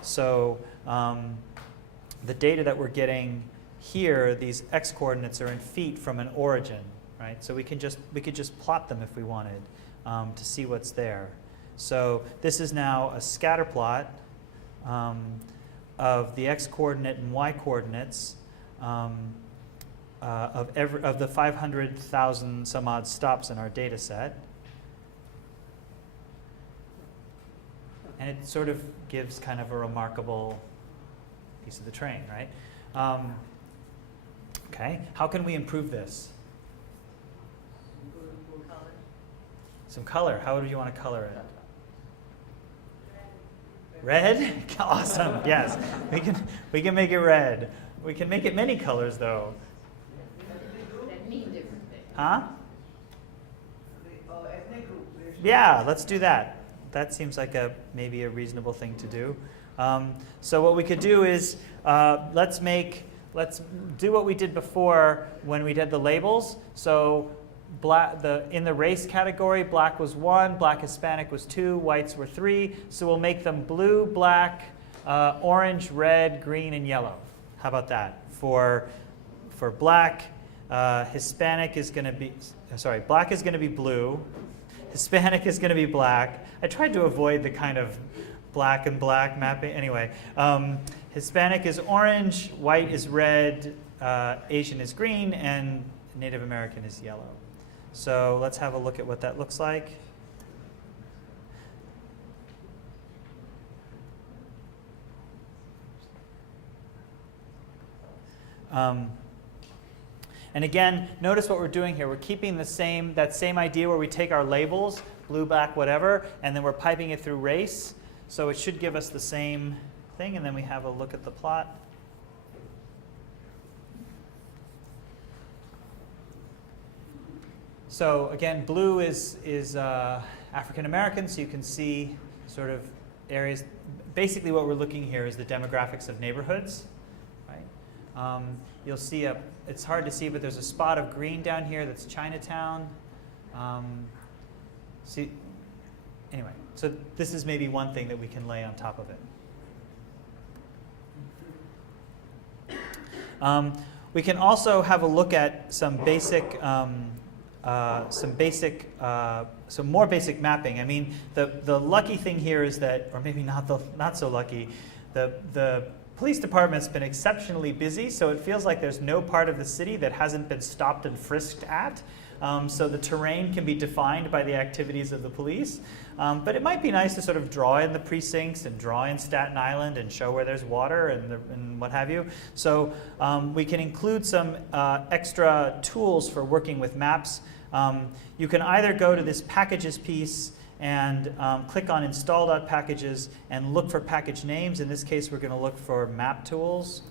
So the data that we're getting here, these x coordinates are in feet from an origin, right? So we could just plot them if we wanted to see what's there. So this is now a scatter plot of the x coordinate and y coordinates of the 500,000 some odd stops in our data set. And it sort of gives kind of a remarkable piece of the train, right? Okay, how can we improve this? Some color. How do you want to color it? Red? Awesome. Yes, we can make it red. We can make it many colors though. That mean different things. Huh? Yeah, let's do that. That seems like maybe a reasonable thing to do. So what we could do is let's do what we did before when we did the labels. So in the race category, black was 1, black Hispanic was 2, whites were 3. So we'll make them blue, black, orange, red, green, and yellow. How about that? For black, Hispanic is going to be, black is going to be blue. Hispanic is going to be black. I tried to avoid the kind of black and black mapping. Anyway, Hispanic is orange, white is red, Asian is green, and Native American is yellow. So let's have a look at what that looks like. And again, notice what we're doing here. We're keeping that same idea where we take our labels, blue, black, whatever, and then we're piping it through race. So it should give us the same thing, and then we have a look at the plot. So again, blue is African American, so you can see sort of areas. Basically what we're looking here is the demographics of neighborhoods. Right? You'll see it's hard to see, but there's a spot of green down here that's Chinatown. Anyway, so this is maybe one thing that we can lay on top of it. We can also have a look at some more basic mapping. I mean, the lucky thing here is that, or maybe not so lucky, the police department's been exceptionally busy, so it feels like there's no part of the city that hasn't been stopped and frisked at. So the terrain can be defined by the activities of the police. But it might be nice to sort of draw in the precincts and draw in Staten Island and show where there's water and what have you. So we can include some extra tools for working with maps. You can either go to this packages piece and click on install.packages and look for package names. In this case, we're going to look for map tools.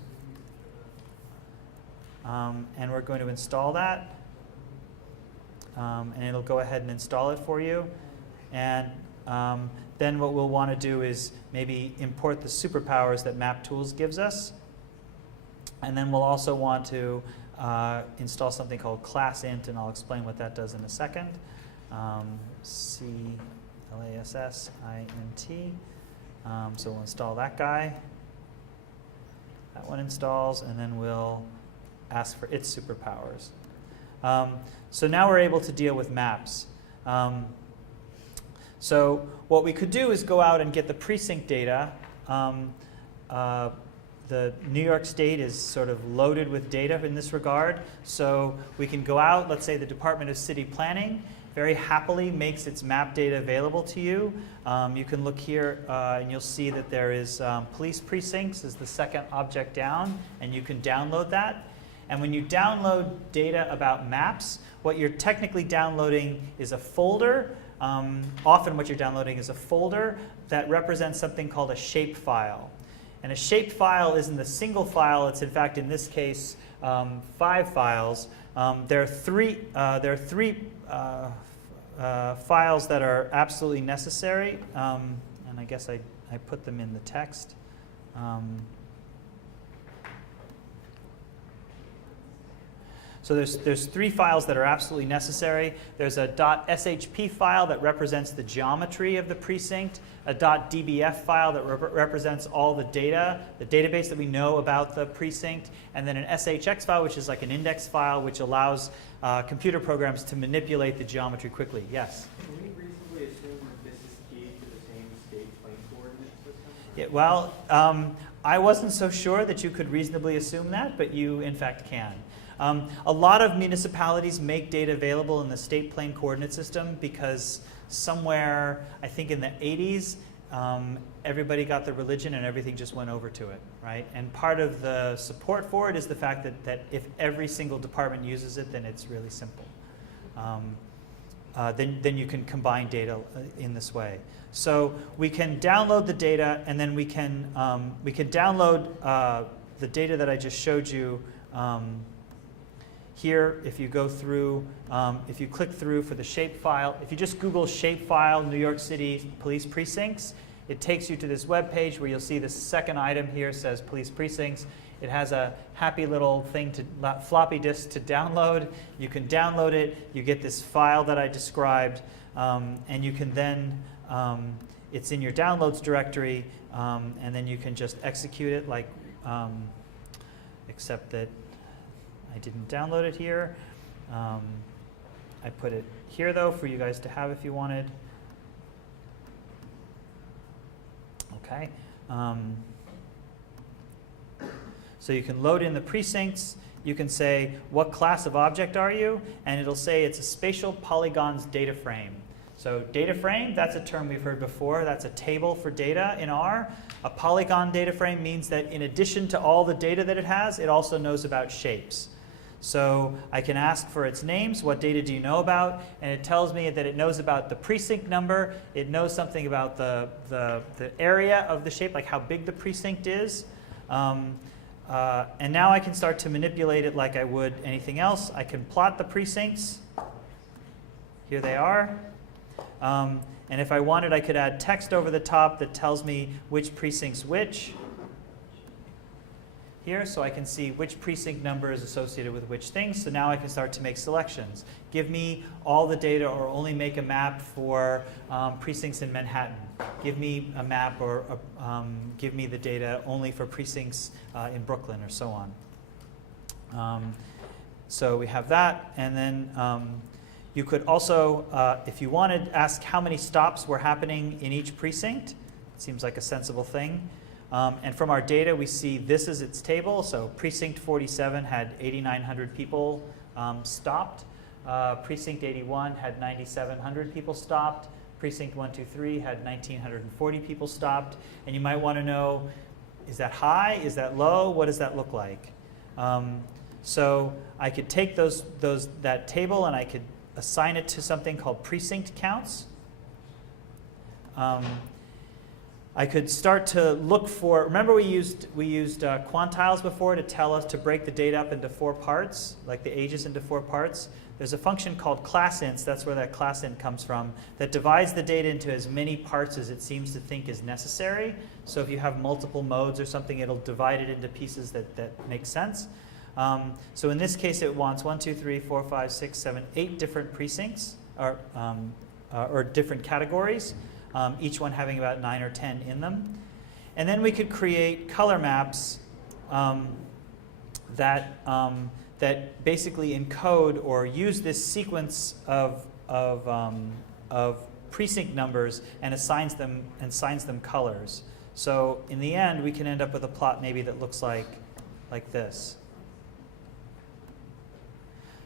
And we're going to install that. And it'll go ahead and install it for you. And then what we'll want to do is maybe import the superpowers that Map Tools gives us. And then we'll also want to install something called ClassInt, and I'll explain what that does in a second. ClassInt. So we'll install that guy. That one installs, and then we'll ask for its superpowers. So now we're able to deal with maps. So what we could do is go out and get the precinct data. The New York State is sort of loaded with data in this regard. So we can go out, let's say the Department of City Planning very happily makes its map data available to you. You can look here and you'll see that there is police precincts is the second object down, and you can download that. And when you download data about maps, what you're technically downloading is a folder. Often what you're downloading is a folder that represents something called a shapefile. And a shapefile isn't a single file. It's in fact, in this case, 5 files. There are three files that are absolutely necessary. And I guess I put them in the text. So there's 3 files that are absolutely necessary. There's a .shp file that represents the geometry of the precinct, a .dbf file that represents all the data, the database that we know about the precinct, and then an shx file, which is like an index file, which allows computer programs to manipulate the geometry quickly. Yes? Can we reasonably assume that this is key to the same state plane coordinate system? Yeah, well, I wasn't so sure that you could reasonably assume that, but you in fact can. A lot of municipalities make data available in the state plane coordinate system because somewhere, I think in the 80s, everybody got the religion and everything just went over to it, right? And part of the support for it is the fact that if every single department uses it, then it's really simple. Then you can combine data in this way. So we can download the data, and then we can download the data that I just showed you. Here, if you go through, if you click through for the shapefile, if you just Google shapefile New York City police precincts, it takes you to this web page where you'll see the second item here says police precincts. It has a happy little thing floppy disk to download. You can download it. You get this file that I described, and you can then, it's in your downloads directory, and then you can just execute it like, except that I didn't download it here. I put it here though for you guys to have if you wanted. Okay. So you can load in the precincts. You can say, what class of object are you? And it'll say it's a spatial polygons data frame. So data frame, that's a term we've heard before. That's a table for data in R. A polygon data frame means that in addition to all the data that it has, it also knows about shapes. So I can ask for its names, what data do you know about? And it tells me that it knows about the precinct number. It knows something about the area of the shape, like how big the precinct is. And now I can start to manipulate it like I would anything else. I can plot the precincts. Here they are. And if I wanted, I could add text over the top that tells me which precinct's which. Here, so I can see which precinct number is associated with which things. So now I can start to make selections. Give me all the data or only make a map for precincts in Manhattan. Give me a map or give me the data only for precincts in Brooklyn or so on. So we have that. And then you could also, if you wanted, ask how many stops were happening in each precinct. It seems like a sensible thing. And from our data, we see this is its table. So precinct 47 had 8,900 people stopped. Precinct 81 had 9,700 people stopped. Precinct 123 had 1,940 people stopped. And you might want to know, is that high? Is that low? What does that look like? So I could take that table and I could assign it to something called precinct counts. I could start to look for, remember we used quantiles before to tell us to break the data up into 4 parts, like the ages into 4 parts. There's a function called classInts, that's where that classInt comes from, that divides the data into as many parts as it seems to think is necessary. So if you have multiple modes or something, it'll divide it into pieces that make sense. So in this case, it wants 1, 2, 3, 4, 5, 6, 7, 8 different precincts, or different categories. Each one having about 9 or 10 in them. And then we could create color maps that basically encode or use this sequence of precinct numbers and assigns them colors. So in the end, we can end up with a plot maybe that looks like this.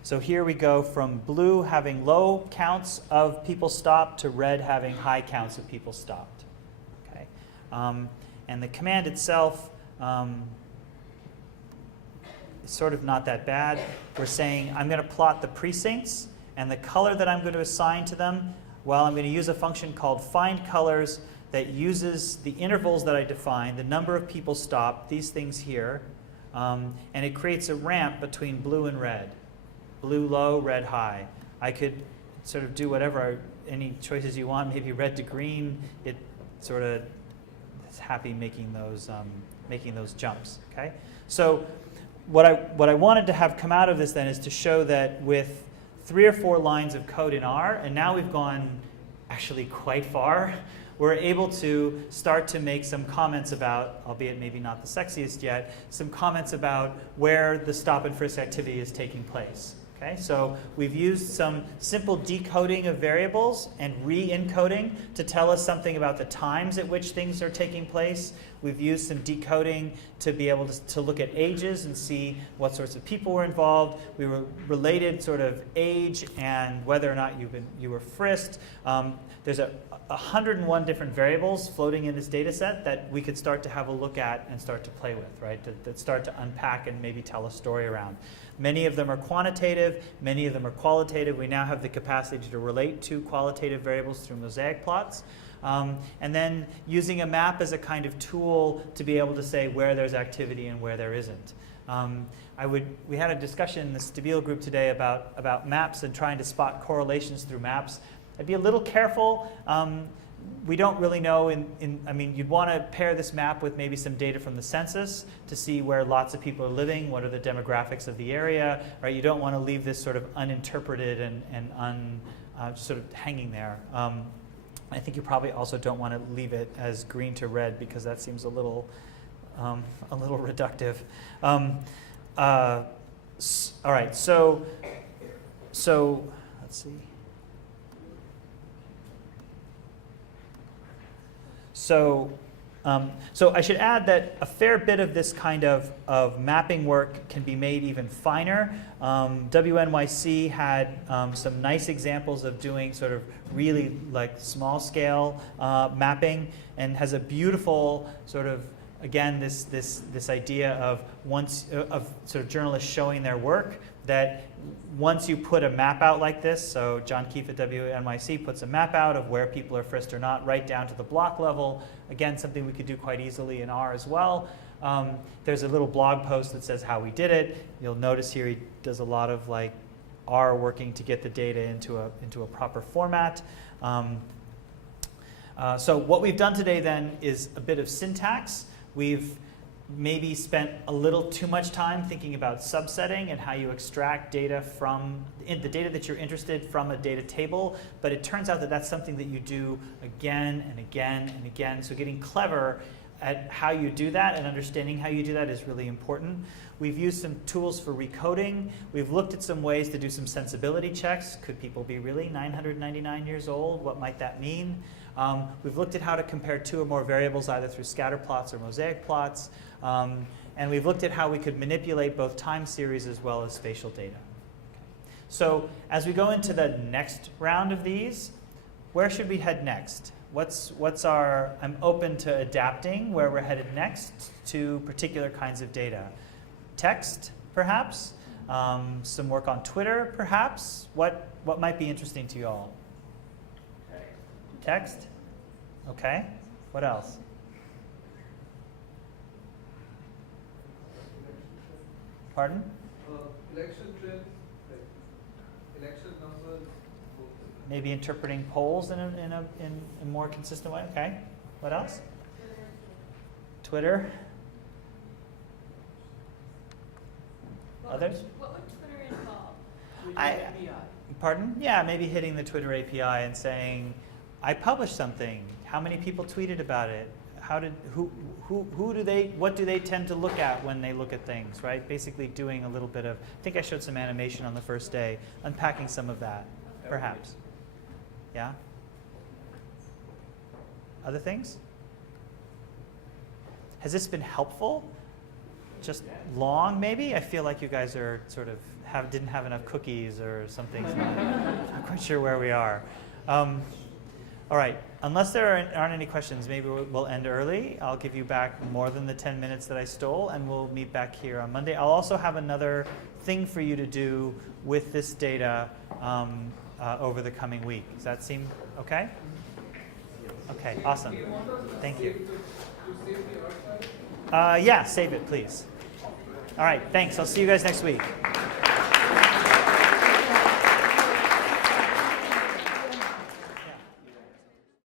So here we go from blue having low counts of people stopped to red having high counts of people stopped. Okay? And the command itself is sort of not that bad. We're saying I'm going to plot the precincts and the color that I'm going to assign to them. Well, I'm going to use a function called findColors that uses the intervals that I define, the number of people stopped, these things here, and it creates a ramp between blue and red. Blue low, red high. I could sort of do whatever, any choices you want, maybe red to green. It sort of is happy making those jumps. Okay? So what I wanted to have come out of this then is to show that with 3 or 4 lines of code in R, and now we've gone actually quite far, we're able to start to make some comments about, albeit maybe not the sexiest yet, some comments about where the stop and frisk activity is taking place. Okay, so we've used some simple decoding of variables and re-encoding to tell us something about the times at which things are taking place. We've used some decoding to be able to look at ages and see what sorts of people were involved. We related sort of age and whether or not you were frisked. There's 101 different variables floating in this data set that we could start to have a look at and start to play with, right? That start to unpack and maybe tell a story around. Many of them are quantitative, many of them are qualitative. We now have the capacity to relate to qualitative variables through mosaic plots. And then using a map as a kind of tool to be able to say where there's activity and where there isn't. We had a discussion in the Stabile group today about maps and trying to spot correlations through maps. I'd be a little careful. We don't really know, I mean, you'd want to pair this map with maybe some data from the census to see where lots of people are living, what are the demographics of the area, right? You don't want to leave this sort of uninterpreted and sort of hanging there. I think you probably also don't want to leave it as green to red because that seems a little reductive. All right, so let's let's see. So I should add that a fair bit of this kind of mapping work can be made even finer. WNYC had some nice examples of doing sort of really like small scale mapping, and has a beautiful sort of, again, this idea of sort of journalists showing their work, that once you put a map out like this, so John Keefe at WNYC puts a map out of where people are frisked or not, right down to the block level. Again, something we could do quite easily in R as well. There's a little blog post that says how we did it. You'll notice here he does a lot of like R working to get the data into a proper format. So what we've done today then is a bit of syntax. We've maybe spent a little too much time thinking about subsetting and how you extract data from the data that you're interested from a data table, but it turns out that that's something that you do again and again and again. So getting clever at how you do that and understanding how you do that is really important. We've used some tools for recoding. We've looked at some ways to do some sensibility checks. Could people be really 999 years old? What might that mean? We've looked at how to compare two or more variables either through scatter plots or mosaic plots. And we've looked at how we could manipulate both time series as well as spatial data. So as we go into the next round of these, where should we head next? What's our, I'm open to adapting where we're headed next to particular kinds of data. Text, perhaps? Some work on Twitter, perhaps? What might be interesting to you all? Text? Okay. What else? Pardon? Election trends, like election numbers. Maybe interpreting polls in a more consistent way. Okay. What else? Twitter. Others? What would Twitter involve? API. Pardon? Yeah, maybe hitting the Twitter API and saying, I published something. How many people tweeted about it? What do they tend to look at when they look at things, right? Basically doing a little bit of, I think I showed some animation on the first day, unpacking some of that, perhaps. Yeah? Other things? Has this been helpful? Just long, maybe? I feel like you guys are sort of didn't have enough cookies or something. So I'm not quite sure where we are. All right, unless there aren't any questions, maybe we'll end early. I'll give you back more than the 10 minutes that I stole, and we'll meet back here on Monday. I'll also have another thing for you to do with this data over the coming week. Does that seem okay? Okay, awesome. Thank you. Yeah, save it, please. All right, thanks. I'll see you guys next week.